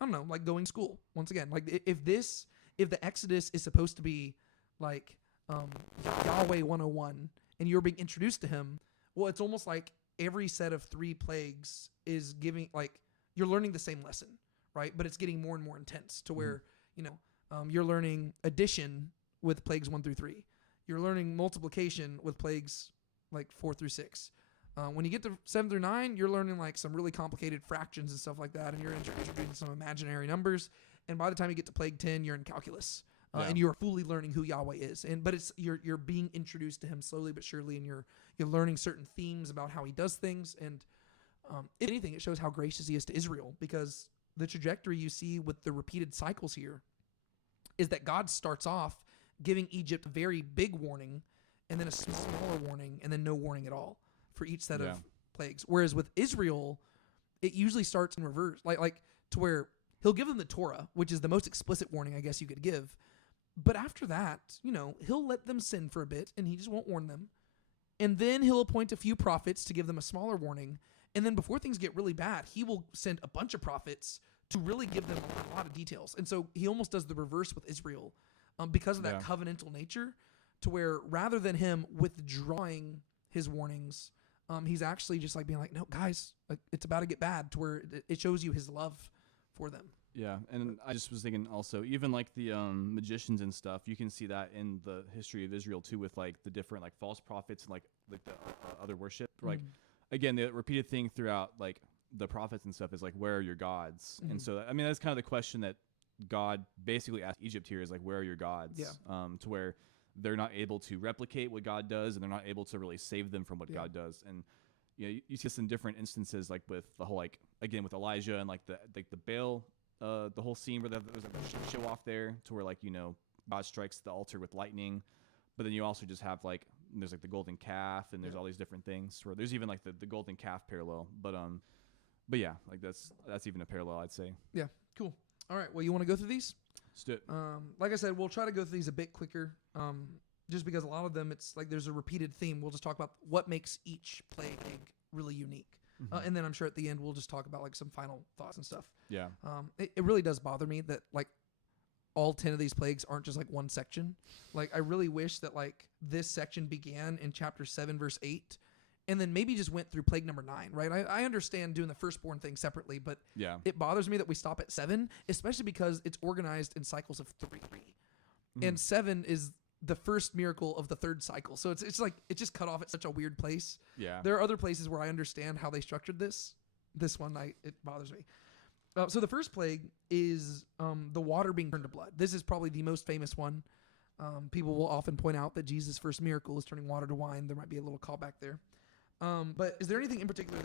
I don't know, like going to school once again. Like if the Exodus is supposed to be like Yahweh 101 and you're being introduced to him, well, it's almost like every set of 3 plagues is giving, like, you're learning the same lesson, right? But it's getting more and more intense to where, you're learning addition with plagues 1 through 3. You're learning multiplication with plagues like 4 through 6. When you get to 7 through 9, you're learning like some really complicated fractions and stuff like that, and you're introducing some imaginary numbers. And by the time you get to plague 10, you're in calculus. And you're fully learning who Yahweh is, but it's you're being introduced to him slowly but surely, and you're learning certain themes about how he does things. And if anything, it shows how gracious he is to Israel, because the trajectory you see with the repeated cycles here is that God starts off giving Egypt a very big warning, and then a smaller warning, and then no warning at all for each set of plagues. Whereas with Israel, it usually starts in reverse, like to where he'll give them the Torah, which is the most explicit warning I guess you could give. But after that, he'll let them sin for a bit, and he just won't warn them. And then he'll appoint a few prophets to give them a smaller warning. And then before things get really bad, he will send a bunch of prophets to really give them a lot of details. And so he almost does the reverse with Israel because of that covenantal nature, to where rather than him withdrawing his warnings, he's actually just like being like, no, guys, like, it's about to get bad, to where it shows you his love for them. Yeah, and I just was thinking also, even like the magicians and stuff, you can see that in the history of Israel too, with like the different like false prophets and like the other worship. Like again, the repeated thing throughout like the prophets and stuff is like, where are your gods? And so I mean that's kind of the question that God basically asked Egypt here, is like, where are your gods? To where they're not able to replicate what God does, and they're not able to really save them from what God does. And you see this in different instances, like with the whole like again with Elijah and like the Baal. The whole scene where there's a show off there, to where like God strikes the altar with lightning, but then you also just have like there's like the golden calf, and there's all these different things where there's even like the golden calf parallel, but yeah, like that's even a parallel, I'd say. Yeah, cool. All right, well, you want to go through these? Let's do it. Like I said, we'll try to go through these a bit quicker, just because a lot of them it's like there's a repeated theme. We'll just talk about what makes each plague really unique. And then I'm sure at the end we'll just talk about like some final thoughts and stuff. Yeah. It really does bother me that like all 10 of these plagues aren't just like one section. Like, I really wish that like this section began in chapter 7, verse 8, and then maybe just went through plague number 9, right? I understand doing the firstborn thing separately, but Yeah. it bothers me that we stop at 7, especially because it's organized in cycles of 3. And 7 is the first miracle of the 3rd cycle. So it's like it just cut off at such a weird place. Yeah. There are other places where I understand how they structured this. This one, it bothers me. So the first plague is the water being turned to blood. This is probably the most famous one. People will often point out that Jesus' first miracle is turning water to wine. There might be a little callback there. But is there anything in particular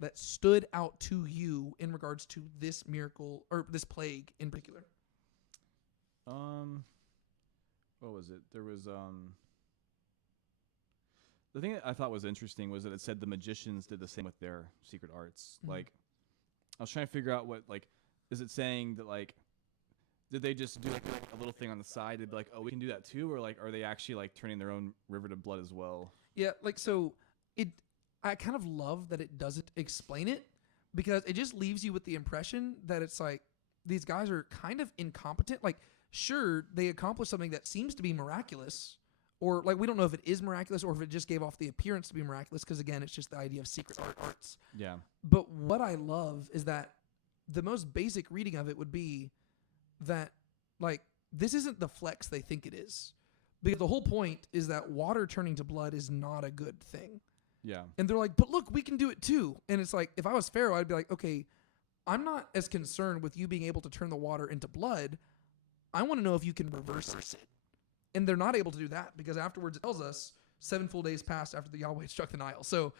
that stood out to you in regards to this miracle or this plague in particular? What was it? There was the thing that I thought was interesting was that it said the magicians did the same with their secret arts. Mhm. Like, I was trying to figure out what, like, is it saying that, like, did they just do like a little thing on the side? They'd be like, oh, we can do that too, or like, are they actually like turning their own river to blood as well? Yeah, like so I kind of love that it doesn't explain it because it just leaves you with the impression that it's like these guys are kind of incompetent. Like, sure, they accomplished something that seems to be miraculous, or like we don't know if it is miraculous or if it just gave off the appearance to be miraculous because again, it's just the idea of secret arts. Yeah. But what I love is that the most basic reading of it would be that like this isn't the flex they think it is. Because the whole point is that water turning to blood is not a good thing. Yeah. And they're like, but look, we can do it too. And it's like, if I was Pharaoh, I'd be like, okay, I'm not as concerned with you being able to turn the water into blood. I want to know if you can reverse it. And they're not able to do that because afterwards it tells us 7 full days passed after the Yahweh struck the Nile. So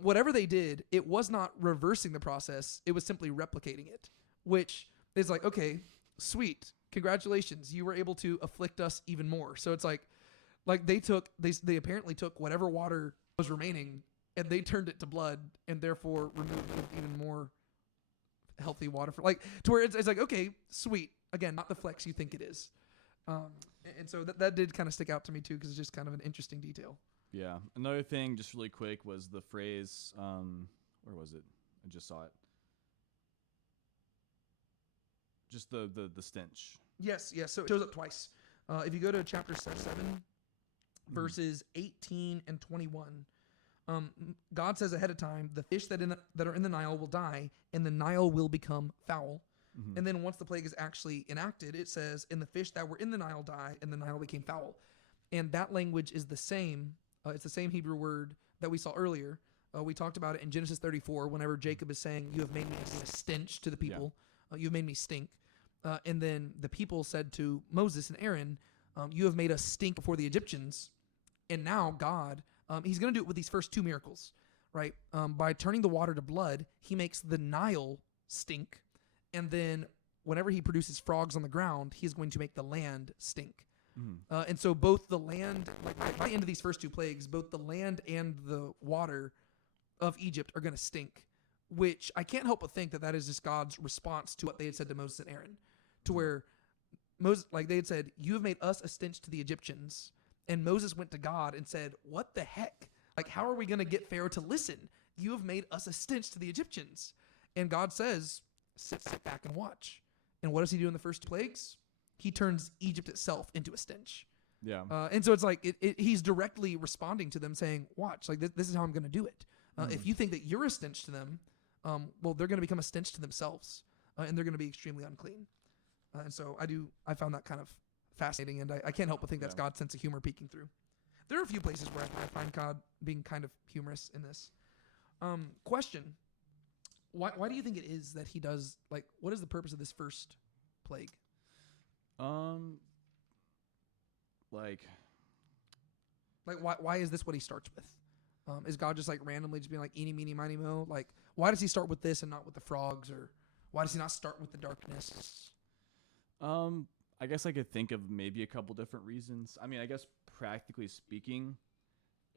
whatever they did, it was not reversing the process. It was simply replicating it, which is like, okay, sweet. Congratulations. You were able to afflict us even more. So it's like they apparently took whatever water was remaining and they turned it to blood and therefore removed even more healthy water for like to where it's like, okay, sweet. Again, not the flex you think it is. And so that did kind of stick out to me too, because it's just kind of an interesting detail. Yeah. Another thing, just really quick, was the phrase, where was it? I just saw it. Just the stench. Yes. So it shows up twice. If you go to chapter 7, verses 18 and 21, God says ahead of time, the fish that are in the Nile will die, and the Nile will become foul. Mm-hmm. And then once the plague is actually enacted, it says, and the fish that were in the Nile die, and the Nile became foul. And that language is the same. It's the same Hebrew word that we saw earlier. We talked about it in Genesis 34, whenever Jacob is saying, you have made me a stench to the people. Yeah. You've made me stink. And then the people said to Moses and Aaron, you have made us stink before the Egyptians. And now God, he's going to do it with these first 2 miracles, right? By turning the water to blood, he makes the Nile stink. And then whenever he produces frogs on the ground, he's going to make the land stink. Mm-hmm. And so both the land, like by the end of these first 2 plagues, both the land and the water of Egypt are going to stink, which I can't help but think that is just God's response to what they had said to Moses and Aaron, to where Moses, like they had said, you have made us a stench to the Egyptians. And Moses went to God and said, what the heck? Like, how are we going to get Pharaoh to listen? You have made us a stench to the Egyptians. And God says, sit back and watch. And what does he do in the first 2 plagues? He turns Egypt itself into a stench. Yeah. And so it's like he's directly responding to them saying, watch, like this is how I'm going to do it. If you think that you're a stench to them, well, they're going to become a stench to themselves, and they're going to be extremely unclean. And so I found that kind of fascinating, and I can't help but think that's God's sense of humor peeking through. There are a few places where I find God being kind of humorous in this. Question. Why do you think it is that he does, like, what is the purpose of this first plague? Why is this what he starts with? Is God just like randomly just being like eeny, meeny, miny, mo? Like, why does he start with this and not with the frogs? Or why does he not start with the darkness? I guess I could think of maybe a couple different reasons. I mean, I guess practically speaking,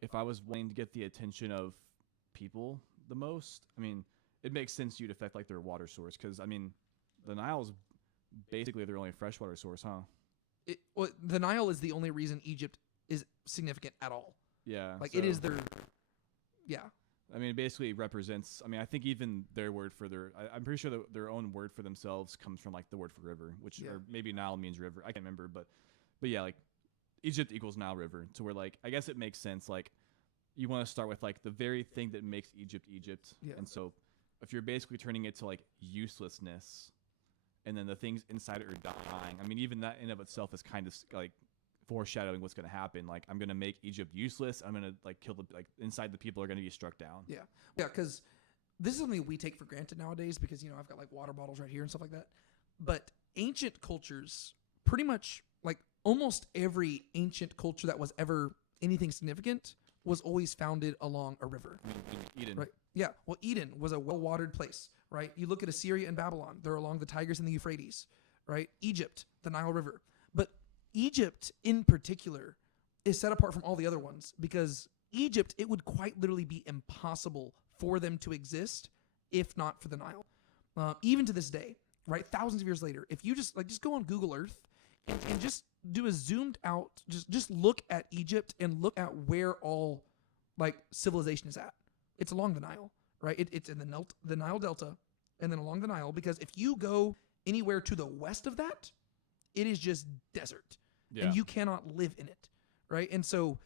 if I was wanting to get the attention of people the most, I mean, it makes sense you'd affect like their water source, because I mean, the Nile's basically their only freshwater source, huh? The Nile is the only reason Egypt is significant at all. Yeah. Like, it is their, yeah. I mean, it basically represents. I mean, I think even their word for I'm pretty sure their own word for themselves comes from like the word for river, which or maybe Nile means river. I can't remember, but yeah, like Egypt equals Nile River. So we're like, I guess it makes sense. Like you want to start with like the very thing that makes Egypt Egypt, and so if you're basically turning it to like uselessness, and then the things inside it are dying. I mean, even that in of itself is kind of like foreshadowing what's going to happen. Like I'm going to make Egypt useless. I'm going to like kill inside the people are going to be struck down. Yeah. Because this is something we take for granted nowadays because, I've got like water bottles right here and stuff like that. But ancient cultures, pretty much like almost every ancient culture that was ever anything significant was always founded along a river. I mean, Eden. Right. Yeah. Well, Eden was a well-watered place, right? You look at Assyria and Babylon, they're along the Tigris and the Euphrates, right? Egypt, the Nile River. But Egypt in particular is set apart from all the other ones because Egypt, it would quite literally be impossible for them to exist if not for the Nile. Even to this day, right? Thousands of years later, if you just go on Google Earth and just do a zoomed out, just look at Egypt and look at where all like civilization is at. It's along the Nile, right? It's in the Nile Delta and then along the Nile because if you go anywhere to the west of that, it is just desert. Yeah. And you cannot live in it, right? And so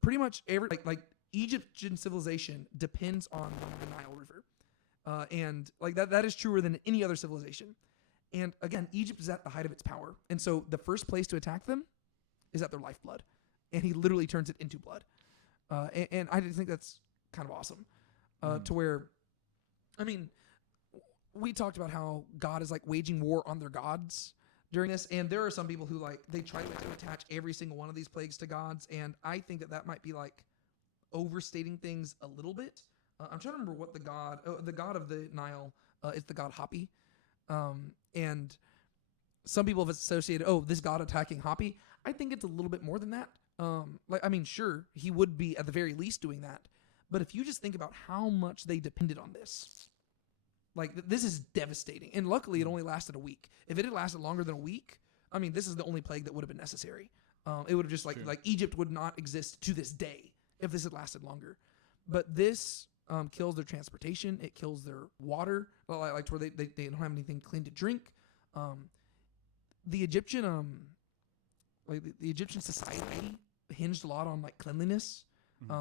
pretty much every like Egyptian civilization depends on the Nile River. And like that is truer than any other civilization. And again, Egypt is at the height of its power. And so the first place to attack them is at their lifeblood. And he literally turns it into blood. And I think that's kind of awesome. To where, I mean, we talked about how God is like waging war on their gods during this. And there are some people who like, they try to attach every single one of these plagues to gods. And I think that might be like overstating things a little bit. I'm trying to remember what the god of the Nile is the god Hapi. And some people have associated, this god attacking Hapi. I think it's a little bit more than that. Sure, he would be at the very least doing that. But if you just think about how much they depended on this, like this is devastating. And luckily it only lasted a week. If it had lasted longer than a week, I mean, this is the only plague that would have been necessary. It would have just like Egypt would not exist to this day if this had lasted longer. But this kills their transportation. It kills their water, like to where they don't have anything clean to drink. The Egyptian the Egyptian society hinged a lot on like cleanliness,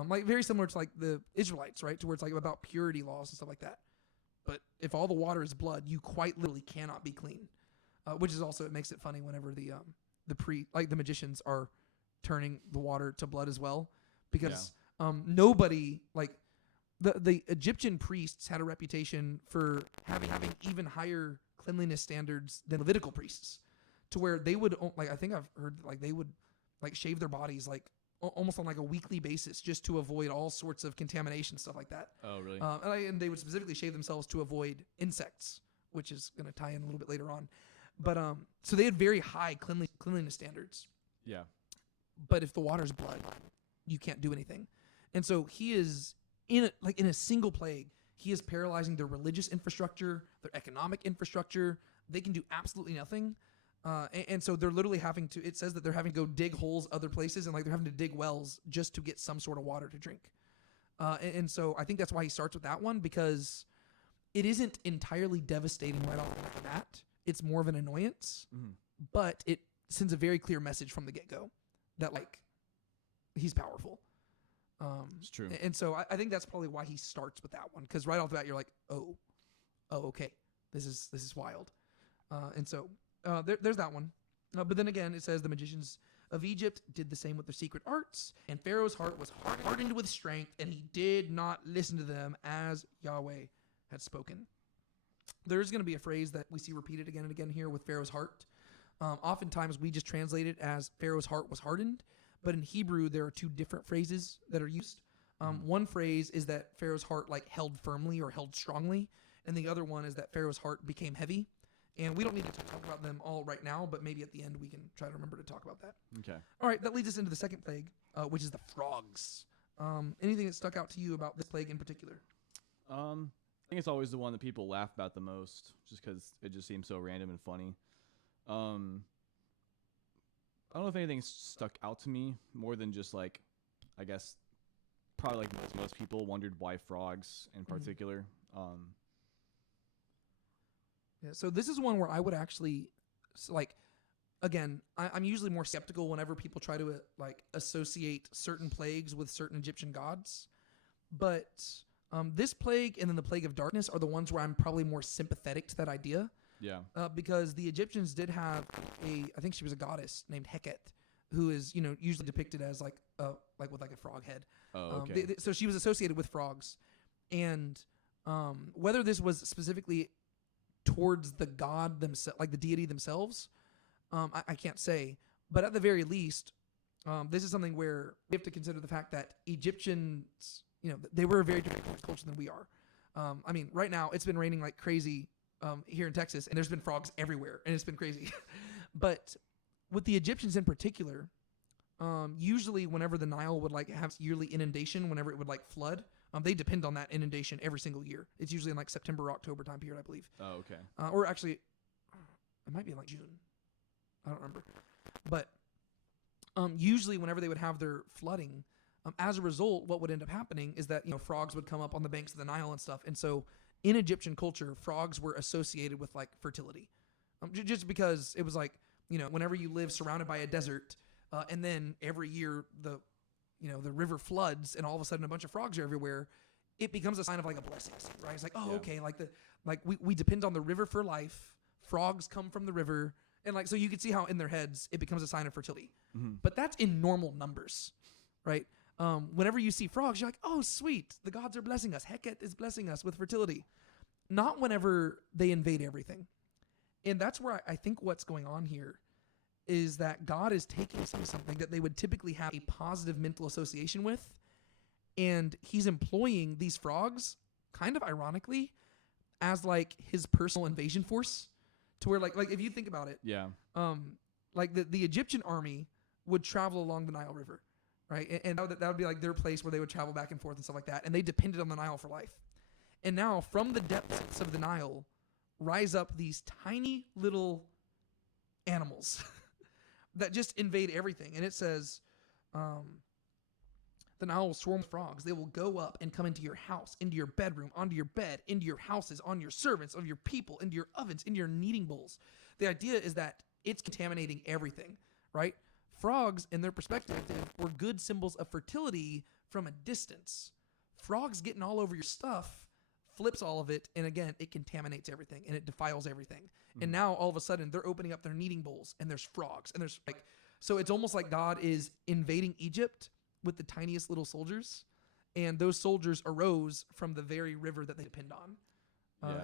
like very similar to like the Israelites, right? To where it's like about purity laws and stuff like that. But if all the water is blood, you quite literally cannot be clean, which is also, it makes it funny whenever the magicians are turning the water to blood as well, because nobody like the Egyptian priests had a reputation for having even higher cleanliness standards than Levitical priests, to where they would like, I think I've heard like they would like shave their bodies like almost on like a weekly basis just to avoid all sorts of contamination, stuff like that. Oh, really? And they would specifically shave themselves to avoid insects, which is going to tie in a little bit later on. But so they had very high cleanliness standards. Yeah. But if the water's blood, you can't do anything. And so he is in a single plague, he is paralyzing their religious infrastructure, their economic infrastructure. They can do absolutely nothing. And so they're literally having to, it says that they're having to go dig holes other places, and like they're having to dig wells just to get some sort of water to drink. And so I think that's why he starts with that one, because it isn't entirely devastating right off the bat. It's more of an annoyance, but it sends a very clear message from the get-go that like he's powerful. It's true. And so I think that's probably why he starts with that one, because right off the bat you're like, oh, okay, this is wild. And so there's that one. But then again, it says the magicians of Egypt did the same with their secret arts, and Pharaoh's heart was hardened with strength, and he did not listen to them as Yahweh had spoken. There's going to be a phrase that we see repeated again and again here with Pharaoh's heart. Oftentimes we just translate it as Pharaoh's heart was hardened, but in Hebrew there are two different phrases that are used. One phrase is that Pharaoh's heart like held firmly or held strongly, and the other one is that Pharaoh's heart became heavy. And we don't need to talk about them all right now, but maybe at the end we can try to remember to talk about that. Okay. All right, that leads us into the second plague, which is the frogs. Anything that stuck out to you about this plague in particular? I think it's always the one that people laugh about the most, just because it just seems so random and funny. I don't know if anything stuck out to me more than just like, I guess, probably like most people wondered why frogs in particular. Yeah, so this is one where I would actually again, I'm usually more skeptical whenever people try to associate certain plagues with certain Egyptian gods, but this plague and then the plague of darkness are the ones where I'm probably more sympathetic to that idea. Yeah. Because the Egyptians did have I think she was a goddess named Heket, who is usually depicted as with a frog head. Oh, okay. So she was associated with frogs, and whether this was specifically towards the god themselves, like the deity themselves, I can't say. But at the very least, this is something where we have to consider the fact that Egyptians, they were a very different culture than we are. I mean, right now it's been raining like crazy here in Texas, and there's been frogs everywhere, and it's been crazy. But with the Egyptians in particular, usually whenever the Nile would have yearly inundation, whenever it would flood, they depend on that inundation every single year. It's usually in September or October time period, I believe. Oh, okay. Or actually, it might be in June. I don't remember. But usually whenever they would have their flooding, as a result, what would end up happening is that frogs would come up on the banks of the Nile and stuff. And so in Egyptian culture, frogs were associated with fertility, just because it was whenever you live surrounded by a desert, and then every year the river floods and all of a sudden a bunch of frogs are everywhere, it becomes a sign of a blessing, right? It's okay, we depend on the river for life. Frogs come from the river, and so you can see how in their heads it becomes a sign of fertility. Mm-hmm. But that's in normal numbers, right? Whenever you see frogs, you're like, oh, sweet, the gods are blessing us. Heket is blessing us with fertility. Not whenever they invade everything. And that's where I think what's going on here is that God is taking something that they would typically have a positive mental association with, and he's employing these frogs, kind of ironically, as his personal invasion force, to where if you think about it, yeah, the Egyptian army would travel along the Nile River, right? And that would be their place where they would travel back and forth and stuff like that, and they depended on the Nile for life. And now from the depths of the Nile rise up these tiny little animals that just invade everything. And it says, the Nile will swarm with frogs. They will go up and come into your house, into your bedroom, onto your bed, into your houses, on your servants, of your people, into your ovens, into your kneading bowls. The idea is that it's contaminating everything, right? Frogs, in their perspective, were good symbols of fertility from a distance. Frogs getting all over your stuff flips all of it, and again, it contaminates everything, and it defiles everything. Mm-hmm. And now, all of a sudden, they're opening up their kneading bowls, and there's frogs, and there's so it's almost like God is invading Egypt with the tiniest little soldiers, and those soldiers arose from the very river that they depend on.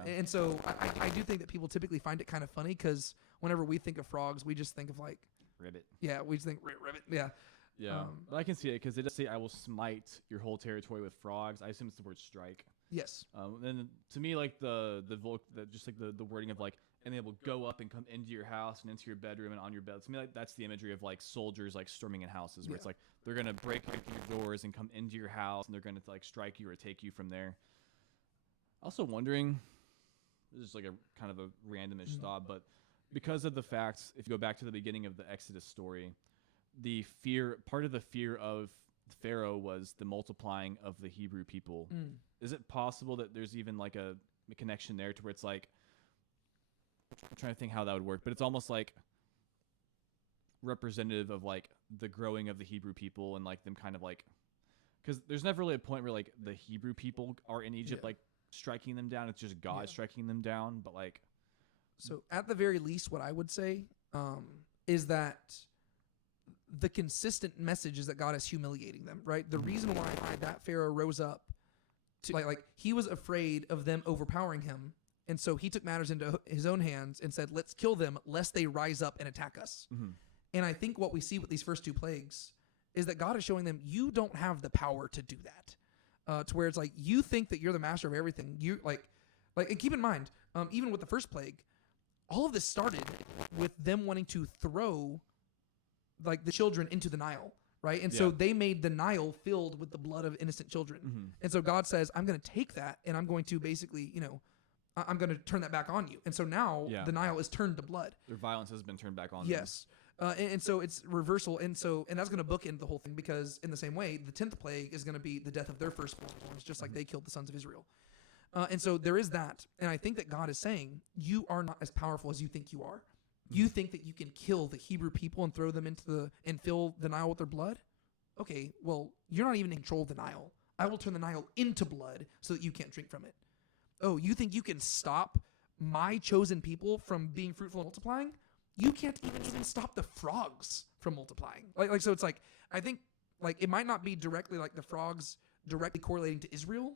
And so I do think that people typically find it kind of funny, because whenever we think of frogs, we just think of ribbit. Yeah, we just think ribbit. Yeah. Yeah, but I can see it, because it does say, "I will smite your whole territory with frogs." I assume it's the word "strike." Yes. And to me, the wording of and they will go up and come into your house and into your bedroom and on your bed. To me, that's the imagery of soldiers storming in houses, where it's they're gonna break your doors and come into your house, and they're gonna strike you or take you from there. Also wondering, this is a kind of a randomish thought, but because of the facts, if you go back to the beginning of the Exodus story, part of the fear of Pharaoh was the multiplying of the Hebrew people. Is it possible that there's even a connection there to where it's I'm trying to think how that would work, but it's almost representative of the growing of the Hebrew people, and them kind of because there's never really a point where the Hebrew people are in Egypt striking them down. It's just God striking them down. But so at the very least, what I would say is that the consistent message is that God is humiliating them, right? The reason why that Pharaoh rose up to he was afraid of them overpowering him, and so he took matters into his own hands and said, "Let's kill them, lest they rise up and attack us." Mm-hmm. And I think what we see with these first two plagues is that God is showing them, you don't have the power to do that. To where it's you think that you're the master of everything. You and keep in mind, even with the first plague, all of this started with them wanting to throw the children into the Nile, right? And so they made the Nile filled with the blood of innocent children. Mm-hmm. And so God says, I'm going to take that, and I'm going to basically, I'm going to turn that back on you. And so now the Nile is turned to blood. Their violence has been turned back on them. Yes. And so it's reversal, and that's going to bookend the whole thing, because in the same way, the 10th plague is going to be the death of their firstborns, just like they killed the sons of Israel. And so there is that, and I think that God is saying, you are not as powerful as you think you are. You think that you can kill the Hebrew people and throw them and fill the Nile with their blood? Okay, well, you're not even in control of the Nile. I will turn the Nile into blood so that you can't drink from it. Oh, you think you can stop my chosen people from being fruitful and multiplying? You can't even stop the frogs from multiplying. Like so it's like, I think like it might not be directly like the frogs directly correlating to Israel,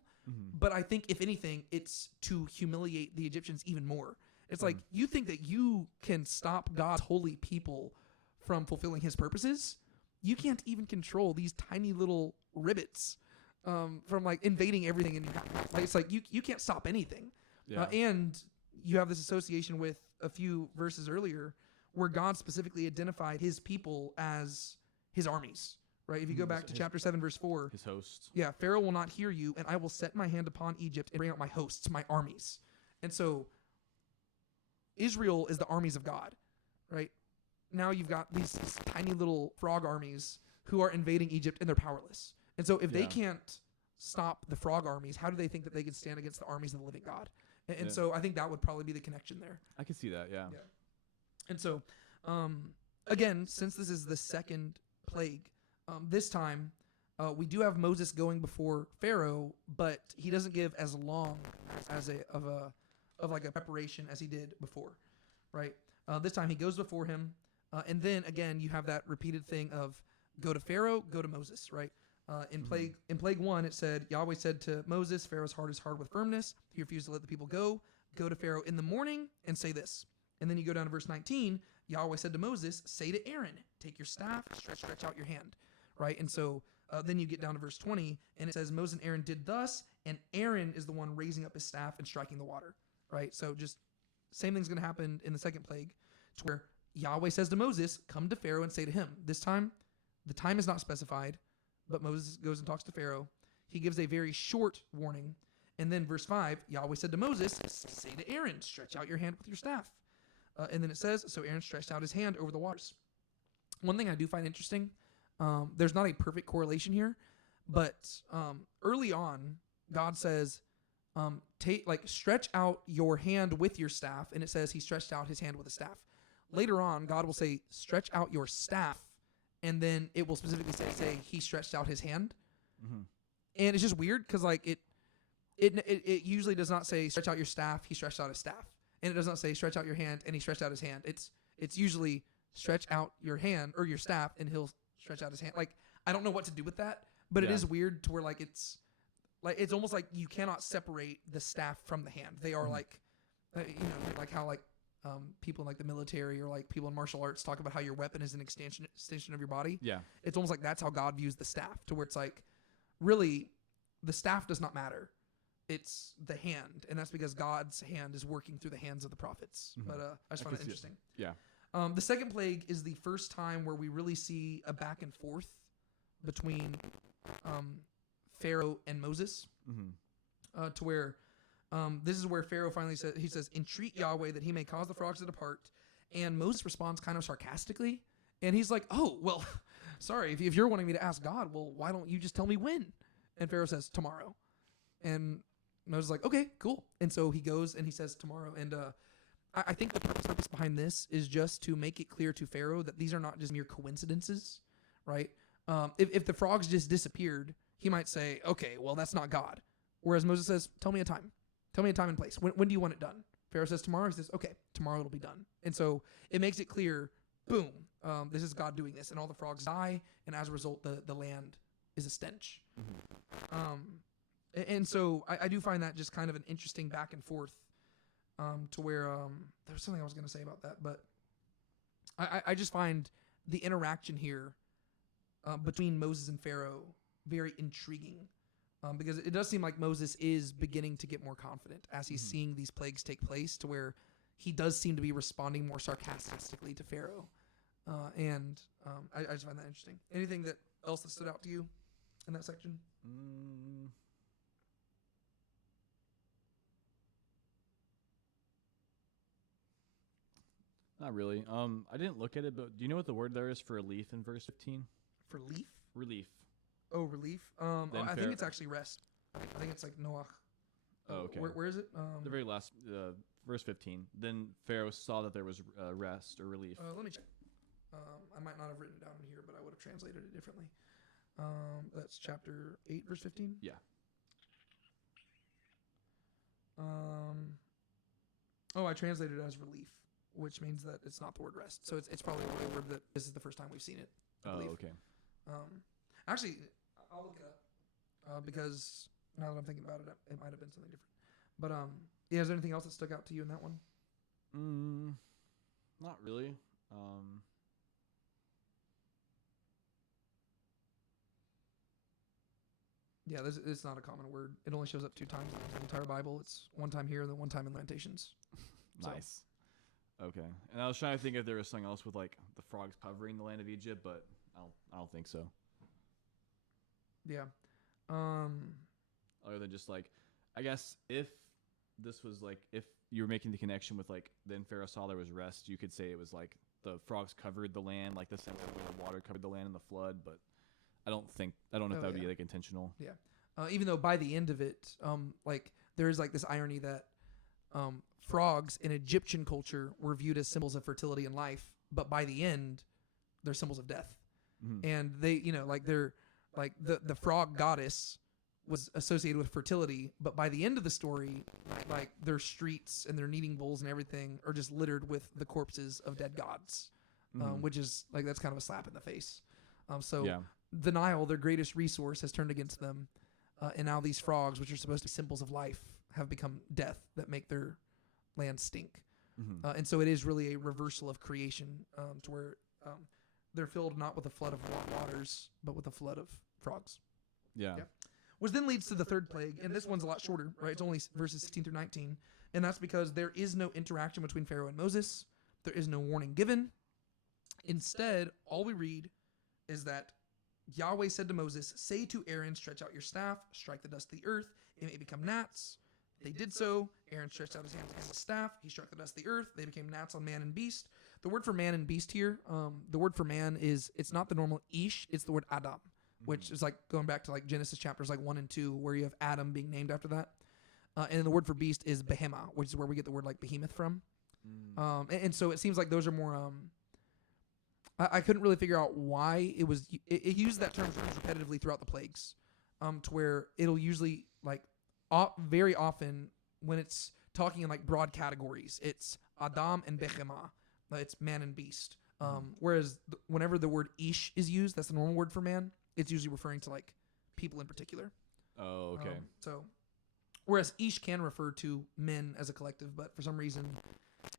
but I think if anything, it's to humiliate the Egyptians even more. It's like, you think that you can stop God's holy people from fulfilling his purposes? You can't even control these tiny little ribbits from like invading everything in your house. Like, it's like you can't stop anything. Yeah. And you have this association with a few verses earlier where God specifically identified his people as his armies, right? If you go back to chapter 7, verse 4. His hosts. Yeah, Pharaoh will not hear you, and I will set my hand upon Egypt and bring out my hosts, my armies. And so Israel is the armies of God, right? Now you've got these tiny little frog armies who are invading Egypt, and they're powerless. And so if they can't stop the frog armies, how do they think that they can stand against the armies of the living God? And so I think that would probably be the connection there. I can see that, yeah. And so, again, since this is the second plague, this time we do have Moses going before Pharaoh, but he doesn't give as long as of like a preparation as he did before, right? This time he goes before him, and then again you have that repeated thing of go to Pharaoh, go to Moses, right? In plague 1, it said, Yahweh said to Moses, Pharaoh's heart is hard with firmness. He refused to let the people go. Go to Pharaoh in the morning and say this. And then you go down to verse 19. Yahweh said to Moses, say to Aaron, take your staff, stretch out your hand, right? And so then you get down to verse 20, and it says, Moses and Aaron did thus, and Aaron is the one raising up his staff and striking the water, right? So just same thing's going to happen in the second plague, to where Yahweh says to Moses, come to Pharaoh and say to him. This time, the time is not specified, but Moses goes and talks to Pharaoh. He gives a very short warning. And then verse 5, Yahweh said to Moses, say to Aaron, stretch out your hand with your staff. And then it says, so Aaron stretched out his hand over the waters. One thing I do find interesting, there's not a perfect correlation here, but early on, God says, stretch out your hand with your staff. And it says he stretched out his hand with a staff. Later on, God will say, stretch out your staff. And then it will specifically say he stretched out his hand. And it's just weird because like it usually does not say stretch out your staff, he stretched out his staff. And it does not say stretch out your hand and he stretched out his hand. It's usually stretch out your hand or your staff and he'll stretch out his hand. Like, I don't know what to do with that, but it is weird to where like it's almost like you cannot separate the staff from the hand. They are like, like how like people in like the military or like people in martial arts talk about how your weapon is an extension of your body. Yeah. It's almost like that's how God views the staff, to where it's like, really, the staff does not matter. It's the hand, and that's because God's hand is working through the hands of the prophets. But I just find that interesting. Yeah. The second plague is the first time where we really see a back and forth between Pharaoh and Moses, to where this is where Pharaoh finally says, entreat Yahweh that he may cause the frogs to depart. And Moses responds kind of sarcastically, and he's like, oh, well, sorry, if you're wanting me to ask God, well, why don't you just tell me when? And Pharaoh says, tomorrow. And Moses is like, okay, cool. And so he goes and he says tomorrow. And I think the purpose behind this is just to make it clear to Pharaoh that these are not just mere coincidences, right? If the frogs just disappeared, he might say, okay, well, that's not God. Whereas Moses says, tell me a time. Tell me a time and place. When do you want it done? Pharaoh says tomorrow. He says, okay, tomorrow it'll be done. And so it makes it clear, boom, this is God doing this. And all the frogs die, and as a result, the land is a stench. And so I do find that just kind of an interesting back and forth, to where there was something I was going to say about that, but I just find the interaction here between Moses and Pharaoh very intriguing, because it does seem like Moses is beginning to get more confident as he's seeing these plagues take place, to where he does seem to be responding more sarcastically to Pharaoh. And I just find that interesting. Anything else that stood out to you in that section? Not really. I didn't look at it, but do you know what the word there is for relief in verse 15? For leaf? Relief. Oh, relief. I think it's actually rest. I think it's like Noach. Oh, okay. Where is it? The very last, verse 15. Then Pharaoh saw that there was rest or relief. Let me check. I might not have written it down in here, but I would have translated it differently. That's chapter 8, verse 15? Yeah. I translated it as relief, which means that it's not the word rest. So it's probably a word that this is the first time we've seen it. I believe. Okay. Actually, I'll look it up because now that I'm thinking about it, it might have been something different. But yeah, is there anything else that stuck out to you in that one? Not really. Yeah, it's not a common word. It only shows up 2 times in the entire Bible. It's one time here and then one time in Lamentations. Nice. Okay. And I was trying to think if there was something else with like the frogs covering the land of Egypt, but I don't think so. Yeah. Other than just like, I guess if this was like, if you were making the connection with like, then Pharaoh saw there was rest, you could say it was like the frogs covered the land, like the sense of where the water covered the land in the flood, but I don't know if that would be like intentional. Yeah. Even though by the end of it, like there is like this irony that frogs in Egyptian culture were viewed as symbols of fertility and life, but by the end, they're symbols of death. Mm-hmm. And they, like they're like the frog goddess was associated with fertility, but by the end of the story, like their streets and their kneading bowls and everything are just littered with the corpses of dead gods, which is like that's kind of a slap in the face. The Nile, their greatest resource, has turned against them, and now these frogs, which are supposed to be symbols of life, have become death that make their land stink. Mm-hmm. And so it is really a reversal of creation, to where they're filled not with a flood of waters, but with a flood of frogs. Yeah. Which then leads to the third plague, and this one's a lot shorter, right? It's only verses 16 through 19, and that's because there is no interaction between Pharaoh and Moses. There is no warning given. Instead, all we read is that Yahweh said to Moses, "Say to Aaron, stretch out your staff, strike the dust of the earth, it may become gnats." They did so. Aaron stretched out his hands against the staff. He struck the dust of the earth. They became gnats on man and beast. The word for man and beast here, the word for man it's not the normal ish, it's the word Adam, which is like going back to like Genesis chapters like 1 and 2, where you have Adam being named after that. And then the word for beast is behema, which is where we get the word like behemoth from. And so it seems like those are more... I couldn't really figure out why it used that term repetitively throughout the plagues, to where it'll usually like very often when it's talking in like broad categories, it's Adam and Behema, it's man and beast. Whereas whenever the word ish is used, that's the normal word for man, it's usually referring to like people in particular. Oh, okay. Whereas ish can refer to men as a collective, but for some reason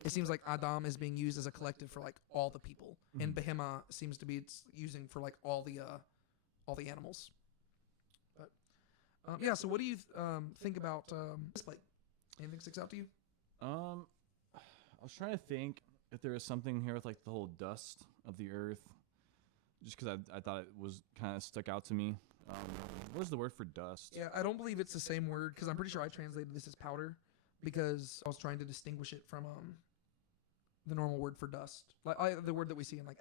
it seems like Adam is being used as a collective for like all the people, and Behema seems to be it's using for like all the animals. But so what do you think about this plague? Anything sticks out to you? I was trying to think if there was something here with like the whole dust of the earth, just because I thought it was kind of stuck out to me. What is the word for dust? Yeah, I don't believe it's the same word, because I'm pretty sure I translated this as powder, because I was trying to distinguish it from the normal word for dust, like the word that we see in like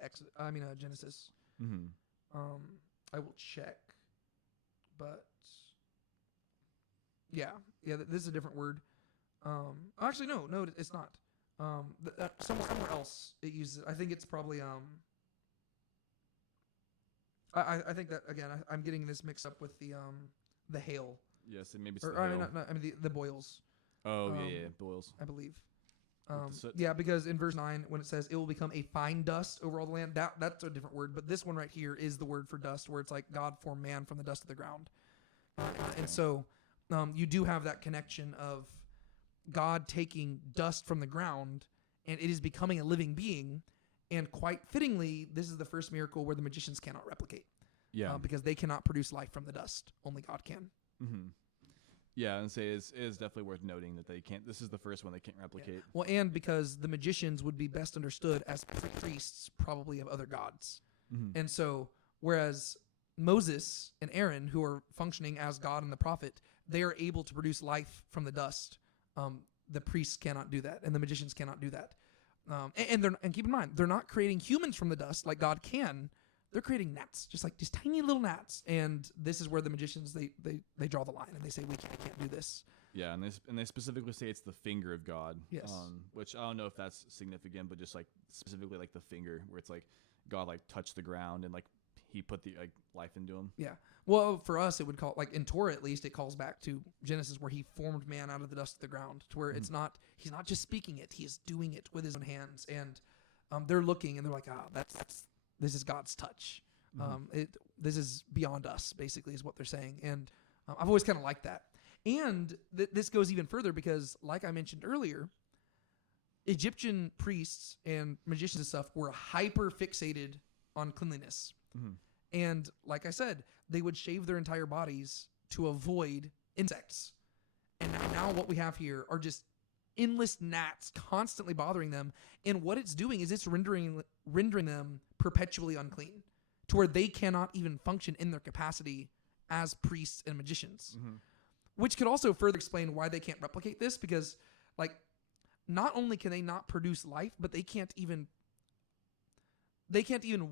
Genesis. I will check, but yeah, this is a different word. Actually, no, it's not. Somewhere else it uses. I think it's probably I think that again I'm getting this mixed up with the hail. Yes, and maybe it's the hail. The boils. Oh yeah, boils. I believe. Because in verse 9 when it says it will become a fine dust over all the land, that's a different word. But this one right here is the word for dust, where it's like God formed man from the dust of the ground, and so you do have that connection of God taking dust from the ground and it is becoming a living being. And quite fittingly, this is the first miracle where the magicians cannot replicate. Yeah. Because they cannot produce life from the dust. Only God can. Mm-hmm. Yeah, and say it is definitely worth noting that they can't. This is the first one they can't replicate. Yeah. Well, and because the magicians would be best understood as priests, probably of other gods. Mm-hmm. And so, whereas Moses and Aaron, who are functioning as God and the prophet, they are able to produce life from the dust. The priests cannot do that, and the magicians cannot do that. And keep in mind, they're not creating humans from the dust like God can. They're creating gnats, just like these tiny little gnats. And this is where the magicians they draw the line and they say we can't do this. Yeah, and they specifically say it's the finger of God. Yes. Which I don't know if that's significant, but just like specifically like the finger, where it's like God like touched the ground and like he put the like life into him. Yeah. Well, for us, it would call, like in Torah at least, it calls back to Genesis where he formed man out of the dust of the ground, to where it's not, he's not just speaking it, he is doing it with his own hands. And they're looking and they're like, this is God's touch. This is beyond us, basically, is what they're saying. And I've always kind of liked that. And this goes even further because, like I mentioned earlier, Egyptian priests and magicians and stuff were hyper fixated on cleanliness. And like I said, they would shave their entire bodies to avoid insects. And now what we have here are just endless gnats constantly bothering them. And what it's doing is it's rendering them perpetually unclean, to where they cannot even function in their capacity as priests and magicians. Which could also further explain why they can't replicate this, because like not only can they not produce life, but they can't even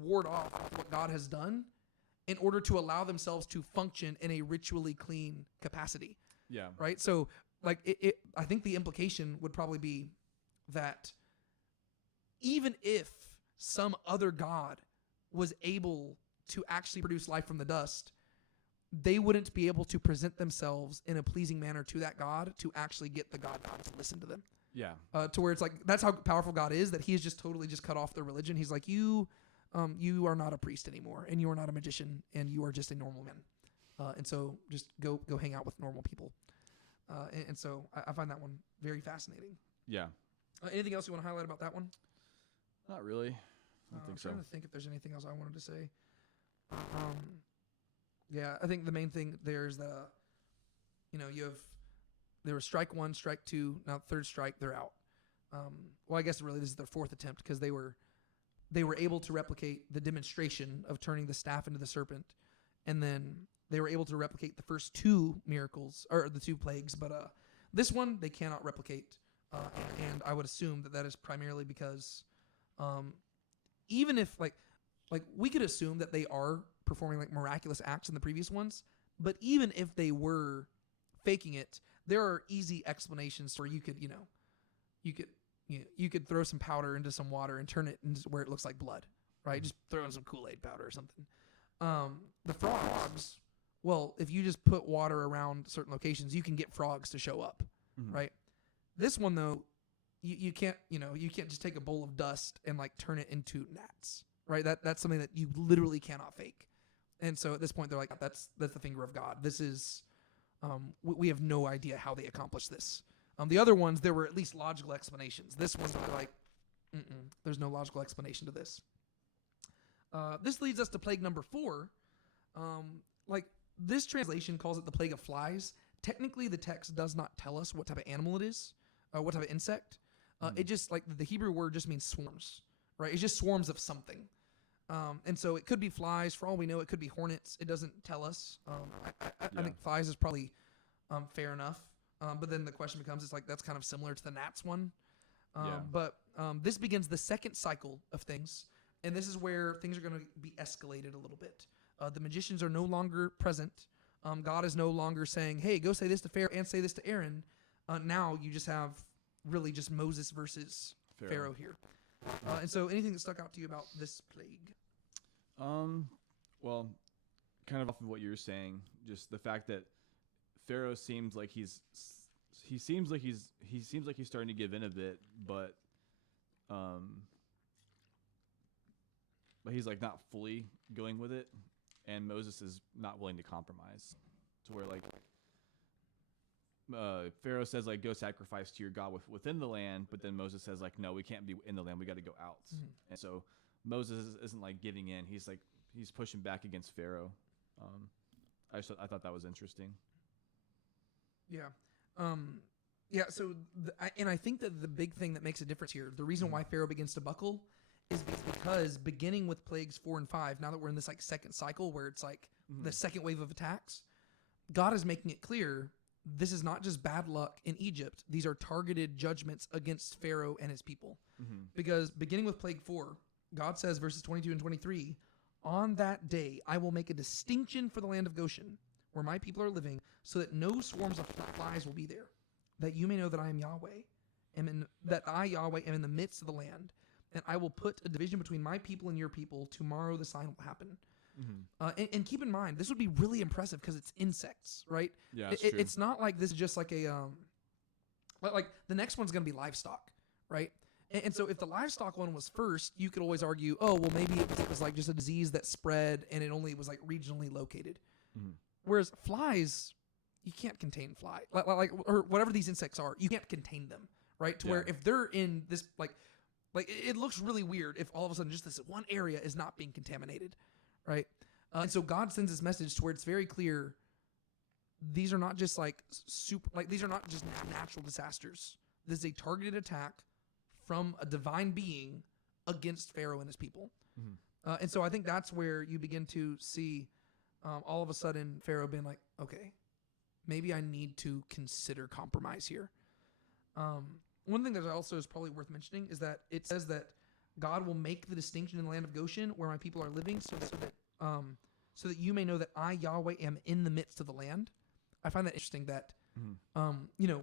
ward off what God has done in order to allow themselves to function in a ritually clean capacity. Yeah. Right? So like I think the implication would probably be that even if some other God was able to actually produce life from the dust, they wouldn't be able to present themselves in a pleasing manner to that God to actually get the God to listen to them. Yeah. To where it's like, that's how powerful God is, that he has just totally just cut off their religion. He's like, you are not a priest anymore, and you are not a magician, and you are just a normal man. And so just go hang out with normal people. And so I find that one very fascinating. Yeah. Anything else you want to highlight about that one? Not really. I don't think so. I'm trying to think if there's anything else I wanted to say. Yeah, I think the main thing there is that, there was strike one, strike two, now third strike, they're out. Well, I guess really this is their fourth attempt, because they were able to replicate the demonstration of turning the staff into the serpent, and then they were able to replicate the first two miracles, or the two plagues, but this one they cannot replicate, and I would assume that is primarily because even if like we could assume that they are performing like miraculous acts in the previous ones, but even if they were faking it, there are easy explanations where you could throw some powder into some water and turn it into where it looks like blood, right? Just throw in some Kool-Aid powder or something. The frogs, well, if you just put water around certain locations, you can get frogs to show up, right? This one though, you can't just take a bowl of dust and like turn it into gnats, right? That's something that you literally cannot fake. And so at this point they're like, that's the finger of God. This is, we have no idea how they accomplished this. The other ones, there were at least logical explanations. This one's like, there's no logical explanation to this. This leads us to plague number 4. Like this translation calls it the plague of flies. Technically, the text does not tell us what type of animal it is, what type of insect. It just, like, the Hebrew word just means swarms, right? It's just swarms of something. And so it could be flies. For all we know, it could be hornets. It doesn't tell us. I think flies is probably fair enough. But then the question becomes, it's like, that's kind of similar to the gnats one. But this begins the second cycle of things. And this is where things are going to be escalated a little bit. The magicians are no longer present. God is no longer saying, hey, go say this to Pharaoh and say this to Aaron. Now you just have really just Moses versus Pharaoh here. And so anything that stuck out to you about this plague? Well, kind of off of what you were saying, just the fact that Pharaoh seems like he's starting to give in a bit, but he's like not fully going with it, and Moses is not willing to compromise, to where like Pharaoh says like, go sacrifice to your God within the land, but then Moses says like, no, we can't be in the land, we got to go out. And so Moses isn't like giving in, he's pushing back against Pharaoh. I thought that was interesting. Yeah. So I think that the big thing that makes a difference here, the reason why Pharaoh begins to buckle is because beginning with plagues 4 and 5, now that we're in this like second cycle where it's like the second wave of attacks, God is making it clear this is not just bad luck in Egypt. These are targeted judgments against Pharaoh and his people. Because beginning with plague 4, God says, verses 22 and 23, on that day I will make a distinction for the land of Goshen, where my people are living, so that no swarms of flies will be there, that you may know that I am Yahweh, that I, Yahweh, am in the midst of the land, and I will put a division between my people and your people. Tomorrow the sign will happen. And keep in mind, this would be really impressive because it's insects, right? Yeah, it's not like this is just like a like the next one's going to be livestock, right? And so if the livestock one was first, you could always argue, oh, well, maybe it was like just a disease that spread and it only was like regionally located. Whereas flies, you can't contain fly, like or whatever these insects are, you can't contain them, right? To where if they're in this like it looks really weird if all of a sudden just this one area is not being contaminated, right? And so God sends this message to where it's very clear. These are not just like these are not just natural disasters. This is a targeted attack from a divine being against Pharaoh and his people. And so I think that's where you begin to see all of a sudden Pharaoh being like, okay, maybe I need to consider compromise here. One thing that also is probably worth mentioning is that it says that God will make the distinction in the land of Goshen where my people are living so that you may know that I, Yahweh, am in the midst of the land. I find that interesting that,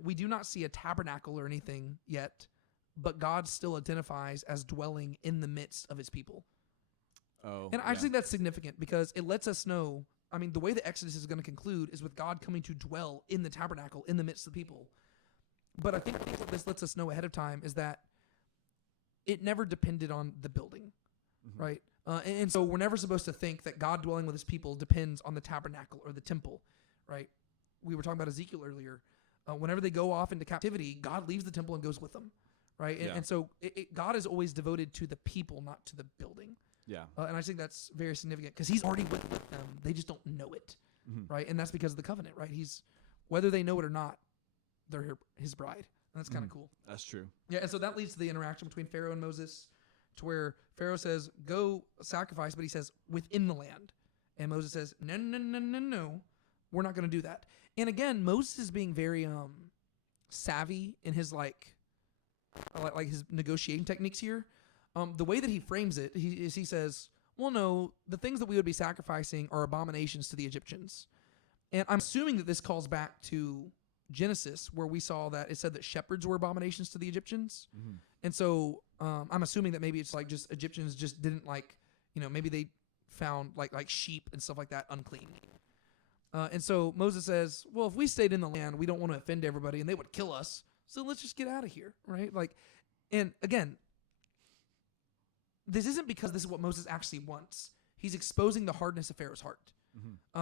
we do not see a tabernacle or anything yet, but God still identifies as dwelling in the midst of his people. And I just think that's significant because it lets us know, I mean, the way the Exodus is going to conclude is with God coming to dwell in the tabernacle, in the midst of the people. But I think what this lets us know ahead of time is that it never depended on the building, right? And so we're never supposed to think that God dwelling with his people depends on the tabernacle or the temple, right? We were talking about Ezekiel earlier. Whenever they go off into captivity, God leaves the temple and goes with them, right? And so God is always devoted to the people, not to the building. Yeah. And I think that's very significant because he's already with them. They just don't know it, right? And that's because of the covenant, right? Whether they know it or not, they're his bride. And that's kind of cool. That's true. Yeah, and so that leads to the interaction between Pharaoh and Moses to where Pharaoh says, go sacrifice, but he says, within the land. And Moses says, no, we're not going to do that. And again, Moses is being very savvy in his like his negotiating techniques here. The way that he frames it, he says, well, no, the things that we would be sacrificing are abominations to the Egyptians. And I'm assuming that this calls back to Genesis, where we saw that it said that shepherds were abominations to the Egyptians. And so I'm assuming that maybe it's like just Egyptians just didn't like, maybe they found like sheep and stuff like that unclean. And so Moses says, well, if we stayed in the land, we don't want to offend everybody and they would kill us. So let's just get out of here, right? And again, this isn't because this is what Moses actually wants. He's exposing the hardness of Pharaoh's heart.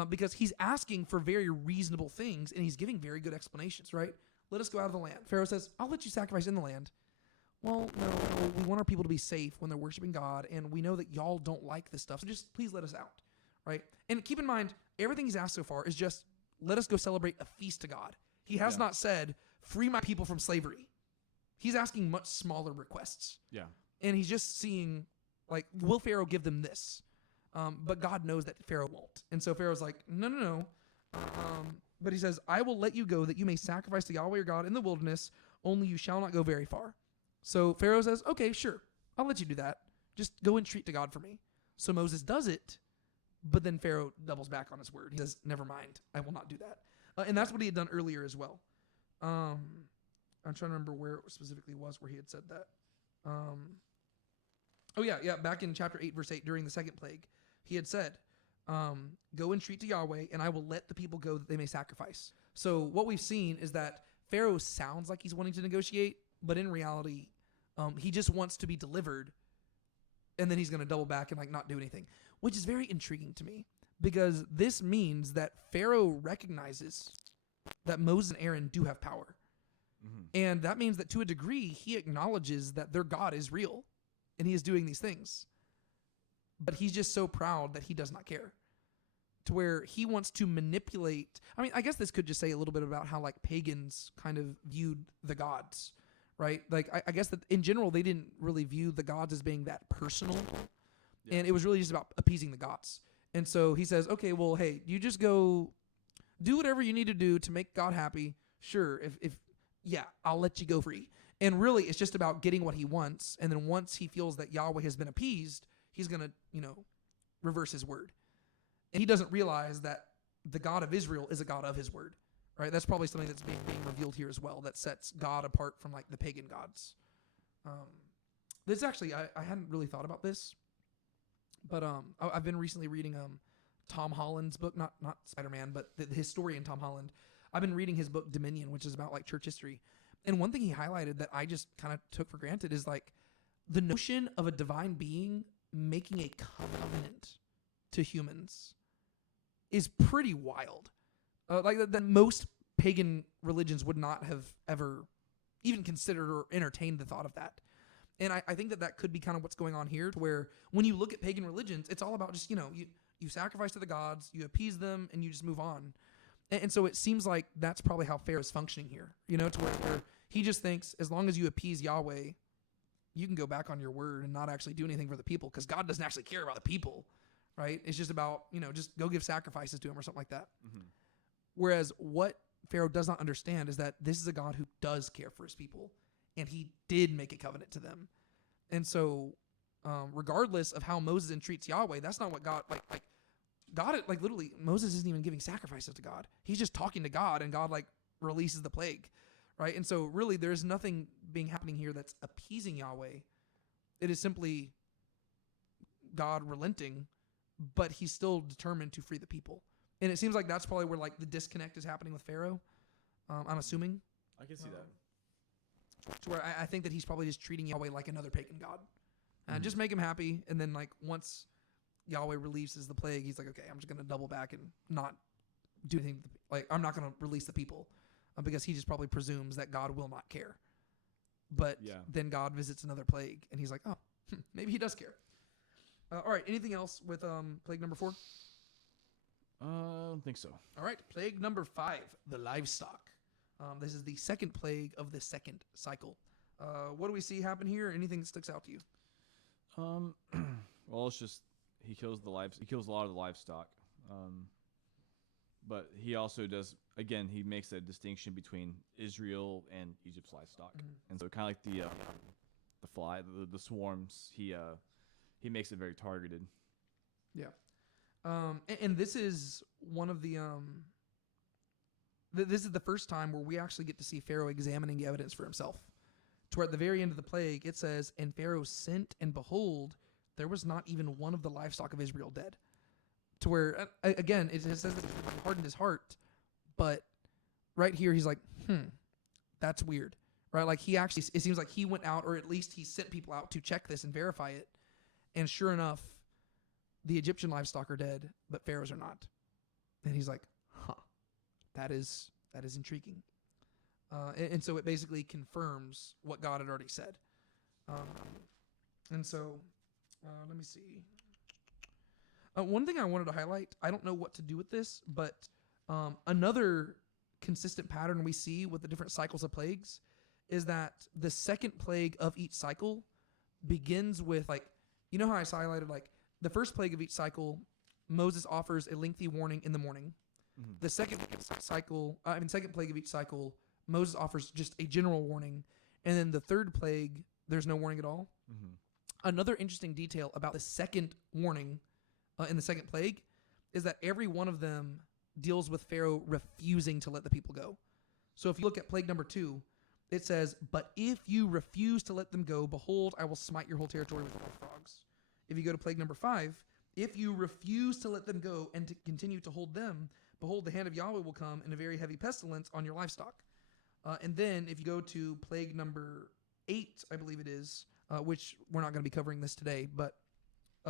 Because he's asking for very reasonable things and he's giving very good explanations, right? Let us go out of the land. Pharaoh says, I'll let you sacrifice in the land. Well, no, we want our people to be safe when they're worshiping God, and we know that y'all don't like this stuff, so just please let us out, right? And keep in mind, everything he's asked so far is just, let us go celebrate a feast to God. He has not said, free my people from slavery. He's asking much smaller requests. Yeah. And he's just seeing, will Pharaoh give them this? But God knows that Pharaoh won't. And so Pharaoh's like, no. But he says, I will let you go that you may sacrifice to Yahweh your God in the wilderness, only you shall not go very far. So Pharaoh says, okay, sure, I'll let you do that. Just go entreat to God for me. So Moses does it, but then Pharaoh doubles back on his word. He says, never mind, I will not do that. And that's what he had done earlier as well. I'm trying to remember where it specifically was where he had said that. Back in chapter 8, verse 8, during the second plague, he had said, go entreat to Yahweh, and I will let the people go that they may sacrifice. So what we've seen is that Pharaoh sounds like he's wanting to negotiate, but in reality, he just wants to be delivered, and then he's going to double back and not do anything, which is very intriguing to me, because this means that Pharaoh recognizes that Moses and Aaron do have power. And that means that to a degree, he acknowledges that their God is real, and he is doing these things. But he's just so proud that he does not care, to where he wants to manipulate. I mean, I guess this could just say a little bit about how pagans kind of viewed the gods, right? I guess that in general, they didn't really view the gods as being that personal. And it was really just about appeasing the gods. And so he says, okay, well, hey, you just go do whatever you need to do to make God happy. Sure, if yeah, I'll let you go free. And really, it's just about getting what he wants. And then once he feels that Yahweh has been appeased, he's going to, reverse his word. And he doesn't realize that the God of Israel is a God of his word, right? That's probably something that's being revealed here as well, that sets God apart from like the pagan gods. This actually, I hadn't really thought about this, but I've been recently reading Tom Holland's book, not Spider-Man, but the historian Tom Holland. I've been reading his book Dominion, which is about like church history. And one thing he highlighted that I just kind of took for granted is like the notion of a divine being making a covenant to humans is pretty wild. Like that most pagan religions would not have ever even considered or entertained the thought of that. And I think that could be kind of what's going on here, where when you look at pagan religions, it's all about just, you sacrifice to the gods, you appease them, and you just move on. And so it seems like that's probably how Pharaoh's functioning here, to where he just thinks as long as you appease Yahweh, you can go back on your word and not actually do anything for the people, because God doesn't actually care about the people, right? It's just about, just go give sacrifices to him or something like that. Mm-hmm. Whereas what Pharaoh does not understand is that this is a God who does care for his people, and he did make a covenant to them. And so regardless of how Moses entreats Yahweh, that's not what God, God, literally, Moses isn't even giving sacrifices to God. He's just talking to God, and God, releases the plague, right? And so, really, there's nothing happening here that's appeasing Yahweh. It is simply God relenting, but he's still determined to free the people. And it seems like that's probably where, the disconnect is happening with Pharaoh, I'm assuming. I can see that. To where I think that he's probably just treating Yahweh like another pagan god. Just make him happy, and then, once Yahweh releases the plague, he's like, okay, I'm just going to double back and not do anything. I'm not going to release the people because he just probably presumes that God will not care. But then God visits another plague, and he's like, oh, maybe he does care. All right, anything else with plague number 4? I don't think so. All right, plague number 5, the livestock. This is the second plague of the second cycle. What do we see happen here? Anything that sticks out to you? Well, it's just he kills a lot of the livestock, but he also does, again, he makes a distinction between Israel and Egypt's livestock. And so kind of like the fly, the swarms, he makes it very targeted. And this is one of the this is the first time where we actually get to see Pharaoh examining the evidence for himself. To where at the very end of the plague, it says, and Pharaoh sent, and behold, there was not even one of the livestock of Israel dead. To where, again, it says that he hardened his heart, but right here he's like, that's weird, right? He actually, it seems like he went out, or at least he sent people out to check this and verify it, and sure enough, the Egyptian livestock are dead, but Pharaoh's are not. And he's like, that is intriguing. And so it basically confirms what God had already said. And so, let me see. One thing I wanted to highlight, I don't know what to do with this, but another consistent pattern we see with the different cycles of plagues is that the second plague of each cycle begins with, how I highlighted, the first plague of each cycle, Moses offers a lengthy warning in the morning. Mm-hmm. The second plague of each cycle, Moses offers just a general warning. And then the third plague, there's no warning at all. Mm-hmm. Another interesting detail about the second warning in the second plague is that every one of them deals with Pharaoh refusing to let the people go. So if you look at plague number 2, it says, but if you refuse to let them go, behold, I will smite your whole territory with frogs. If you go to plague number 5, if you refuse to let them go and to continue to hold them, behold, the hand of Yahweh will come in a very heavy pestilence on your livestock. And then if you go to plague number 8, I believe it is, which we're not going to be covering this today, but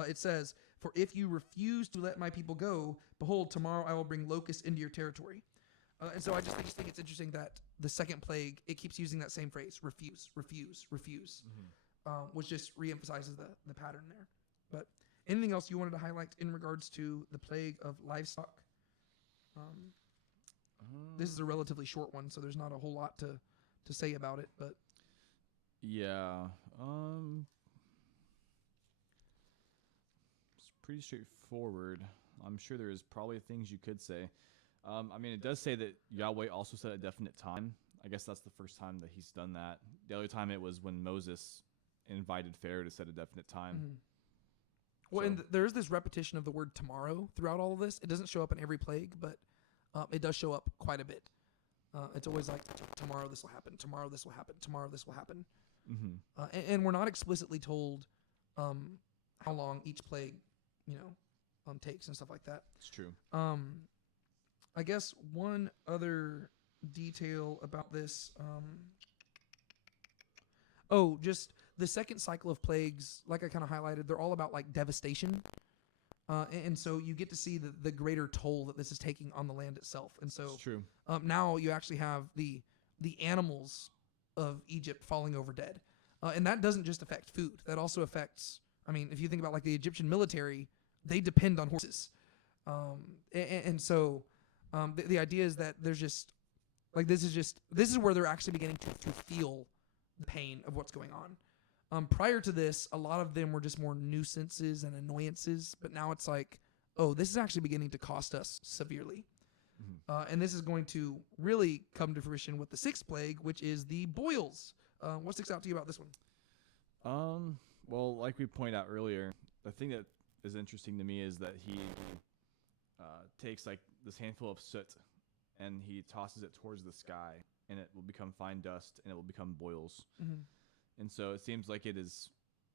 it says, for if you refuse to let my people go, behold, tomorrow I will bring locusts into your territory. And so I just think it's interesting that the second plague, it keeps using that same phrase, refuse, which just reemphasizes the pattern there. But anything else you wanted to highlight in regards to the plague of livestock? This is a relatively short one, so there's not a whole lot to say about it. But it's pretty straightforward. I'm sure there's probably things you could say. I mean, it does say that Yahweh also set a definite time. I guess that's the first time that he's done that. The other time it was when Moses invited Pharaoh to set a definite time. Mm-hmm. Well, and there's this repetition of the word tomorrow throughout all of this. It doesn't show up in every plague, but it does show up quite a bit. It's always like, tomorrow this will happen, tomorrow this will happen, tomorrow this will happen. Mm-hmm. And we're not explicitly told how long each plague, takes and stuff like that. It's true. I guess one other detail about this. Just the second cycle of plagues, like I kind of highlighted, they're all about like devastation. And so you get to see the greater toll that this is taking on the land itself. And so It's true. now you actually have the animals of Egypt falling over dead. And that doesn't just affect food. That also affects, if you think about like the Egyptian military, they depend on horses. So the idea is that there's just, like, this is where they're actually beginning to feel the pain of what's going on. Prior to this, a lot of them were just more nuisances and annoyances, but now it's like, oh, this is actually beginning to cost us severely. Mm-hmm. And this is going to really come to fruition with the sixth plague, which is the boils. What sticks out to you about this one? Well, like we pointed out earlier, the thing that is interesting to me is that he takes like this handful of soot and he tosses it towards the sky, and it will become fine dust and it will become boils. Mm-hmm. And so it seems like it is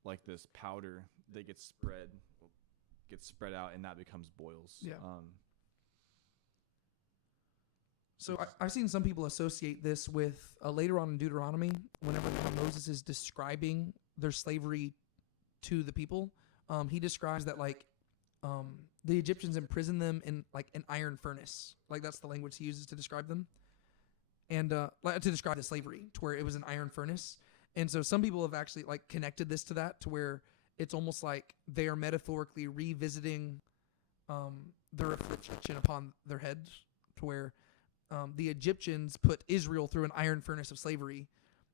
like this powder that gets spread out, and that becomes boils. Yeah. So I've seen some people associate this with later on in Deuteronomy, whenever Moses is describing their slavery to the people, he describes that like the Egyptians imprisoned them in like an iron furnace. Like that's the language he uses to describe them, and to describe the slavery, to where it was an iron furnace. And so some people have actually like connected this to that, to where it's almost like they are metaphorically revisiting their affliction upon their heads, to where the Egyptians put Israel through an iron furnace of slavery.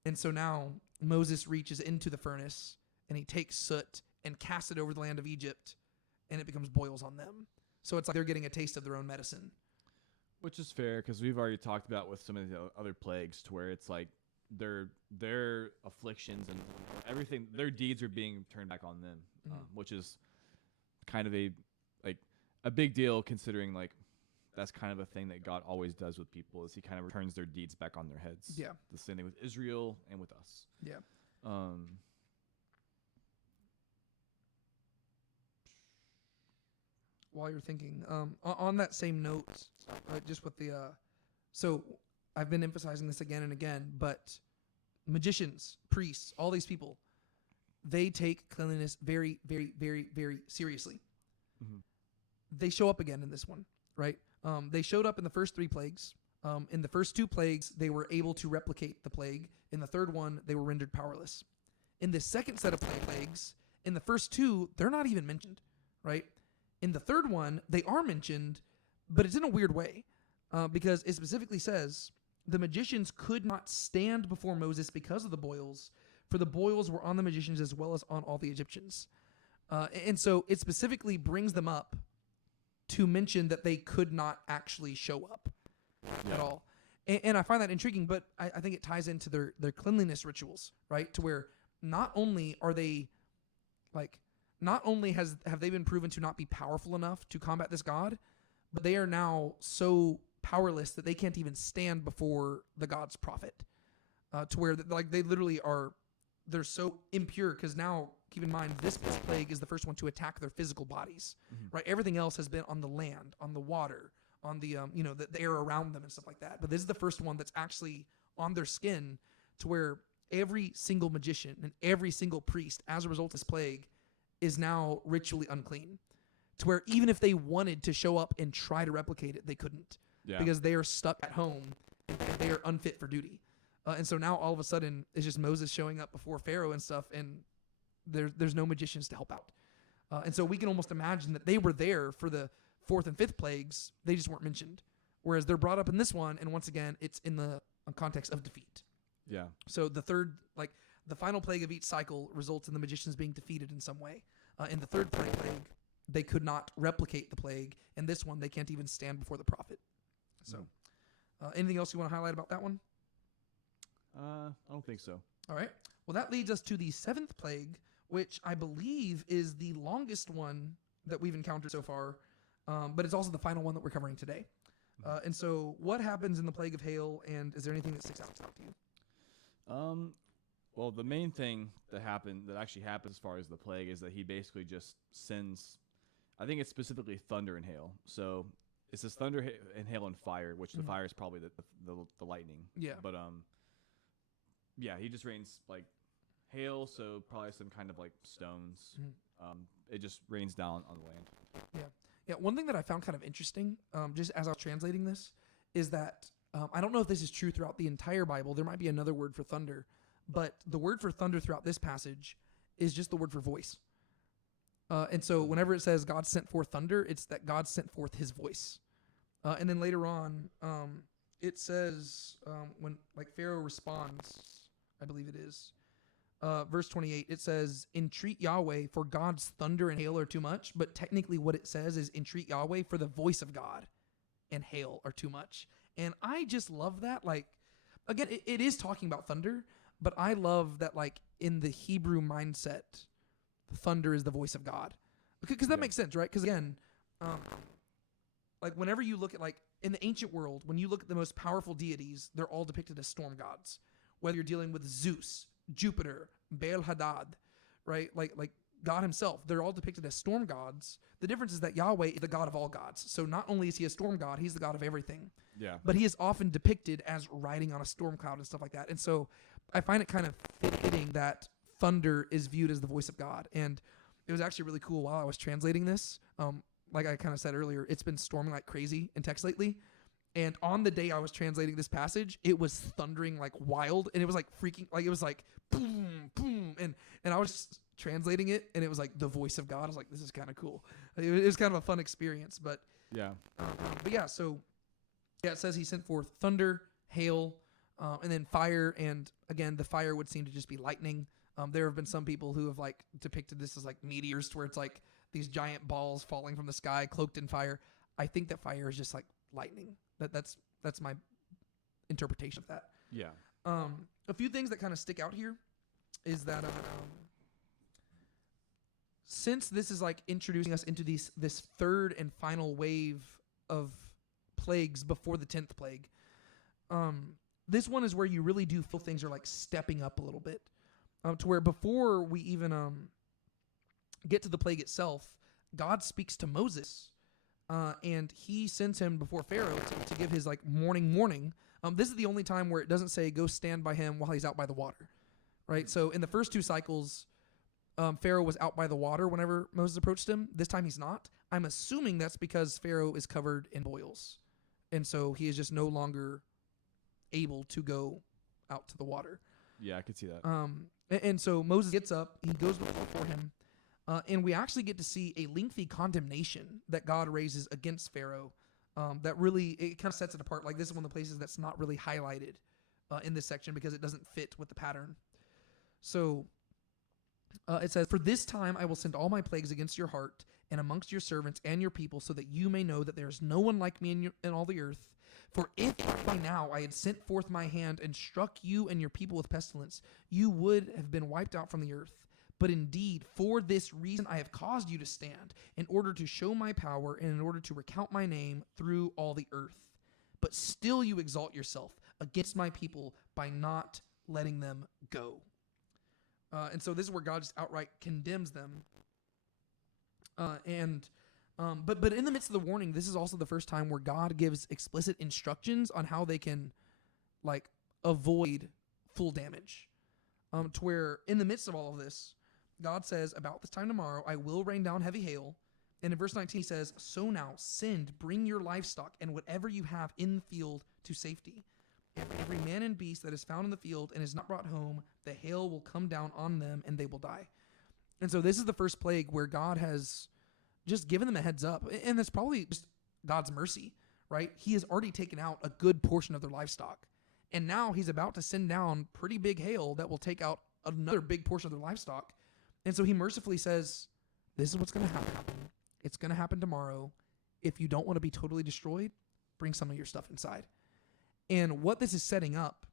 And so now Moses reaches into the furnace and he takes soot and casts it over the land of Egypt, and it becomes boils on them. So it's like they're getting a taste of their own medicine. Which is fair, because we've already talked about with some of the other plagues, to where it's like their afflictions and everything, their deeds are being turned back on them, which is kind of a big deal, considering like that's kind of a thing that God always does with people, is he kind of returns their deeds back on their heads. Yeah. The same thing with Israel and with us. Yeah. While you're thinking, on that same note, just with the, so I've been emphasizing this again and again, but magicians, priests, all these people, they take cleanliness very, very, very, very seriously. Mm-hmm. They show up again in this one, right? They showed up in the first three plagues. In the first two plagues, they were able to replicate the plague. In the third one, they were rendered powerless. In the second set of plagues, in the first two, they're not even mentioned, right? In the third one, they are mentioned, but it's in a weird way, because it specifically says the magicians could not stand before Moses because of the boils, for the boils were on the magicians as well as on all the Egyptians. And so it specifically brings them up to mention that they could not actually show up at all. And I find that intriguing, but I think it ties into their cleanliness rituals, right? To where not only are they have they been proven to not be powerful enough to combat this god, but they are now so powerless that they can't even stand before the god's prophet. To where they literally they're so impure, because now, keep in mind, this plague is the first one to attack their physical bodies, right? Everything else has been on the land, on the water, on the the air around them and stuff like that. But this is the first one that's actually on their skin, to where every single magician and every single priest, as a result of this plague, is now ritually unclean, to where even if they wanted to show up and try to replicate it, they couldn't, because they are stuck at home and they are unfit for duty. And so now all of a sudden it's just Moses showing up before Pharaoh and stuff, and there's no magicians to help out. And so we can almost imagine that they were there for the fourth and fifth plagues, they just weren't mentioned. Whereas they're brought up in this one, and once again, it's in the context of defeat. Yeah. So the third, the final plague of each cycle results in the magicians being defeated in some way. In the third plague, they could not replicate the plague. In this one, they can't even stand before the prophet. So, anything else you want to highlight about that one? I don't think so. All right. Well, that leads us to the 7th plague, which I believe is the longest one that we've encountered so far, but it's also the final one that we're covering today. And so, what happens in the plague of hail, and is there anything that sticks out to you? Well, the main thing that actually happens as far as the plague is that he basically just sends, I think it's specifically thunder and hail. So it's this thunder and hail and fire, which the fire is probably the lightning. Yeah. But yeah, he just rains like hail, so probably some kind of like stones. It just rains down on the land. Yeah. One thing that I found kind of interesting, just as I was translating this, is that I don't know if this is true throughout the entire Bible. There might be another word for thunder, but the word for thunder throughout this passage is just the word for voice. And so whenever it says God sent forth thunder, it's that God sent forth his voice. And then later on, it says when like Pharaoh responds, I believe it is, verse 28, it says, entreat Yahweh for God's thunder and hail are too much. But technically what it says is entreat Yahweh for the voice of God and hail are too much. And I just love that. Like, again, it is talking about thunder, but I love that, like, in the Hebrew mindset, thunder is the voice of God. Because that makes sense, right? Because, again, like, whenever you look at, like, in the ancient world, when you look at the most powerful deities, they're all depicted as storm gods. Whether you're dealing with Zeus, Jupiter, Baal Hadad, right? Like God himself, they're all depicted as storm gods. The difference is that Yahweh is the God of all gods. So not only is he a storm god, he's the God of everything. Yeah. But he is often depicted as riding on a storm cloud and stuff like that. And so I find it kind of fitting that thunder is viewed as the voice of God. And it was actually really cool while I was translating this. Like I kind of said earlier, it's been storming like crazy in text lately. And on the day I was translating this passage, it was thundering like wild, and it was like freaking, like it was like boom, boom, and I was just translating it, and it was like the voice of God. I was like, this is kind of cool. It was kind of a fun experience, but yeah. So it says he sent forth thunder, hail, and then fire, and again, the fire would seem to just be lightning. There have been some people who have like depicted this as like meteors, where it's like these giant balls falling from the sky, cloaked in fire. I think that fire is just like lightning. That's my interpretation of that. Yeah. A few things that kind of stick out here is that since this is like introducing us into this third and final wave of plagues before the 10th plague, this one is where you really do feel things are like stepping up a little bit, to where before we even get to the plague itself, God speaks to Moses. And he sends him before Pharaoh to give his like warning. This is the only time where it doesn't say go stand by him while he's out by the water, right? So in the first 2 cycles, Pharaoh was out by the water whenever Moses approached him. This time he's not. I'm assuming that's because Pharaoh is covered in boils, and so he is just no longer able to go out to the water. Yeah, I could see that. And so Moses gets up, he goes before him. And we actually get to see a lengthy condemnation that God raises against Pharaoh. That really, it kind of sets it apart. Like this is one of the places that's not really highlighted in this section because it doesn't fit with the pattern. So it says, for this time I will send all my plagues against your heart and amongst your servants and your people, so that you may know that there is no one like me in all the earth. For if by now I had sent forth my hand and struck you and your people with pestilence, you would have been wiped out from the earth. But indeed, for this reason I have caused you to stand, in order to show my power and in order to recount my name through all the earth. But still you exalt yourself against my people by not letting them go. And so this is where God just outright condemns them. But in the midst of the warning, this is also the first time where God gives explicit instructions on how they can like avoid full damage. To where in the midst of all of this, God says, about this time tomorrow, I will rain down heavy hail. And in verse 19, he says, so now send, bring your livestock and whatever you have in the field to safety. Every man and beast that is found in the field and is not brought home, the hail will come down on them and they will die. And so this is the first plague where God has just given them a heads up. And that's probably just God's mercy, right? He has already taken out a good portion of their livestock. And now he's about to send down pretty big hail that will take out another big portion of their livestock. And so he mercifully says, this is what's going to happen. It's going to happen tomorrow. If you don't want to be totally destroyed, bring some of your stuff inside. And what this is setting up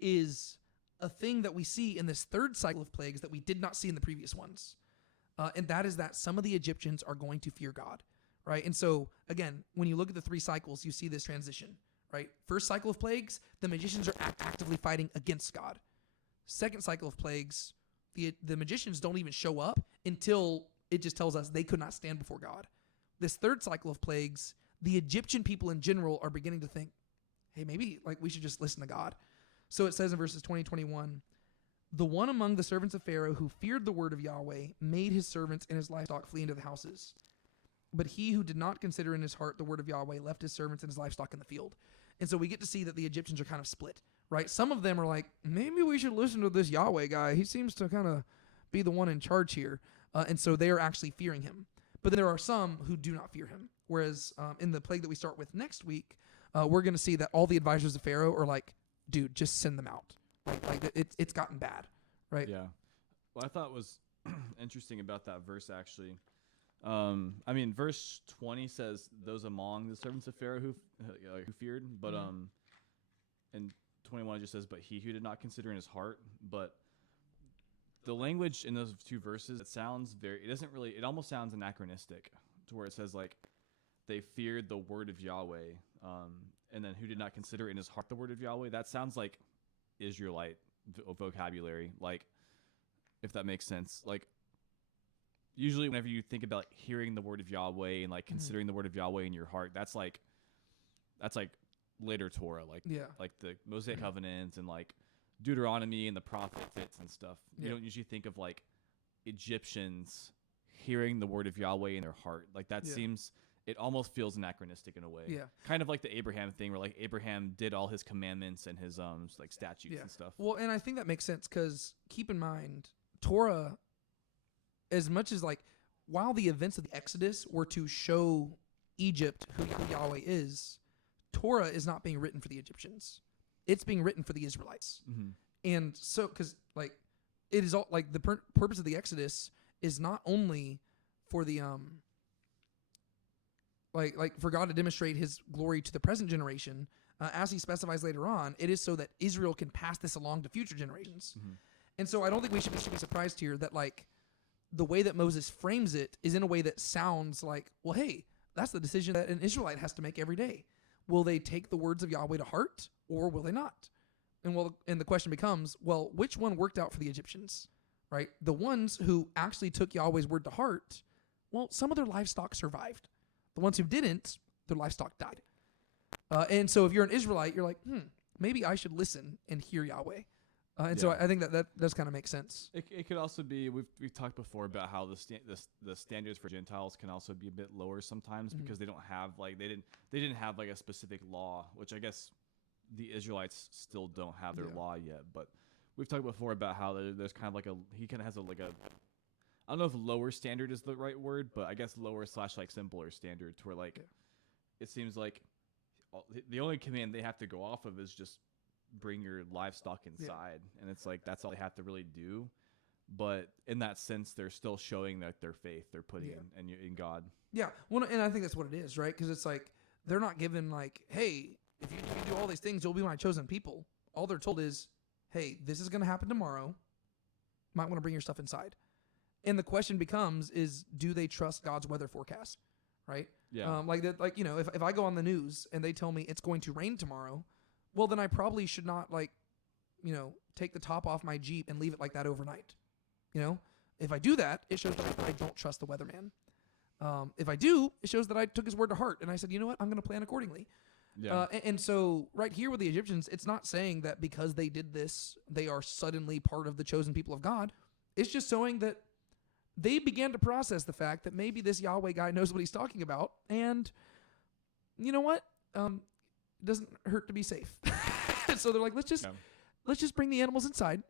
is a thing that we see in this third cycle of plagues that we did not see in the previous ones. And that is that some of the Egyptians are going to fear God, right? And so, again, when you look at the 3 cycles, you see this transition, right? First cycle of plagues, the magicians are actively fighting against God. Second cycle of plagues, the magicians don't even show up until it just tells us they could not stand before God. This third cycle of plagues, the Egyptian people in general are beginning to think, hey, maybe like we should just listen to God. So it says in verses 20 and 21, the one among the servants of Pharaoh who feared the word of Yahweh made his servants and his livestock flee into the houses. But he who did not consider in his heart the word of Yahweh left his servants and his livestock in the field. And so we get to see that the Egyptians are kind of split, right? Some of them are like, maybe we should listen to this Yahweh guy. He seems to kind of be the one in charge here. And so they are actually fearing him. But then there are some who do not fear him. Whereas in the plague that we start with next week, we're going to see that all the advisors of Pharaoh are like, dude, just send them out. Like it's gotten bad, right? Yeah. What I thought was interesting about that verse, actually, I mean, verse 20 says those among the servants of Pharaoh who feared, but and 21 just says, but he who did not consider in his heart. But the language in those 2 verses, it almost sounds anachronistic, to where it says like they feared the word of Yahweh, and then who did not consider in his heart the word of Yahweh. That sounds like Israelite vocabulary, like, if that makes sense. Like, usually whenever you think about like, hearing the word of Yahweh and like considering the word of Yahweh in your heart, that's like later Torah, like the Mosaic covenant and like Deuteronomy and the prophets and stuff. You don't usually think of like Egyptians hearing the word of Yahweh in their heart. Like that seems, it almost feels anachronistic in a way. Yeah. Kind of like the Abraham thing, where like Abraham did all his commandments and his like statutes and stuff. Well, and I think that makes sense because keep in mind, Torah, as much as like, while the events of the Exodus were to show Egypt who Yahweh is, Torah is not being written for the Egyptians. It's being written for the Israelites. Mm-hmm. And so, because like, it is all like the purpose of the Exodus is not only for the like for God to demonstrate his glory to the present generation, as he specifies later on, it is so that Israel can pass this along to future generations. Mm-hmm. And so I don't think we should be surprised here that like the way that Moses frames it is in a way that sounds like, well, hey, that's the decision that an Israelite has to make every day. Will they take the words of Yahweh to heart or will they not? And the question becomes, well, which one worked out for the Egyptians, right? The ones who actually took Yahweh's word to heart, well, some of their livestock survived. The ones who didn't, their livestock died. And so if you're an Israelite, you're like, maybe I should listen and hear Yahweh. So I think that does kind of make sense. It could also be, we've talked before about how the standards for Gentiles can also be a bit lower sometimes because they don't have like they didn't have like a specific law, which I guess the Israelites still don't have their law yet. But we've talked before about how there's kind of like he kind of has I don't know if lower standard is the right word, but I guess lower / like simpler standard, to where like it seems like the only command they have to go off of is just bring your livestock inside, and it's like that's all they have to really do. But in that sense, they're still showing that their faith they're putting in God. Yeah, well, and I think that's what it is, right? Because it's like they're not given like, hey, if you do all these things, you'll be my chosen people. All they're told is, hey, this is going to happen tomorrow. Might want to bring your stuff inside. And the question becomes, is do they trust God's weather forecast, right? Yeah. Like that, like, you know, if I go on the news and they tell me it's going to rain tomorrow, well, then I probably should not, like, you know, take the top off my Jeep and leave it like that overnight. You know, if I do that, it shows that I don't trust the weatherman. If I do, it shows that I took his word to heart and I said, you know what, I'm going to plan accordingly. Yeah. And so right here with the Egyptians, it's not saying that because they did this, they are suddenly part of the chosen people of God. It's just showing that they began to process the fact that maybe this Yahweh guy knows what he's talking about. And you know what? It doesn't hurt to be safe. So they're like, let's just bring the animals inside,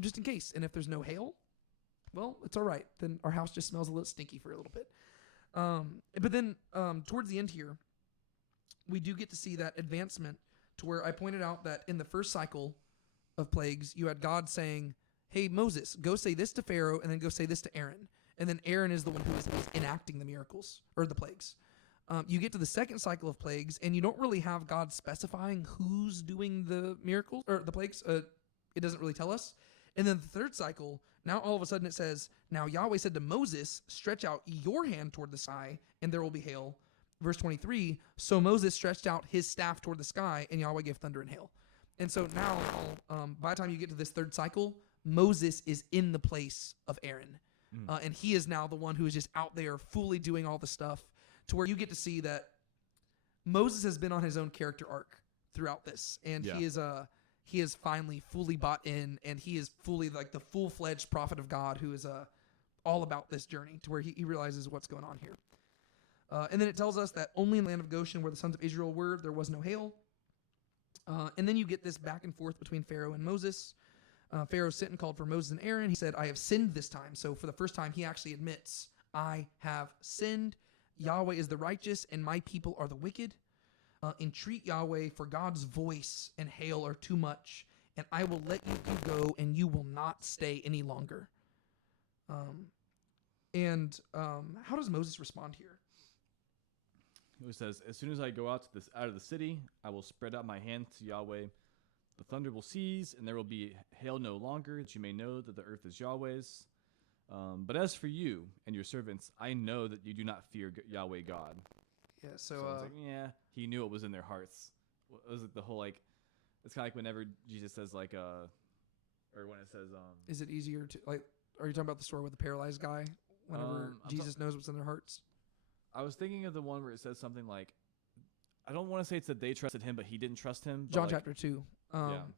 just in case. And if there's no hail, well, it's all right. Then our house just smells a little stinky for a little bit. But then towards the end here, we do get to see that advancement to where I pointed out that in the first cycle of plagues, you had God saying, hey, Moses, go say this to Pharaoh and then go say this to Aaron. And then Aaron is the one who is enacting the miracles or the plagues. You get to the second cycle of plagues, and you don't really have God specifying who's doing the miracles or the plagues. It doesn't really tell us. And then the third cycle, now all of a sudden it says, now Yahweh said to Moses, stretch out your hand toward the sky, and there will be hail. Verse 23, so Moses stretched out his staff toward the sky, and Yahweh gave thunder and hail. And so now, by the time you get to this third cycle, Moses is in the place of Aaron. And he is now the one who is just out there fully doing all the stuff, to where you get to see that Moses has been on his own character arc throughout this. And he is finally fully bought in, and he is fully like the full-fledged prophet of God who is all about this journey, to where he realizes what's going on here. And then it tells us that only in the land of Goshen, where the sons of Israel were, there was no hail. And then you get this back and forth between Pharaoh and Moses. Pharaoh sent and called for Moses and Aaron. He said, I have sinned this time. So for the first time, he actually admits, I have sinned. Yahweh is the righteous, and my people are the wicked. Entreat Yahweh, for God's voice and hail are too much, and I will let you go, and you will not stay any longer. How does Moses respond here? He says, as soon as I go out of the city, I will spread out my hand to Yahweh. The thunder will cease, and there will be hail no longer, that you may know that the earth is Yahweh's. But as for you and your servants, I know that you do not fear Yahweh God. Yeah, So it's like, he knew what was in their hearts. It was like the whole, like, it's kind of like whenever Jesus says, like, or when it says, is it easier to, like, are you talking about the story with the paralyzed guy? Whenever Jesus knows what's in their hearts? I was thinking of the one where it says something like, I don't want to say it's that they trusted him, but he didn't trust him. John chapter 2.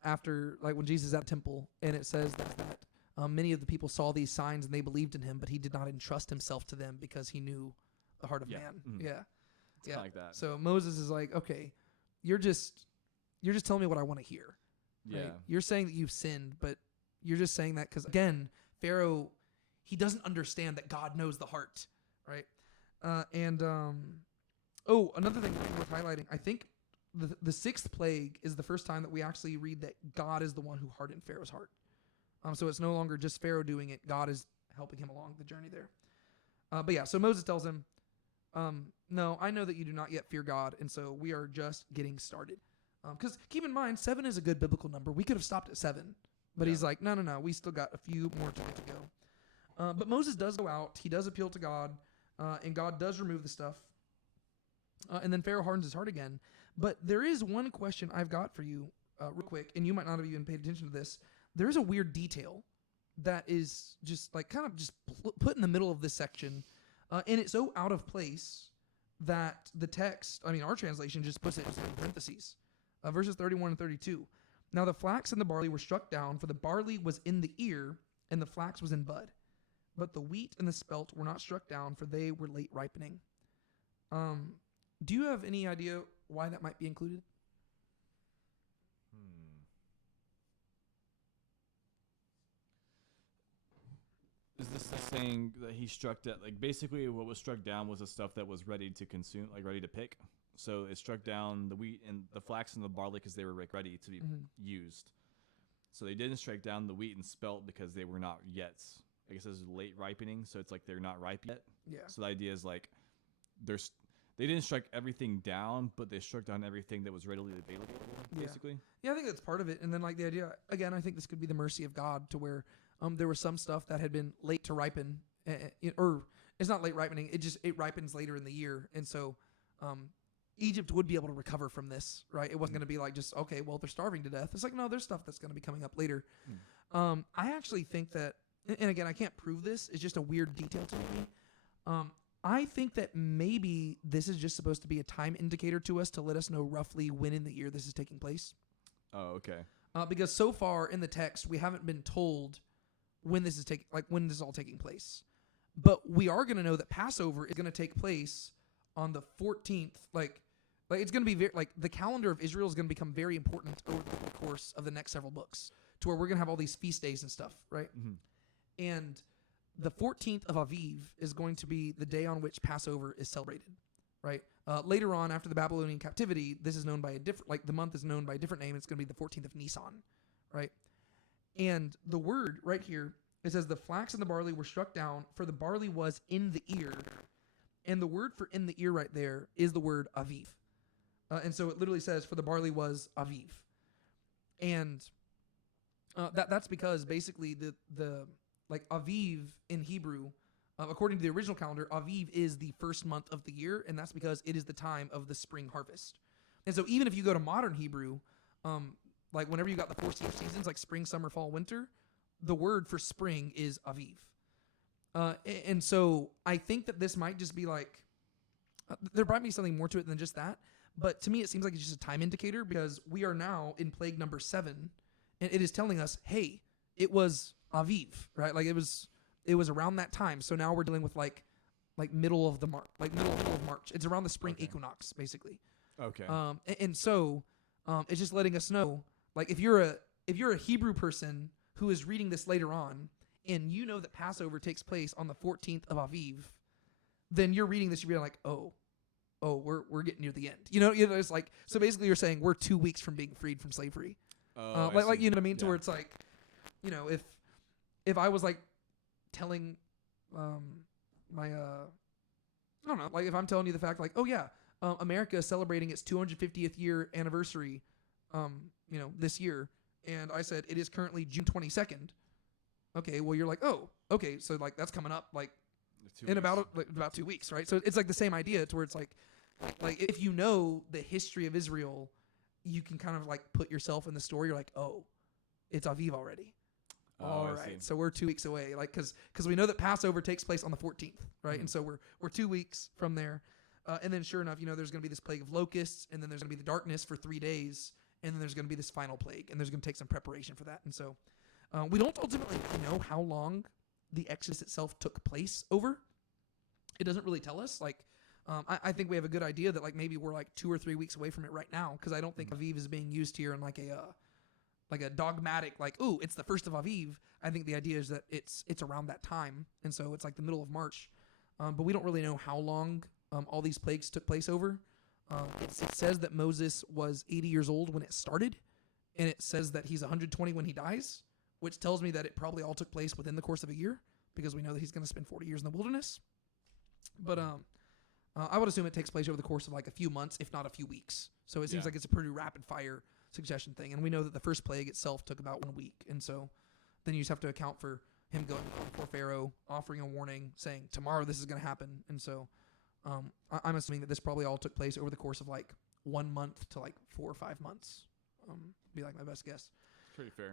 After, like, when Jesus is at the temple, and it says that many of the people saw these signs and they believed in him, but he did not entrust himself to them because he knew the heart of man. Mm-hmm. Yeah. It's kind of like that. So Moses is like, okay, you're just telling me what I want to hear. Yeah. Right? You're saying that you've sinned, but you're just saying that because, again, Pharaoh, he doesn't understand that God knows the heart, right? Another thing worth highlighting, I think the sixth plague is the first time that we actually read that God is the one who hardened Pharaoh's heart. So it's no longer just Pharaoh doing it. God is helping him along the journey there. So Moses tells him, no, I know that you do not yet fear God, and so we are just getting started. Because keep in mind, 7 is a good biblical number. We could have stopped at 7, but he's like, no, we still got a few more to go. But Moses does go out. He does appeal to God, and God does remove the stuff. And then Pharaoh hardens his heart again. But there is one question I've got for you real quick, and you might not have even paid attention to this. There is a weird detail that is just like kind of just put in the middle of this section, and it's so out of place that the text, our translation just puts it in parentheses. Verses 31 and 32. Now the flax and the barley were struck down, for the barley was in the ear, and the flax was in bud. But the wheat and the spelt were not struck down, for they were late ripening. Do you have any idea why that might be included? Is this saying that he struck down, like basically what was struck down was the stuff that was ready to consume, like ready to pick? So it struck down the wheat and the flax and the barley because they were like ready to be used. So they didn't strike down the wheat and spelt because they were not yet. I guess it's late ripening, so it's like they're not ripe yet. Yeah. So the idea is like they didn't strike everything down, but they struck down everything that was readily available, basically. Yeah, I think that's part of it. And then like the idea, again, I think this could be the mercy of God to where there was some stuff that had been late to ripen, or it's not late ripening. It ripens later in the year. And so Egypt would be able to recover from this, right? It wasn't going to be like just, okay, well, they're starving to death. It's like, no, there's stuff that's going to be coming up later. I actually think that, and again, I can't prove this. It's just a weird detail to me. I think that maybe this is just supposed to be a time indicator to us to let us know roughly when in the year this is taking place. Oh, okay. Because so far in the text, we haven't been told when this is when this is all taking place. But we are going to know that Passover is going to take place on the 14th. Like it's going to be very, the calendar of Israel is going to become very important over the course of the next several books, to where we're going to have all these feast days and stuff, right? Mm-hmm. And the 14th of Aviv is going to be the day on which Passover is celebrated, right? Later on, after the Babylonian captivity, this is known by a different, the month is known by a different name. It's going to be the 14th of Nisan, right? And the word right here, it says the flax and the barley were struck down, for the barley was in the ear, And the word for in the ear right there is the word aviv. And so it literally says, for the barley was aviv. And that's because basically the like aviv in Hebrew, according to the original calendar, aviv is the first month of the year, and that's because it is the time of the spring harvest. And so even if you go to modern Hebrew, like whenever you got the 4 seasons, like spring, summer, fall, winter, the word for spring is aviv. And so I think that this might just be like, there might be something more to it than just that. But to me, it seems like it's just a time indicator because we are now in plague number 7, and it is telling us, hey, it was Aviv, right? Like it was around that time. So now we're dealing with like middle of March. It's around the spring equinox, basically. Okay. And so it's just letting us know, like if you're a Hebrew person who is reading this later on, and you know that Passover takes place on the 14th of Aviv, then you're reading this, you're like, oh, we're getting near the end. You know, it's like, so basically you're saying we're 2 weeks from being freed from slavery. Like you know what I mean? To where it's like, you know, if I was like telling my I don't know, like if I'm telling you the fact like, oh yeah, America is celebrating its 250th year anniversary, you know, this year, and I said it is currently June 22nd. Okay, well you're like, oh, okay, so like that's coming up like in about 2 weeks, right? So it's like the same idea to where it's like if you know the history of Israel, you can kind of like put yourself in the story. You're like, oh, it's Aviv already. All right, so we're 2 weeks away, like because we know that Passover takes place on the 14th, right? Mm-hmm. And so we're 2 weeks from there, and then sure enough, you know, there's going to be this plague of locusts, and then there's going to be the darkness for 3 days, and then there's going to be this final plague, and there's going to take some preparation for that. And so we don't ultimately know how long the Exodus itself took place over. It doesn't really tell us. Like, I think we have a good idea that like maybe we're like 2 or 3 weeks away from it right now, because I don't think Aviv is being used here in like a dogmatic like, ooh, it's the first of Aviv. I think the idea is that it's around that time, and so it's like the middle of March. But we don't really know how long all these plagues took place over. It says that Moses was 80 years old when it started, and it says that he's 120 when he dies, which tells me that it probably all took place within the course of a year, because we know that he's going to spend 40 years in the wilderness. But I would assume it takes place over the course of like a few months, if not a few weeks. So it seems like it's a pretty rapid fire succession thing. And we know that the first plague itself took about 1 week. And so then you just have to account for him going before Pharaoh, offering a warning, saying, tomorrow this is going to happen. And so I'm assuming that this probably all took place over the course of like 1 month to like 4 or 5 months. Be like my best guess. Pretty fair.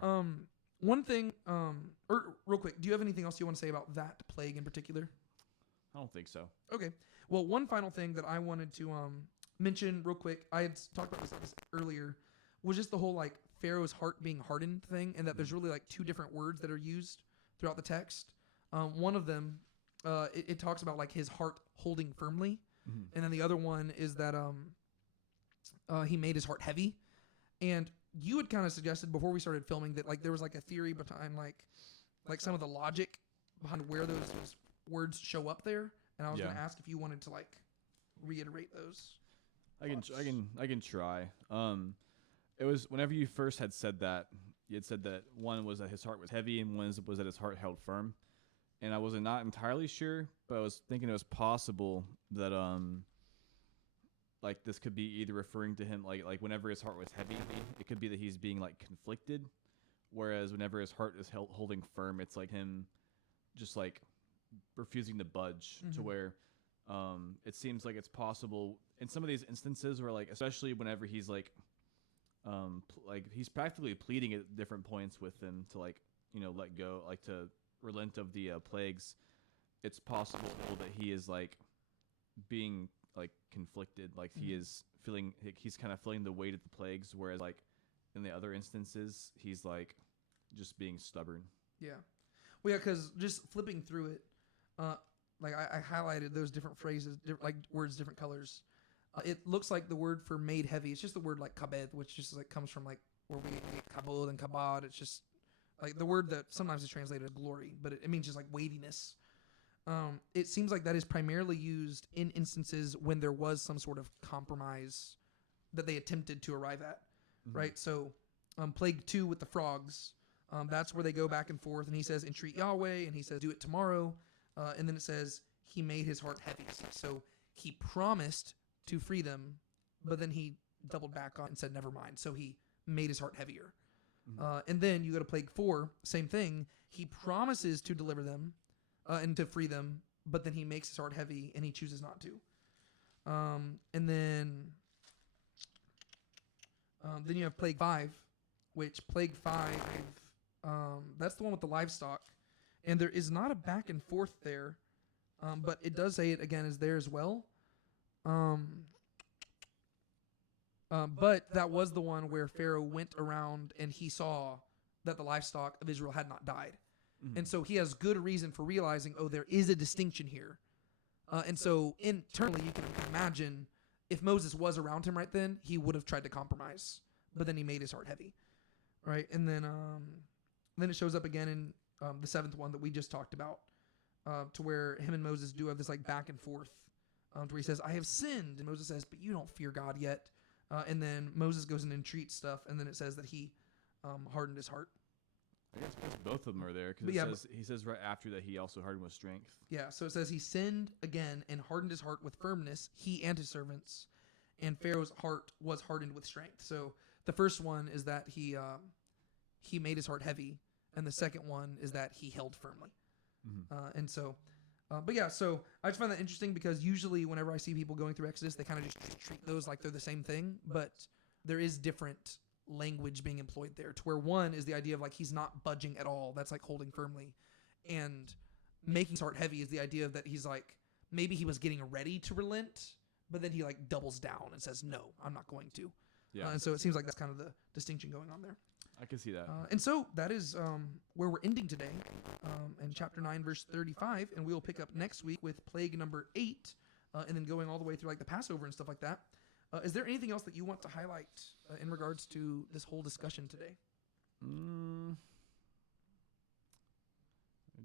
One thing, or real quick, do you have anything else you want to say about that plague in particular? I don't think so. Okay. Well, one final thing that I wanted to mention real quick, I had talked about this earlier, was just the whole like Pharaoh's heart being hardened thing, and that there's really like 2 different words that are used throughout the text. One of them, it talks about like his heart holding firmly, and then the other one is that he made his heart heavy. And you had kind of suggested before we started filming that like there was like a theory behind like some of the logic behind where those words show up there, and I was going to ask if you wanted to like reiterate those. I can try. It was whenever you first had said that, you had said that one was that his heart was heavy and one was that his heart held firm, and I was not entirely sure, but I was thinking it was possible that like this could be either referring to him like whenever his heart was heavy, it could be that he's being like conflicted, whereas whenever his heart is holding firm, it's like him just like refusing to budge, to where it seems like it's possible in some of these instances where like especially whenever he's like he's practically pleading at different points with them to like, you know, let go, like to relent of the plagues. It's possible that he is like being like conflicted, like he is feeling, he's kind of feeling the weight of the plagues, whereas like in the other instances he's like just being stubborn. Yeah. Well, yeah, because just flipping through it, like I highlighted those different phrases, like words, different colors. It looks like the word for made heavy. It's just the word like kabed, which just like comes from like where we get kabod and kabad. It's just like the word that sometimes is translated as glory, but it means just like weightiness. It seems like that is primarily used in instances when there was some sort of compromise that they attempted to arrive at, right? So, plague 2 with the frogs, that's where they go back and forth, and he says, entreat Yahweh, and he says, do it tomorrow, and then it says, he made his heart heavy. So he promised to free them, but then he doubled back on and said, never mind. So he made his heart heavier. And then you go to plague 4, same thing. He promises to deliver them and to free them, but then he makes his heart heavy and he chooses not to. And then you have plague 5, which plague 5, that's the one with the livestock. And there is not a back and forth there, but it does say it again is there as well. But that was the one where Pharaoh went around and he saw that the livestock of Israel had not died. And so he has good reason for realizing, oh, there is a distinction here. And so internally, you can imagine if Moses was around him right then, he would have tried to compromise. But then he made his heart heavy. Right? And then it shows up again in the 7th one that we just talked about, to where him and Moses do have this like back and forth, to where he says, I have sinned. And Moses says, but you don't fear God yet. And then Moses goes in and entreats stuff. And then it says that he hardened his heart. I guess both of them are there because he says right after that he also hardened with strength. Yeah, so it says he sinned again and hardened his heart with firmness, he and his servants, and Pharaoh's heart was hardened with strength. So the first one is that he made his heart heavy, and the second one is that he held firmly. And so, so I just find that interesting because usually whenever I see people going through Exodus, they kind of just treat those like they're the same thing, but there is different language being employed there, to where one is the idea of like he's not budging at all, that's like holding firmly, and making his heart heavy is the idea of that he's like maybe he was getting ready to relent, but then he like doubles down and says no, I'm not going to. And so it seems like that's kind of the distinction going on there. I can see that. And so that is where we're ending today, in chapter 9 verse 35, and we will pick up next week with plague number 8, and then going all the way through like the Passover and stuff like that. Is there anything else that you want to highlight in regards to this whole discussion today? I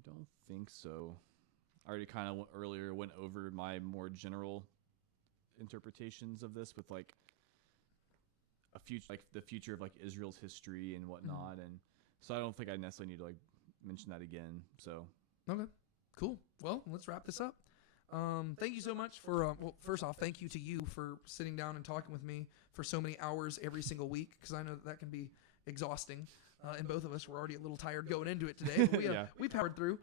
don't think so. I already kind of earlier went over my more general interpretations of this with like a future, like the future of like Israel's history and whatnot, and so I don't think I necessarily need to like mention that again. So okay, cool. Well, let's wrap this up. Thank you so much for, well, first off, thank you to you for sitting down and talking with me for so many hours every single week, because I know that can be exhausting, and both of us were already a little tired going into it today, but we powered through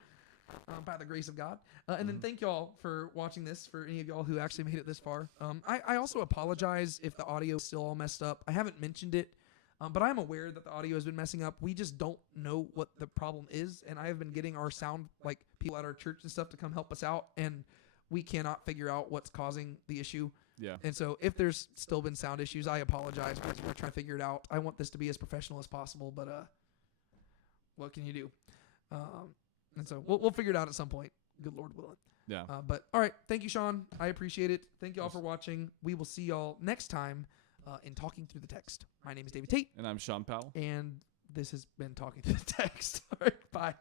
by the grace of God. And then thank y'all for watching this, for any of y'all who actually made it this far. I also apologize if the audio is still all messed up. I haven't mentioned it, but I'm aware that the audio has been messing up. We just don't know what the problem is, and I have been getting our sound, like people at our church and stuff, to come help us out, and we cannot figure out what's causing the issue. Yeah. And so if there's still been sound issues, I apologize, because we're trying to figure it out. I want this to be as professional as possible, but what can you do? And so we'll figure it out at some point. Good Lord willing. Yeah. But all right. Thank you, Sean. I appreciate it. Thank you all for watching. We will see y'all next time in Talking Through the Text. My name is David Tate. And I'm Sean Powell. And this has been Talking Through the Text. All right. Bye.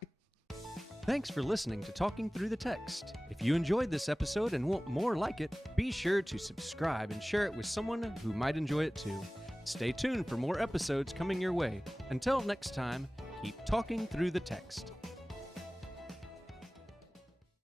Thanks for listening to Talking Through the Text. If you enjoyed this episode and want more like it, be sure to subscribe and share it with someone who might enjoy it too. Stay tuned for more episodes coming your way. Until next time, keep talking through the text.